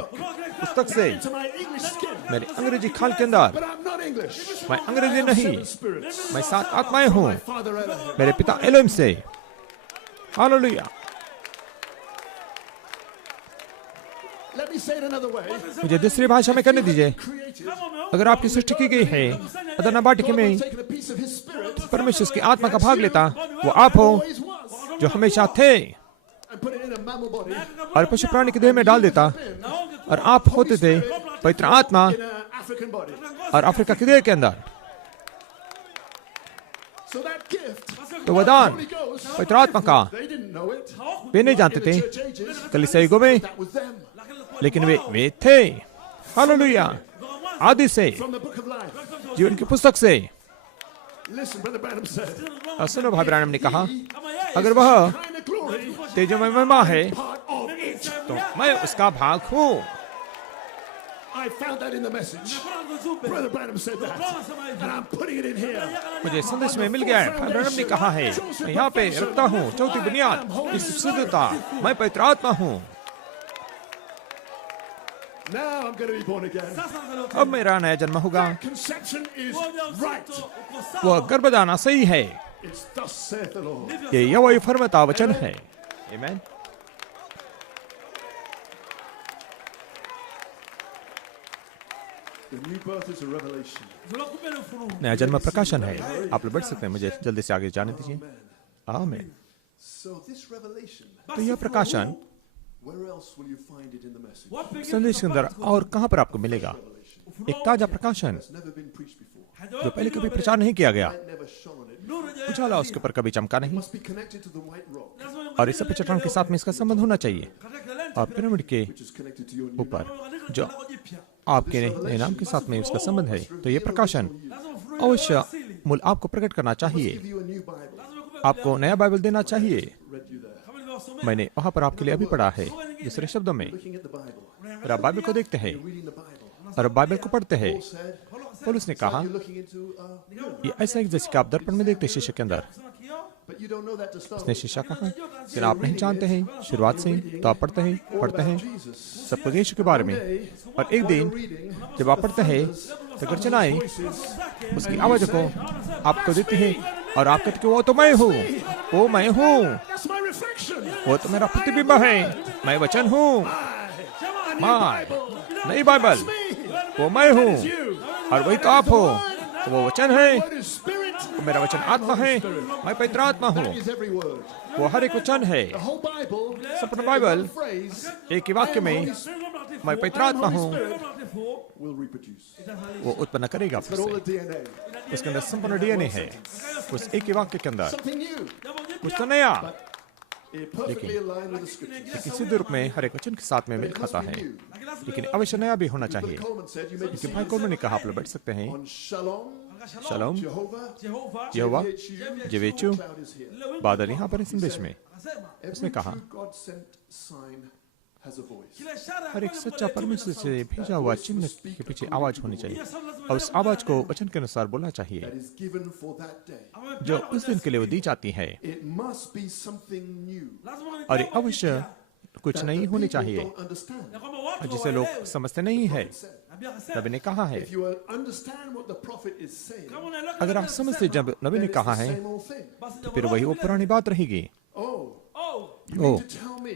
पुस्तक से To my English skin, मेरे अंग्रेजी खाल के अंदर। but I'm not English. मैं अंग्रेजी नहीं, Spirits. मैं सात आत्माएं हूँ Father Elohim. मेरे पिता एलोहिम से। Hallelujah. Let me say it another way. मुझे दूसरी भाषा में करने दीजिए। Created. अगर आपकी सृष्टि की गई है अदना बाटिक God में, would have taken a piece of His Spirit परमेश्वर की आत्मा का भाग लेता, वो आप हो always was, जो हमेशा थे, and put it in a mammal body और पशु प्राणी के देह में डाल देता, और आप होते थे पवित्र आत्मा in an African body. और अफ्रीका के देह के अंदर। So that gift, तो वरदान Holy Ghost, पवित्र आत्मा का they didn't know it. वे नहीं जानते In the थे church ages, कलीसिया युगों में, that was them. लेकिन वे थे। हालेलुया। आदि से From the book of life. जीवन की पुस्तक से। Listen, Brother Branham said, और सुनो भाई ब्रायनम ने कहा, अगर वह kind of glory, तेजोमय महिमा है part of it. तो मैं उसका भाग हूँ। I found that in the message. Brother Branham said that. And I'm putting it in here. मुझे संदेश में मिल गया है। भाई ब्रायनम ने कहा है, मैं यहाँ पे रखता हूँ चौथी बुनियाद, इस शुद्धता, मैं पवित्र आत्मा हूँ। Now I'm going to be born again. अब मेरा नया जन्म होगा। Conception is right. वह गर्भदाना सही है। It's thus saith the Lord. ये यहोवा फरमाता वचन है। आमीन। The new birth is a revelation. नया जन्म प्रकाशन है। आप लोग बढ़ सकते हैं, मुझे जल्दी से आगे जाने दीजिए। आमीन। So this revelation, तो यह प्रकाशन where else will you find it in the message? संदेश के अंदर और कहाँ पर आपको मिलेगा? एक ताजा प्रकाशन It's never been preached before. जो पहले कभी प्रचार नहीं किया गया, Light never shone on it. उजाला उसके ऊपर कभी चमका नहीं, Must be connected to the white rock, और इस सफेद चट्टान के साथ में इसका संबंध होना चाहिए। और पिरामिड के which is connected to your new ऊपर जो आपके नए नाम के साथ में उसका संबंध है, तो ये प्रकाशन अवश्य मूल आपको प्रकट करना चाहिए। give you a new Bible. आपको नया बाइबल देना चाहिए। Read you there. मैंने वहां पर आपके लिए अभी पढ़ा है। दूसरे शब्दों में, Looking at the Bible, अगर आप बाइबल को देखते हैं reading the Bible. और बाइबल को पढ़ते हैं, Said, पौलुस ने कहा, you're looking into a mirror, ये ऐसा है जैसे कि आप दर्पण में देखते हैं शीशे के अंदर। but you don't know that to start उसने with. शीशा कहा, लेकिन आप नहीं जानते हैं शुरुआत से ही, तो आप पढ़ते हैं Jesus. सब कुछ यीशु के बारे में। और एक दिन जब आप पढ़ते हैं तो गर्जनाएं उसकी आवाज को आपको देती है, और आप कहते हैं वो तो मैं हूँ, वो मैं हूँ, That's my reflection. वो तो मेरा प्रतिबिंब है, मैं वचन हूँ। मैं नहीं बाइबल, वो मैं हूँ, और वही तो आप हो। तो वो वचन है, Word is spirit. वो मेरा वचन आत्मा है, मैं पवित्र आत्मा हूँ। Is every word. वो हर एक वचन है। The whole Bible. संपूर्ण बाइबल Phrase एक ही वाक्य में, मैं पवित्र आत्मा हूँ, will reproduce. वो उत्पन्न करेगा फिर But all से। the DNA. उसके अंदर संपूर्ण डीएनए है, उस एक ही वाक्य के अंदर Something new. कुछ तो नया, It perfectly aligned with the scriptures. लेकिन सिद्ध रूप में हर एक वचन के साथ में मेल खाता है, लेकिन अवश्य नया भी होना चाहिए। Coleman said you may be कि भाई कोलमन ने कहा, आप लोग बैठ सकते हैं। on Shalom, शलोम, Jehovah, Jehovah, JHU, जेवेचू, cloud is here. बादल यहाँ पर है संदेश में। Every उसने कहा, true God-sent sign has a voice. हर एक सच्चा परमेश्वर से भेजा हुआ चिन्ह के पीछे आवाज होनी चाहिए, और उस आवाज को वचन के अनुसार बोलना चाहिए, That is given for that day. जो उस दिन के लिए वो दी जाती है। It must be something new. और ये अवश्य कुछ नहीं होनी चाहिए Don't understand. जिसे लोग समझते नहीं है। नबी ने कहा है, If you understand what the prophet is saying, अगर आप समझते जब नबी ने it's कहा the है, same old thing. तो फिर वही वो पुरानी बात रहेगी। You O, mean to tell me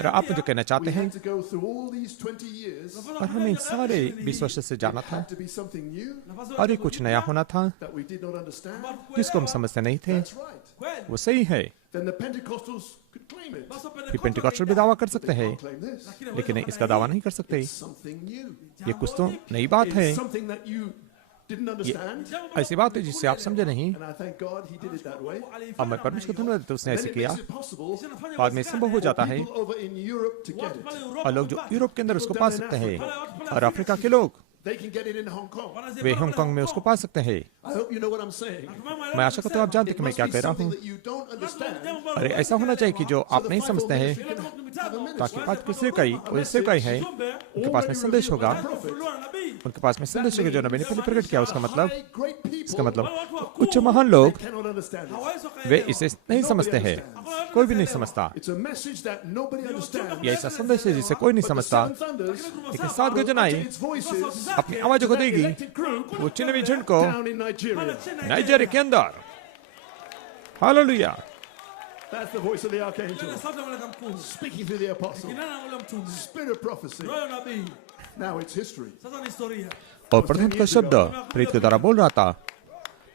और आप जो कहना चाहते we हैं, had to go through all these 20 years और हमें सारे 20 वर्ष से जाना था, to be something new और ये कुछ नया होना था that we did not understand? जिसको हम समझते नहीं थे। That's right. वो सही है, then the Pentecostals could claim it. basi फिर Pentecoste पेंटिकॉस्टल भी दावा कर सकते हैं, Claim this. लेकिन इसका दावा नहीं कर सकते। It's something new. ये कुछ तो नई बात है, It's something that you didn't understand. ऐसी बात है जिससे आप समझे नहीं। And I thank God he did it that way. अब मैं परमेश्वर को धन्यवाद देता हूं, उसने Then ऐसे it किया। makes it possible बाद में संभव हो जाता है people over in Europe to get it. और लोग जो यूरोप के अंदर उसको पा सकते हैं और अफ्रीका के लोग They can get it in Hong Kong. Way Hong Kong में उसको पा सकते हैं। I hope you know what I'm saying. मैं आशा करता हूँ आप जानते हैं कि मैं Must क्या be कह रहा हूँ। something that you don't understand. अरे ऐसा होना चाहिए कि जो आप नहीं समझते हैं, ताकि आज किसी कई और इससे कई है उनके पास में संदेश होगा, उनके पास में संदेश होगा जो नबी ने पहले प्रकट किया। उसका मतलब, Great people इसका मतलब उच्च महान लोग cannot understand it. वे इसे नहीं समझते हैं, कोई भी नहीं समझता। It's a message that nobody understands. ये ऐसा संदेश है जिसे कोई नहीं समझता, Seven thunders, लेकिन सात गर्जनाएं its voices अपनी आवाजों को देगी elected group वो चुनावी झुंड को down in Nigeria. नाइजीरिया के अंदर। Hallelujah. That's the voice of the archangel speaking through the apostle. Spirit of prophecy. Now it's history. और प्रथम का शब्द प्रेरित के द्वारा बोल रहा था,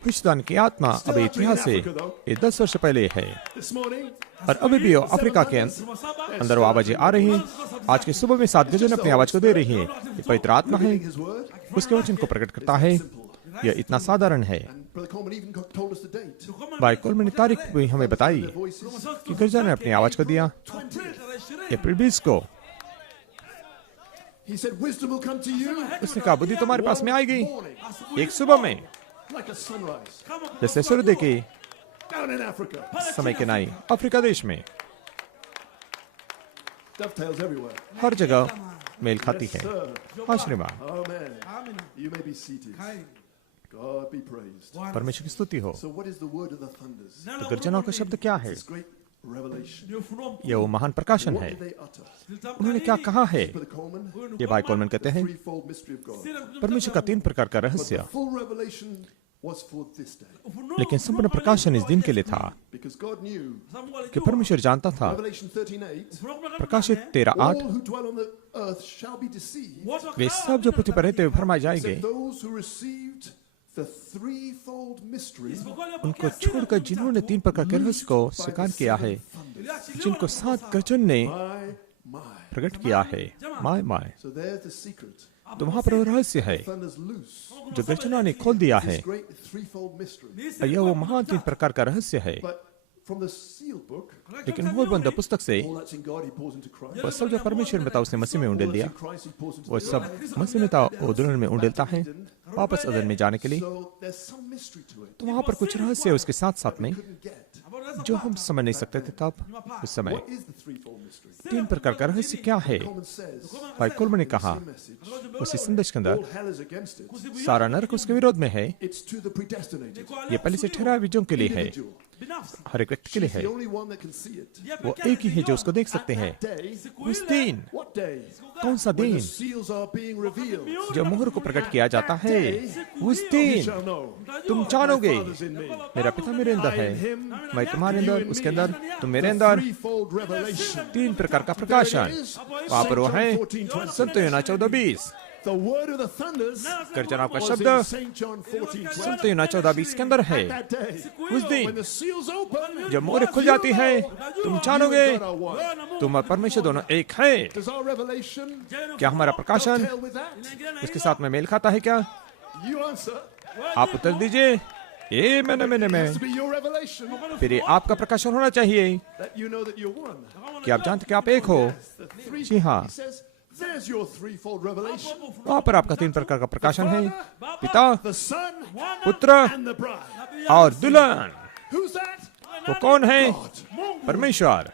भविष्यवाणी की आत्मा अब इतिहास है, ये 10 वर्ष पहले है। This morning, और अभी भी अफ्रीका के अंदर वो आवाजें आ रही हैं। आज की सुबह में 7 गजन अपनी आवाज को दे रही है। ये पवित्र आत्मा है, his word. उसके वचन को प्रकट करता है। यह इतना साधारण है। And Brother Coleman even told us the date. भाई कोलमन ने तारीख भी हमें बताई Voices. कि गिरजा ने अपनी आवाज को दिया अप्रैल 20 को। He said, wisdom will come to you उसने कहा बुद्धि तुम्हारे पास में आएगी morning, एक सुबह में, like a sunrise, जैसे सूर्योदय के down in Africa. समय के नाई अफ्रीका देश में। Dovetails everywhere. हर जगह मेल खाती है। Sir. हाँ श्रीमान, Amen. You may be seated. God be praised. परमेश्वर की स्तुति हो। So what is the word of the thunders? तो गर्जनाओं का शब्द क्या है? This great revelation. यह वो महान प्रकाशन What है। did they utter? उन्होंने क्या कहा है? Brother Coleman, ये भाई कोलमन कहते हैं threefold mystery of God. परमेश्वर का 3 प्रकार का But रहस्य, the full revelation was for this day. लेकिन संपूर्ण प्रकाशन इस दिन के लिए था Because God knew, कि परमेश्वर जानता था। Revelation 13:8, प्रकाशित 13:8 all who dwell on the earth shall be deceived, वे सब जो पृथ्वी पर रहते हुए भरमाए जाएंगे। except those who received the threefold mystery उनको छोड़कर जिन्होंने 3 प्रकार के रहस्य को स्वीकार किया है, जिनको 7 गर्जन ने my. प्रकट किया है। My my, So there's the secret. तो वहां पर वो रहस्य है Thunders loose. जो गर्जना ने खोल दिया है। This great threefold mystery. और यह वो महान 3 प्रकार का रहस्य है। But from the sealed book, लेकिन मोर बंद पुस्तक से all that's in God, He pours into Christ. वो सब जो परमेश्वर में था उसने मसीह में All उंडेल that's दिया, in Christ, He pours into वो the सब मसीह में था वो दुल्हन में उंडेलता है वापस अदन में जाने के लिए। So there's some mystery to it. तो वहां पर कुछ रहस्य है उसके साथ साथ में Couldn't get. जो हम समझ नहीं सकते थे तब उस समय। What is the threefold mystery? 3 प्रकार का रहस्य क्या है? Coleman says, भाई कोलमन ने कहा message, उसी संदेश के अंदर all hell is against it. सारा नरक उसके विरोध में है। It's to the predestinated. ये पहले से ठहराए बीजों के लिए है, Individual. हर एक व्यक्ति के लिए He's है। the only one that can see it. वो एक ही है जो उसको देख सकते हैं। Day, उस दिन, what day? कौन सा When दिन the seals are being revealed. जो मोहर को प्रकट किया जाता है, उस You दिन shall know. तुम जानोगे Father's in me. मेरा पिता मेरे अंदर I है, in him. मैं तुम्हारे You अंदर, in उसके me. अंदर, तुम मेरे The अंदर। threefold revelation. 3 प्रकार का प्रकाशन वहां पर वो है। संत यूहन्ना 14:20 The word of the thunders गर्जना का was शब्द in St. John 14:12. संत यूहन्ना 14:20 के अंदर है। That day, उस दिन when the seals open, जब मोहर खुल जाती है, तुम जानोगे you and God are one. तुम और परमेश्वर दोनों एक है। Does our revelation क्या हमारा प्रकाशन tell with that? इसके साथ में मेल खाता है क्या? You answer. आप उत्तर दीजिए। ये मैंने It has to be your revelation फिर ये आपका प्रकाशन होना चाहिए that you know that you're one. कि आप जानते कि आप एक हो। The three, जी हाँ। he says, there's your threefold revelation. वहां पर आपका 3 प्रकार का प्रकाशन है, पिता, The son पुत्र and the bride. और दुल्हन। Who's that? वो कौन है? God. परमेश्वर।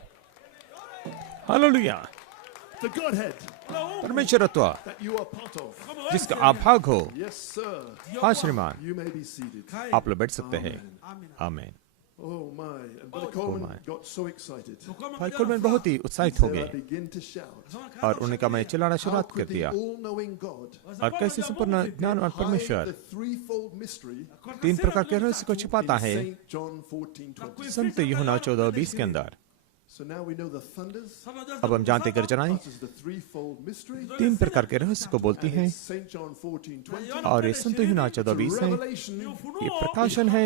Hallelujah. The Godhead परमेश्वरत्व that you are part of. जिसका आप भाग हो। Yes, sir. हाँ श्रीमान, You may be seated. आप लोग बैठ सकते हैं। आमीन। Oh my. And Brother Coleman my. got so excited. भाई कोलमैन बहुत ही उत्साहित हो Said, I गए begin to shout. और उन्होंने कहा मैं चिल्लाना How शुरुआत कर could the दिया। all-knowing God और कैसे संपूर्ण ज्ञानवान hide परमेश्वर the threefold mystery 3 प्रकार के रहस्य को छिपाता in है St. John 14:20? संत यूहन्ना 14:20 के अंदर। So now we know the thunders. अब हम जानते गर्जनाएं This is the threefold mystery. 3 प्रकार के रहस्य को बोलती हैं And it's St. John 14:20. और ये संत यूहन्ना 14:20 है। Revelation. ये प्रकाशन है,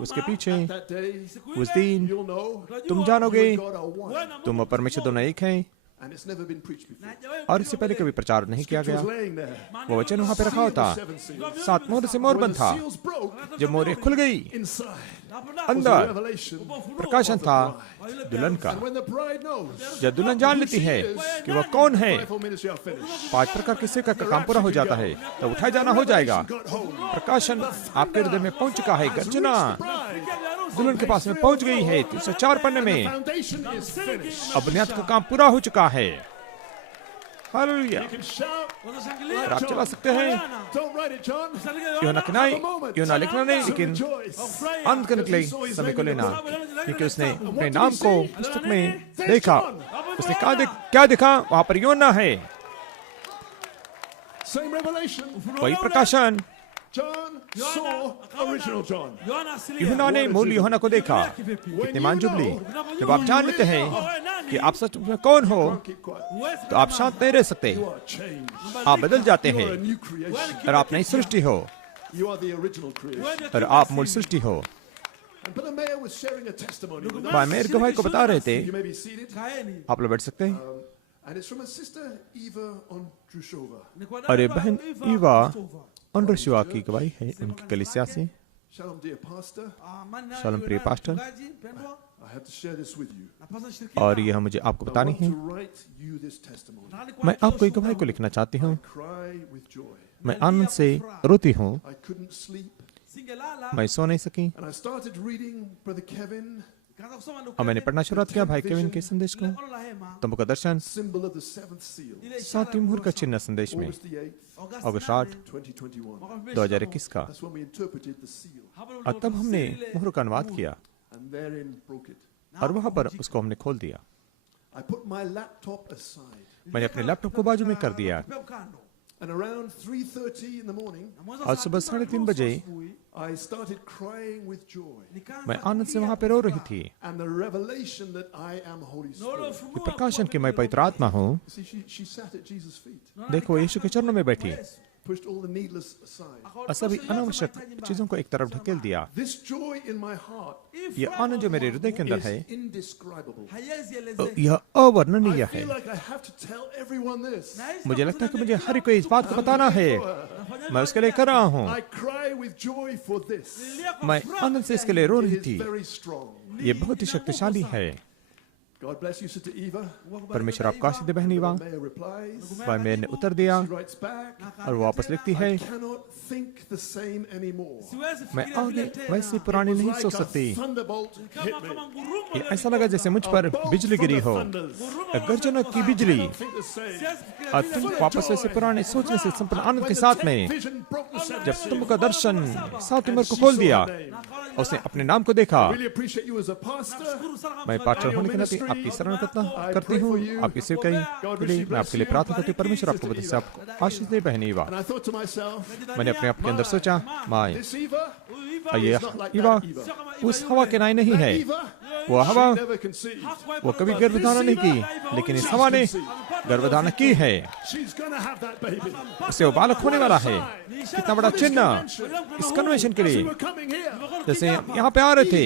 उसके पीछे That day, उस दिन you'll know तुम जानोगे you and God are one. तुम और परमेश्वर दोनों एक हैं। And it's never been preached before. और इससे पहले कभी प्रचार नहीं किया It गया। was laying there. वो वचन वहां पे रखा होता। Seven seals. 7 मोहर से मोहर When बंद the था। seals broke, जब मोहरें खुल गई, inside was a अंदर revelation प्रकाशन of the था bride. दुल्हन का। And when the bride knows जब दुल्हन जान लेती है कि वह कौन है, fivefold ministry are finished. 5 प्रकार के सेवक का काम पूरा हो जाता है, तो उठाए जाना हो जाएगा। Got home. प्रकाशन आपके हृदय में पहुंच चुका है। गर्जना Bride. दुल्हन के पास में पहुंच गई है। 304 पन्ने The में foundation is finished. अब बुनियाद का काम पूरा हो चुका है। हालेलुया। You can shout. और आप चला सकते हैं। Don't write it, John. यूहन्ना के नहीं, यूहन्ना लिखना नहीं, लेकिन Rejoice. अंत के निकले समय को लेना, क्योंकि उसने अपने नाम को पुस्तक में देखा। उसने क्या देखा? वहां पर यूहन्ना है। Same revelation. वही प्रकाशन। John saw original John. यूहन्ना ने मूल यूहन्ना को देखा। कितनी मान जुबली। जब आप जान लेते हैं कि आप सच में कौन हो, Keep quiet. तो आप शांत नहीं रह सकते। You are changed. आप बदल जाते You are a हैं new creation. और आप नई सृष्टि हो You are the original creation. और आप मूल सृष्टि हो। And Brother Mayer was sharing a testimony with us. भाई मेरे गवाही को बता रहे थे। You may be seated. आप लोग बैठ सकते हैं। And it's from a sister Eva Ondrushova. और ये बहन ईवा अंडरशिवा की गवाही है उनकी कलीसिया से। Shalom, dear pastor. शालोम प्रिय pastor, I have to share this with you. और यह मुझे आपको I बतानी want है। to write you this testimony. मैं आपको एक गवाही को लिखना चाहती हूँ। Cry with joy. मैं आनंद से रोती हूँ। I couldn't sleep. मैं सो नहीं सकी And I started reading Brother Kevin, और मैंने पढ़ना शुरू किया भाई केविन के संदेश को। तंबू का दर्शन symbol of the seventh seal. 7वीं मुहर का चिन्ह संदेश में August the 8th, अगस्त 8, 2021. 2021 का। That's when we interpreted the seal. और तब हमने मुहर का अनुवाद किया And therein broke it. और वहां पर उसको हमने खोल दिया। I put my laptop aside. मैंने अपने लैपटॉप को बाजू में कर दिया And around 3:30 in the morning, और सुबह 3:30 बजे I started crying with joy. मैं आनंद से वहां पे रो रही थी। And the revelation that I am Holy Spirit. ये प्रकाशन की मैं पवित्र आत्मा हूँ। See, she sat at Jesus' feet, देखो यीशु के चरणों में बैठी pushed all the needless aside. और सभी अनावश्यक चीजों को एक तरफ ढकेल दिया। This joy in my heart ये आनंद जो मेरे हृदय के अंदर is है, indescribable. यह अवर्णनीय I है। feel like I have to tell everyone this. मुझे लगता है कि मुझे हर कोई इस बात को बताना है। मैं उसके लिए कर रहा हूँ। I cry with joy for this. मैं आनंद से इसके लिए रो It रही is थी। very strong. ये बहुत ही शक्तिशाली है। God bless you, Sister Eva. परमेश्वर आपको आशीष दे बहनी वा। Mayor replies. भाई मेयर ने उत्तर दिया She writes back. और वो वापस लिखती है, I cannot think the same anymore. मैं आगे वैसे पुरानी नहीं Like सोच a सकती। thunderbolt hit me. ये ऐसा लगा जैसे मुझ पर बिजली गिरी हो, गर्जना की बिजली। I don't think the same. और तुम वापस वैसे पुराने सोचने से संपन्न आनंद के साथ में Vision broke the seventh जब seal. तुमका दर्शन 7 उम्र को खोल दिया, उसने अपने नाम को देखा। Really appreciate you as a pastor. मैं पास्टर होने के नाते आपकी शरण करती हूँ, आपकी सेवकाई के लिए मैं आपके लिए प्रार्थना करती हूँ। परमेश्वर आपको बदले से आपको आशीष दे बहनी Eva. And I thought to myself, मैंने अपने आप के अंदर सोचा, माए this Eva, ये is not like Eva that Eva. उस हवा के नाई नहीं है। Eva, वो हवा she never conceived. वो कभी गर्भधारण नहीं की, लेकिन इस हवा ने गर्भधारण की है। She's gonna have that baby. उससे वो बालक होने वाला है। कितना बड़ा चिन्ह इस कन्वेंशन के As we लिए। were coming here, जैसे यहाँ पे आ रहे थे,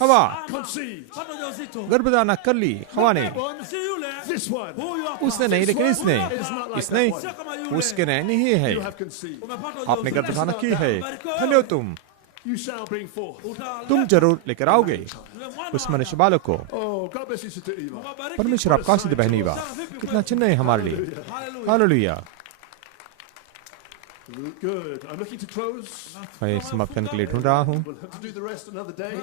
हवा conceived. गर्भधारण कर ली हवा ने। This one, उसने नहीं, लेकिन इसने उसके नहीं है। you have conceived. आपने गर्भधारण की है। हेलो तुम You shall bring forth. तुम जरूर लेकर आओगे उस मनुष्य बालक को। Oh, God bless you, Sister Eva. परमेश्वर आपका आशीष दे बहनी वा। कितना चिन्ह है हमारे लिए। Hallelujah. Good. I'm looking to close. मैं समाप्त करने के लिए ढूंढ रहा हूँ। We'll have to do the rest another day.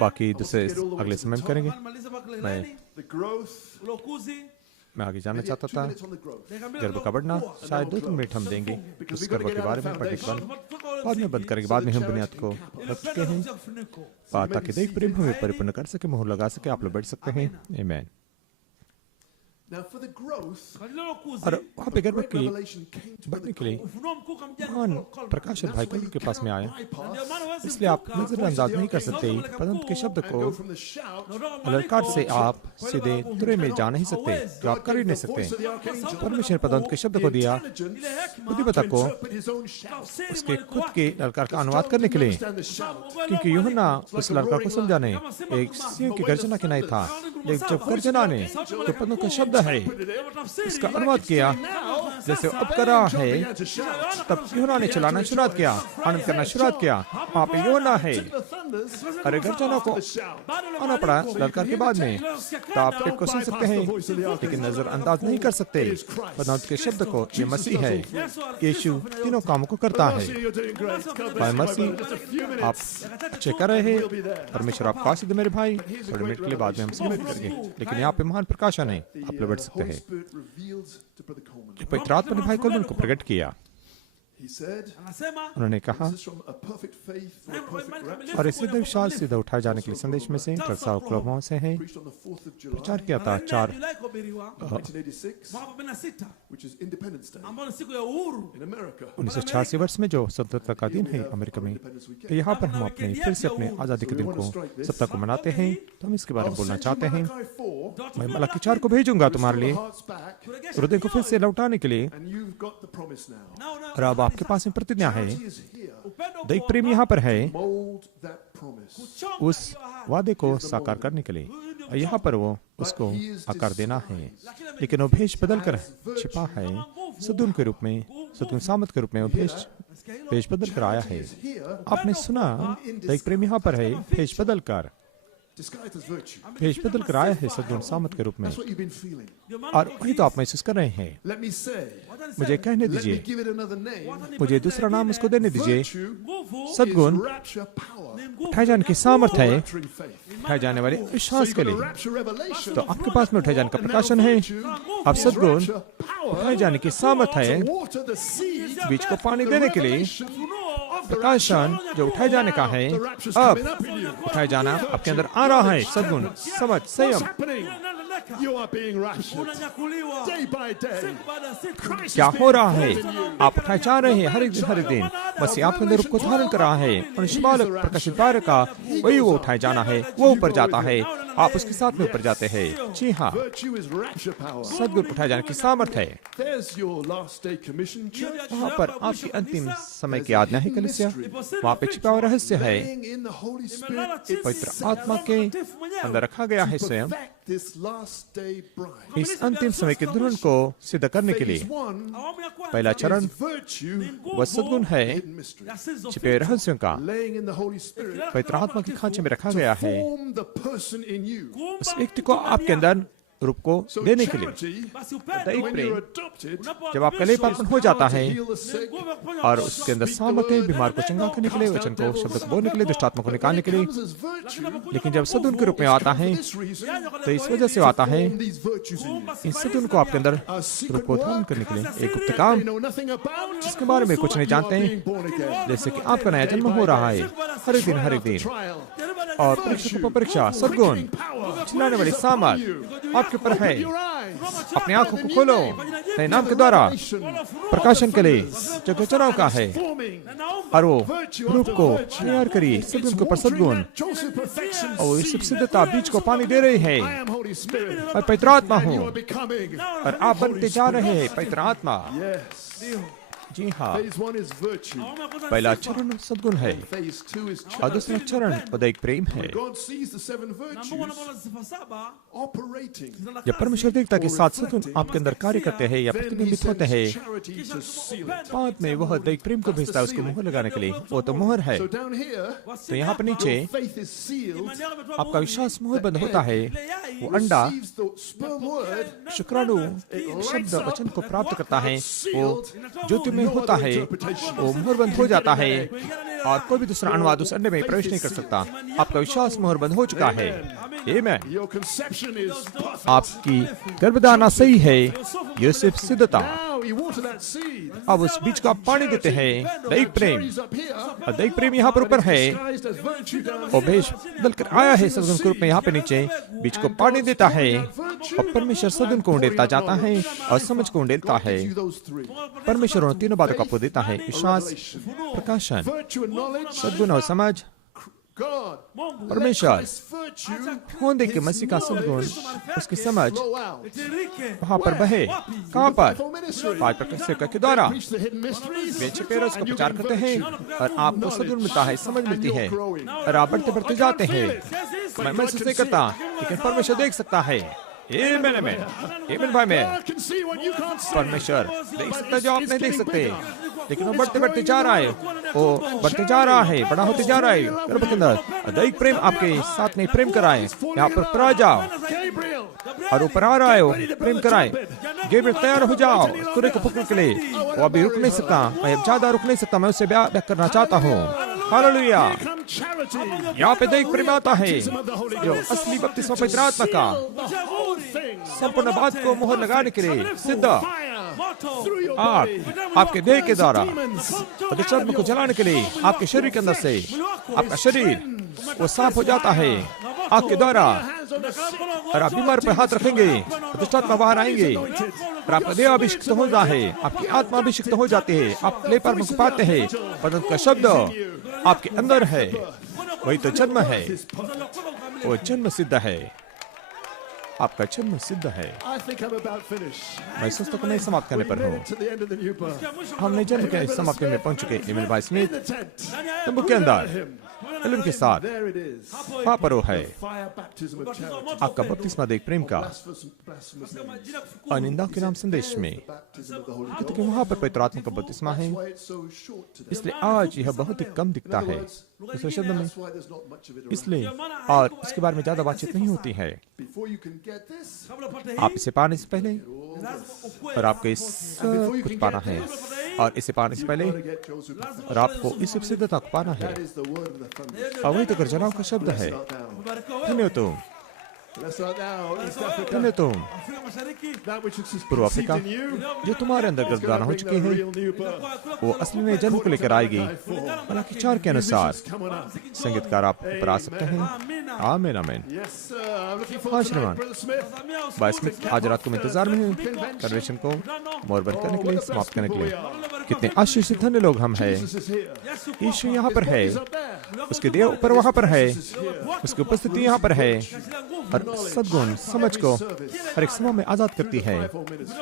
बाकी दूसरे अगले समय में करेंगे। The growth. मैं आगे जानना Maybe चाहता 2 था minutes on the growth. गर्भ का बढ़ना। शायद 2-3 मिनट हम देंगे उस गर्भ के बारे में पढ़ने के बाद में बंद करेंगे। बाद में हम बुनियाद को रख चुके हैं ताकि देख प्रेम हमें परिपूर्ण कर सके, मोहर लगा सके। आप लोग बैठ सकते हैं। आमीन। Now, for the growth, Kwa ajili ya ukuzi, और वहाँ पे गर्भ great की revelation came to बढ़ने Brother के लिए Coleman. ufunuo mkuu kamjia महान Coleman. प्रकाशन भाई कल के पास में आया, Na ndio Bypass maana huwezi इसलिए आप kuvuka नजरअंदाज नहीं कर सकते परंतु के शब्द and को go from the shout na roho ललकार mwaliko से आप kwenda सीधे kwa तुरे में जा नहीं सकते, hauwezi. जो आप कर ही नहीं सकते। voice of the archangel, परमेश्वर ने पदांत के शब्द को दिया intelligence ile hekima बुद्धिमत्ता को interpret his own shout. tafsiri उसके mwaliko खुद wake. के ललकार का अनुवाद John करने के didn't लिए, understand the shout. क्योंकि यूहन्ना उस ललकार को समझा नहीं। एक सिंह की गर्जना की नहीं था, लेकिन जब गर्जना ने जो पदों का शब्द है उसका अनुवाद किया, जैसे अब कर रहा है, तब यूहन्ना ने चलाना शुरू किया, आनंद करना शुरू किया। वहाँ पे यूहन्ना है, The thunders अरे गर्जना को the shout. आना पड़ा ललकार के बाद में, तो आप टेप को सुन सकते हैं लेकिन नजरअंदाज नहीं कर सकते। पदांत के शब्द को ये मसीह है, यीशु तीनों कामों को करता है। See, you're doing great. God भाई bless you, my Masih, brother. Just a few minutes. आप अच्छे कर रहे हैं, परमेश्वर आपको आशीष दे मेरे भाई। थोड़े मिनट के लिए बाद में हम सीमित करेंगे, लेकिन यहाँ पे महान प्रकाशन है, आप लोग बढ़ सकते Holy हैं। Spirit revealed to Brother Coleman. पवित्र आत्मा ने भाई कोलमन को प्रकट किया, He said, anasema उन्होंने कहा, this is from a perfect faith for a perfect rapture. और इस सिद्ध विशाल सीधा उठाए जाने के लिए संदेश में से टरसा ओक्लाहोमा से है, Preached on the 4th of July, प्रचार किया था 4 Julai kuhubiriwa 1986, mwaka 46 which is Independence Day ambao ni siku ya uhuru. in America. 1986 वर्ष में जो स्वतंत्रता का दिन है अमेरिका में, तो यहाँ पर हम अपने फिर से अपने आज़ादी के दिन को सप्ताह को मनाते हैं, तो हम इसके बारे में बोलना चाहते हैं। Malachi 4, मैं मलाकी 4 को भेजूंगा तुम्हारे लिए, hearts back, हृदय को फिर से लौटाने के लिए, and you've got the promise now. और अब आपके पास में प्रतिज्ञा है। He is here. Upendo दैहिक प्रेम यहाँ पर है Mold that promise. kuchonga उस hiyo ahadi. वादे को साकार करने के लिए, और यहाँ पर वो उसको आकार देना है, लेकिन वो भेष बदल कर छिपा है सद्गुण के रूप में, सद्गुण सामत के रूप में वो भेष बदल कर आया है। Here, आपने सुना दैहिक प्रेम यहाँ पर है भेष बदल कर, disguised as virtue. भेष बदल कर आया है सद्गुण सामत के रूप में, That's what you've been feeling. Ndio maana और वही तो आप महसूस कर रहे हैं। Let me say, मुझे कहने let me दीजिए, give it another name. मुझे दूसरा नाम उसको देने दीजिए। Virtue nguvu is सद्गुण rapture power. ni nguvu उठाए जाने की सामर्थ है, Rapturing faith. उठाए जाने वाले So विश्वास you've के got a लिए। rapture revelation. तो आपके पास में उठाए जाने का And now प्रकाशन है, virtue अब is सद्गुण rapture power उठाए जाने की सामर्थ है, to water the seed. बीज को पानी The देने के लिए। revelation of the प्रकाशन जो उठाए जाने का है, The rapture's अब coming up in you. उठाए जाना आपके अंदर आ रहा है। सद्गुण, समझ, What's संयम, happening? unaneneka You are being raptured unanyakuliwa day by day. siku baada ya siku. Christ क्या is हो being रहा है? formed in you. आप उठाए जा रहे हैं हर एक दिन हर एक दिन, मसीह आपके अंदर रूप को धारण कर रहा है, और शिवालक प्रकाशित बारह का वही वो उठाए जाना है, वो ऊपर जाता है, आप उसके साथ में ऊपर जाते हैं। जी हाँ, Virtue is rapture power. सद्गुण उठाए जाने की सामर्थ है। There's your last day commission, church. वहाँ पर आपकी अंतिम समय की आज्ञा है कलीसिया, वहाँ पे छिपा हुआ रहस्य है, Laying in the Holy Spirit पवित्र आत्मा के अंदर रखा गया है स्वयं, perfect this last day bride. इस अंतिम समय के दुल्हन को सिद्ध करने के लिए। Phase 1 Awamu ya kwanza पहला चरण is virtue, वह सद्गुण है, hidden mystery. ya sizo छिपे हुए रहस्यों का, Laying in the Holy Spirit पवित्र आत्मा के खांचे में रखा गया है, form the person in you. उस व्यक्ति को आपके अंदर रूप को So देने के लिए। charity, basi upendo दैहिक when प्रेम you're adopted, जब आपका लेपापन हो जाता है heal the sick, nguvu ya kuponya और wagonjwa. उसके अंदर सामर्थ है बीमार को चंगा करने के लिए, वचन को शब्द को बोलने के लिए, दुष्ट आत्मा को निकालने के लिए। comes as virtue, लेकिन जब सद्गुण के रूप में आता है, this reason, तो इस वजह से आता है, form these virtues in you. इस सद्गुण को आपके अंदर A रूप secret को धारण work करने के लिए एक गुप्त they काम, know nothing about, जिसके बारे में कुछ नहीं you are जानते हैं, being born again. जैसे कि आपका नया जन्म हो रहा है हर एक दिन हर एक दिन, Trial, और परीक्षा को परीक्षा सद्गुण चिल्लाने वाली सामर्थ आपके ऊपर है। your eyes, अपनी आंखों को खोलो नए नाम के द्वारा प्रकाशन के लिए जो चुनाव का है, forming, और वो रूप को तैयार करिए सद्गुण के ऊपर सद्गुण, Joseph perfection, और इस सिद्धता बीज को पानी दे रही है। I am Holy Spirit, और पवित्र आत्मा you हूँ, are becoming, और आप बनते जा रहे हैं पवित्र आत्मा। yes. जी हाँ, Phase 1 is virtue, Awamu ya kwanza ni पहला sifa. चरण सद्गुण है, phase 2 is और charity. दूसरा चरण दैहिक प्रेम है। God sees the 7 Na Mungu virtues anapoona sifa saba operating zinatenda जब kazi. परमेश्वर देखता के साथ सद्गुण आपके अंदर कार्य करते हैं या then he प्रतिबिंबित होते sends हैं, charity to seal it. बाद में वह दैहिक प्रेम को भेजता है उसको मुहर लगाने के लिए, वो तो मुहर है। So down here, तो यहाँ पर नीचे your faith is sealed, Imani yako imetoa आपका muhuri. विश्वास मुहर बंद होता है, Ile yai वो अंडा receives the sperm word, शुक्राणु शब्द वचन को प्राप्त करता है, वो ज्योति में होता है, वो मुहर बंद हो जाता है, और कोई भी दूसरा अनुवाद उस अंडे में प्रवेश नहीं कर सकता। आपका विश्वास मुहर बंद हो चुका है। आमीन। your conception is perfect. आपकी गर्भधारणा सही है, यूसुफ सिद्धता। Now you water that seed. अब उस बीज को आप पानी देते हैं। दैहिक प्रेम, Praise up here. और दैहिक प्रेम यहाँ पर ऊपर है Disguised as virtue down और here. भेष बदलकर आया है सदगुण के रूप में यहाँ पे नीचे। बीज को पानी देता है और परमेश्वर सदगुण को उंडेलता जाता है और समझ को उंडेलता है। Gives you those three. परमेश्वर उन तीनों बातों को आपको देता है, विश्वास, प्रकाशन, Virtue and knowledge. सद्गुण और समझ। God. परमेश्वर Christ's virtue होंदे के मसीह का सद्गुण, उसकी समझ flow out. वहाँ पर बहे। कहाँ पर? For ministry. पाँच प्रकट सेवका के द्वारा Preach the hidden mysteries. वे छिपे राज को प्रचार करते हैं और आपको सद्गुण मिलता है, समझ मिलती है और आप बढ़ते बढ़ते जाते हैं। मैं महसूस नहीं करता, लेकिन परमेश्वर देख सकता है। आमीन, आमीन, आमीन भाई मैं। God can see what you can't see. परमेश्वर देख सकता है जो आप नहीं देख सकते, लेकिन वो बढ़ते बढ़ते जा रहा है, वो बढ़ते जा रहा है, बड़ा होते जा रहा है। गर्भ के अंदर दैहिक प्रेम आपके साथ नहीं प्रेम कराए, यहाँ पर ऊपर आ जाओ Gabriel. और ऊपर आ रहा है वो प्रेम कराए। गैब्रियल तैयार हो जाओ सूर्य को पकड़ने के लिए। वो अभी रुक नहीं सकता, मैं अब ज्यादा रुक नहीं सकता, मैं उससे ब्याह करना चाहता हूँ। हालेलुया। Come charity. यहाँ पे दैहिक प्रेम आता है, Of the Holy जो Ghost. असली बपतिस्मा पवित्र आत्मा का All things. संपूर्ण बात को मोहर लगाने के लिए सिद्ध Fire. Through your आग body. आपके देह के द्वारा Demons. प्रतिशत को जलाने के लिए आपके शरीर के अंदर से आपका शरीर वो साफ हो जाता है आग के द्वारा। Hands on the sick. और आप बीमार पर हाथ रखेंगे, प्रतिष्ठात्मा बाहर आएंगे और आपका देह अभिषिक्त हो जाता है, आपकी आत्मा अभिषिक्त हो जाती है, आप लेपर में पाते हैं। परंतु का शब्द आपके अंदर है, वही तो जन्म है, वो जन्म सिद्ध है, आपका जन्म सिद्ध है। I think I'm about finished. मैं सोचता हूँ मैं समाप्त करने पर हूँ। To the end of the new birth. हमने जन्म के समाप्ति में पहुंच चुके। इमेल भाई स्मिथ The tent. तंबू के अंदर इल्म के साथ There it is. वहाँ पर वो है Fire baptism of charity. आपका बपतिस्मा देख प्रेम का Blasphemous names. और निंदा के नाम संदेश में, Baptism of the Holy Ghost. क्योंकि वहाँ पर पवित्र आत्मा का बपतिस्मा है, That's why it's so short today. इसलिए आज यह बहुत ही कम दिखता है। दूसरे शब्द में That's why there's not much of it around. इसलिए और इसके बारे में ज्यादा बातचीत नहीं होती है। Before you can get this, आप इसे पाने से पहले और आपको इस सब कुछ पाना है, और इसे पाने से पहले to get Joseph. और आपको इस सिद्धता को पाना है। That is the word of the thunder. और वही तो गर्जनाओं का शब्द है। Start now. धन्य हो तुम, Let's start now. East Africa. धन्य हो तुम, That which is पूर्व conceived अफ्रीका in you. जो तुम्हारे अंदर गर्दाना हो Bring चुकी the है, real new birth. वो असली में जन्म को लेकर आएगी। हालांकि चार के अनुसार Come on up. संगीतकार आप ऊपर आ सकते हैं। आमीन, आमीन। Yes, sir. I'm looking हाँ forward to श्रीमान, tonight, Brother Smith. भाई स्मिथ आज रात को मैं इंतजार में हूँ कन्वेंशन को मोर बंद करने के लिए, समाप्त करने के लिए। कितने आशीषित धन्य लोग हम हैं। Jesus is here. यीशु यहाँ पर है, He's up there. उसके देह ऊपर वहाँ पर है, उसकी उपस्थिति यहाँ पर है और सद्गुण समझ को हर एक समय में आजाद करती है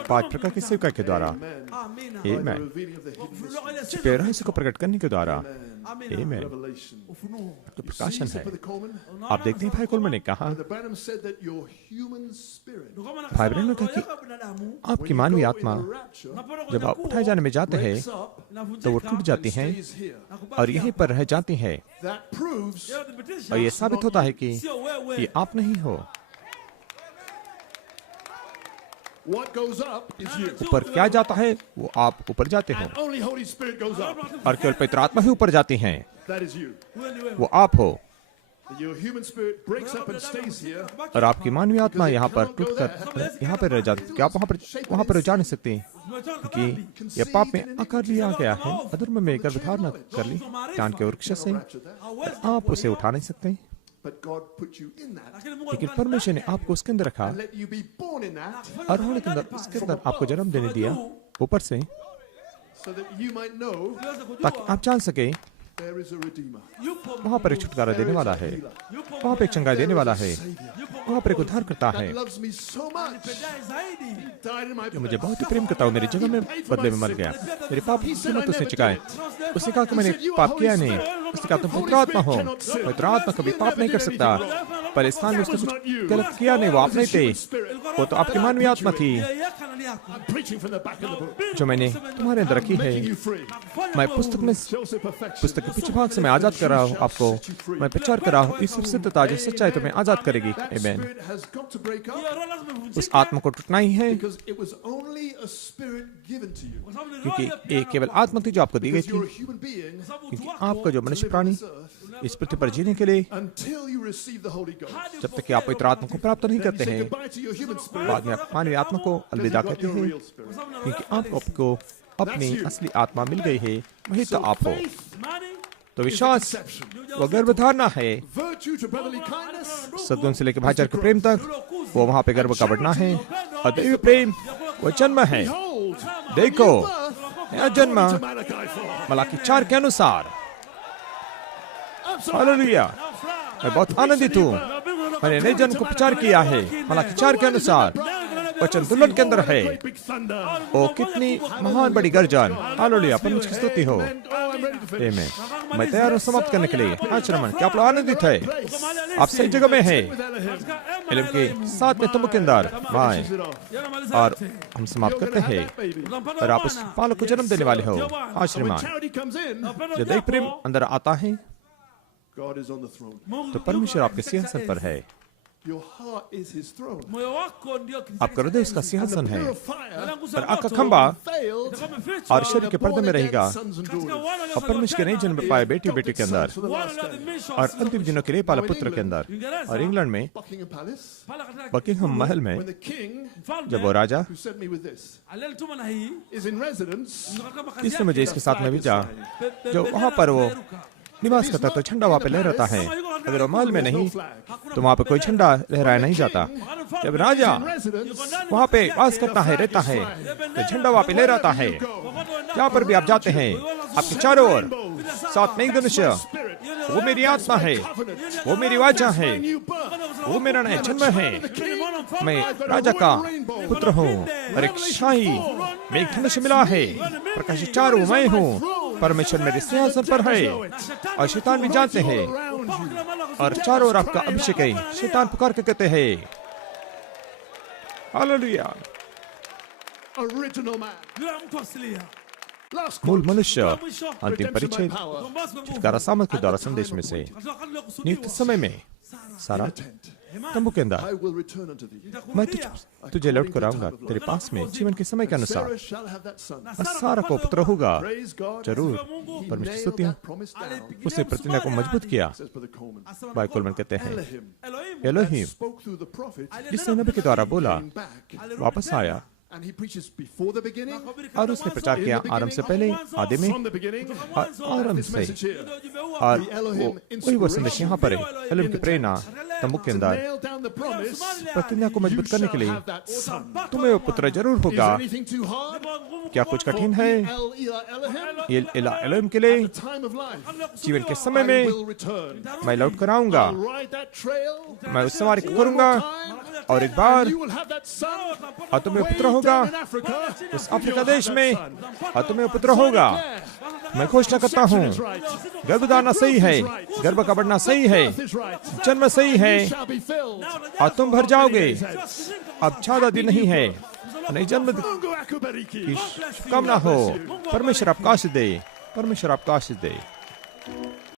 5 प्रकार की सेवका के द्वारा। आमीन। Revealing of the hidden mysteries. छिपे रहस्य को प्रकट करने के द्वारा। आमीन। Revelation. तो प्रकाशन है। Brother Coleman, आप देखते हैं भाई कोलमन ने कहा, Brother Branham said that your human spirit भाई ब्रैनम ने कहा कि आपकी मानवीय आत्मा जब आप उठाए जाने में जाते हैं wakes up, तो वो टूट जाती है stays here. और यहीं पर रह जाती है, That proves और ये साबित होता है कि ये आप नहीं हो। what goes up is you. ऊपर क्या जाता है वो आप ऊपर जाते हो, And only Holy Spirit goes up. और केवल पवित्र आत्मा ही ऊपर जाती है, That is you. वो आप हो। Your human spirit breaks up and stays here. और आपकी मानवीय आत्मा यहाँ पर टूट कर यहाँ पर रह जाती है। क्या आप वहाँ पर जा नहीं सकते कि यह पाप में आकार लिया गया है, अधर्म में गर्भधारण कर ली ज्ञान के वृक्ष से, और आप उसे उठा नहीं सकते। But God put you in that लेकिन परमेश्वर ने आपको उसके अंदर रखा and let you be born in that और होने के अंदर उसके अंदर आपको जन्म देने दिया ऊपर से, so that you might know ताकि आप जान सके there is a Redeemer. वहाँ पर एक छुटकारा देने वाला है, वहाँ पर एक चंगाई देने वाला है, वहाँ पर एक उद्धार करता है That loves me so much. He died in my जो मुझे place. बहुत ही प्रेम करता है, मेरी जगह में बदले में मर गया, मेरे पाप की कीमत उसने चुकाए। उसने कहा कि मैंने पाप किया नहीं, उसने कहा तुम पवित्र आत्मा हो, पवित्र आत्मा कभी पाप नहीं कर सकता। पहले स्थान में उसने कुछ गलत किया नहीं, वो आप नहीं थे, वो तो आपकी मानवीय आत्मा थी I'm preaching from the back of the book. जो मैंने तुम्हारे अंदर रखी है। You free. मैं पुस्तक में Joseph perfection. पुस्तक के पीछे भाग से मैं आजाद कर रहा हूँ आपको, मैं प्रचार कर रहा हूँ इस सिद्धता जो सच्चाई तुम्हें आजाद करेगी। That आमीन। spirit has got to break up उस आत्मा को टूटना ही है, because it was only a spirit given to you. क्योंकि एक केवल आत्मा थी जो आपको दी गई Because थी, you're a human being क्योंकि आपका जो मनुष्य प्राणी इस पृथ्वी पर जीने के लिए until you receive the Holy Ghost. जब तक कि आप पवित्र आत्मा को प्राप्त नहीं Then you करते say हैं, goodbye to your human spirit. बाद में आप मानवीय आत्मा को Because अलविदा you've got कहते your हैं, real spirit. क्योंकि आपको अपनी असली आत्मा मिल गई है, वही तो आप हो। तो विश्वास वो गर्भधारणा है, Virtue to brotherly kindness. सद्गुण से लेकर भाईचारे के प्रेम तक, वो वहाँ पे गर्भ का बढ़ना है। और दैवीय प्रेम वो जन्म है। Behold, देखो, नया जन्म to Malachi 4. मलाकी 4 के अनुसार। I'm so हालेलुया, मैं बहुत आनंदित हूँ। मैंने नए जन्म को प्रचार किया है। मलाकी 4 के अनुसार वचन दुल्हन के अंदर है। great big thunder. ओ कितनी महान बड़ी गर्जन। हालेलुया, परमेश्वर की स्तुति हो। And, oh, I'm ready to finish. आमीन। मैं तैयार हूँ समाप्त करने के लिए। हाँ श्रमण, क्या आप लोग आनंदित है? आप सही जगह में हैं। With Elohim. इल्म के साथ में तुम के अंदर माए, Finishes it off. और हम समाप्त करते हैं। और आप उस बालक को जन्म देने वाले हो। हाँ When श्रीमान, charity comes in, जब दैविक प्रेम अंदर आता है God is on the throne. तो परमेश्वर आपके सिंहासन पर है। Your heart is his throne. आपका हृदय उसका सिंहासन है। Purifier और आग का खंबा failed. और शरीर के पर्दे में रहेगा। Sons and daughters. और परमेश्वर के नहीं जन्म पाए बेटी बेटी के अंदर, For the last day. और अंतिम दिनों के लिए पाला पुत्र के अंदर। और इंग्लैंड में Buckingham Palace. बकिंघम महल में When the king जब वो राजा who sent me with this is in residence, इसने मुझे इसके साथ में भेजा, जो वहाँ पर वो निवास करता तो झंडा वहाँ पे लहराता है। अगर वो महल में नहीं तो वहाँ पे कोई झंडा लहराया नहीं जाता। जब राजा residence, वहाँ पे वास करता है, रहता है, तो झंडा वहाँ पे लहराता है। जहाँ पर भी आप जाते हैं, आपके चारों ओर सात नई धनुष्य, वो मेरी आत्मा है, वो मेरी वाचा है, वो मेरा नया जन्म है। मैं राजा का पुत्र हूँ और एक शाही में एक धनुष मिला है। प्रकाश चारों मैं हूँ। परमेश्वर मेरे सिंहासन पर है और शैतान भी जानते हैं। और चारों ओर आपका अभिषेक है। शैतान पुकार के कहते हैं हालेलुया। original man. Last मूल quote. मनुष्य, अंतिम Redemption by परिचय, power. छुटकारा सामर्थ के द्वारा संदेश में से। नियुक्त समय में सारा Tent. तंबू के अंदर I will return unto thee. मैं तुझे लौट कर आऊंगा तेरे पास में जीवन के समय के अनुसार। Sarah shall have that son. और सारा को पुत्र होगा। Praise God. जरूर He परमेश्वर nailed स्तुतियां। that promise down. उसने प्रतिज्ञा को मजबूत किया। Says Brother Coleman. भाई कोलमन कहते हैं Elohim Elohim spoke through the prophet, जिसने नबी के द्वारा बोला came back, वापस आया, and he preaches before the beginning, और उसने प्रचार किया आरंभ से पहले, आदि में, from the beginning. और आरंभ This से। message here. और The Elohim वही वो संदेश यहाँ पर है। एलोहिम की प्रेरणा तंबू के to अंदर nail down the promise. प्रतिज्ञा को You मजबूत करने के shall लिए have that son. तुम्हें वो पुत्र जरूर Is होगा। anything too hard? क्या कुछ कठिन है? Elohim, ये एलोहिम के लिए the time of life. जीवन के समय I में will return. मैं लौट कर आऊंगा। I'll ride that trail. मैं उस सवारी को One करूंगा more time. और एक बार, You will have that son. और तुम्हें Way पुत्र होगा down in Africa. उस अफ्रीका You'll have देश that में, son. और तुम्हें पुत्र होगा। मैं घोषणा करता हूँ, Conception is right. गर्भधारणा सही है, गर्भ का बढ़ना सही है, Birth is right. जन्म सही है, You shall be filled. और तुम भर जाओगे। अब 14 दिन नहीं है, नहीं जन्म Mungu akubariki. की शुभकामना हो। परमेश्वर आपका आशीष दे, परमेश्वर आपका आशीष दे।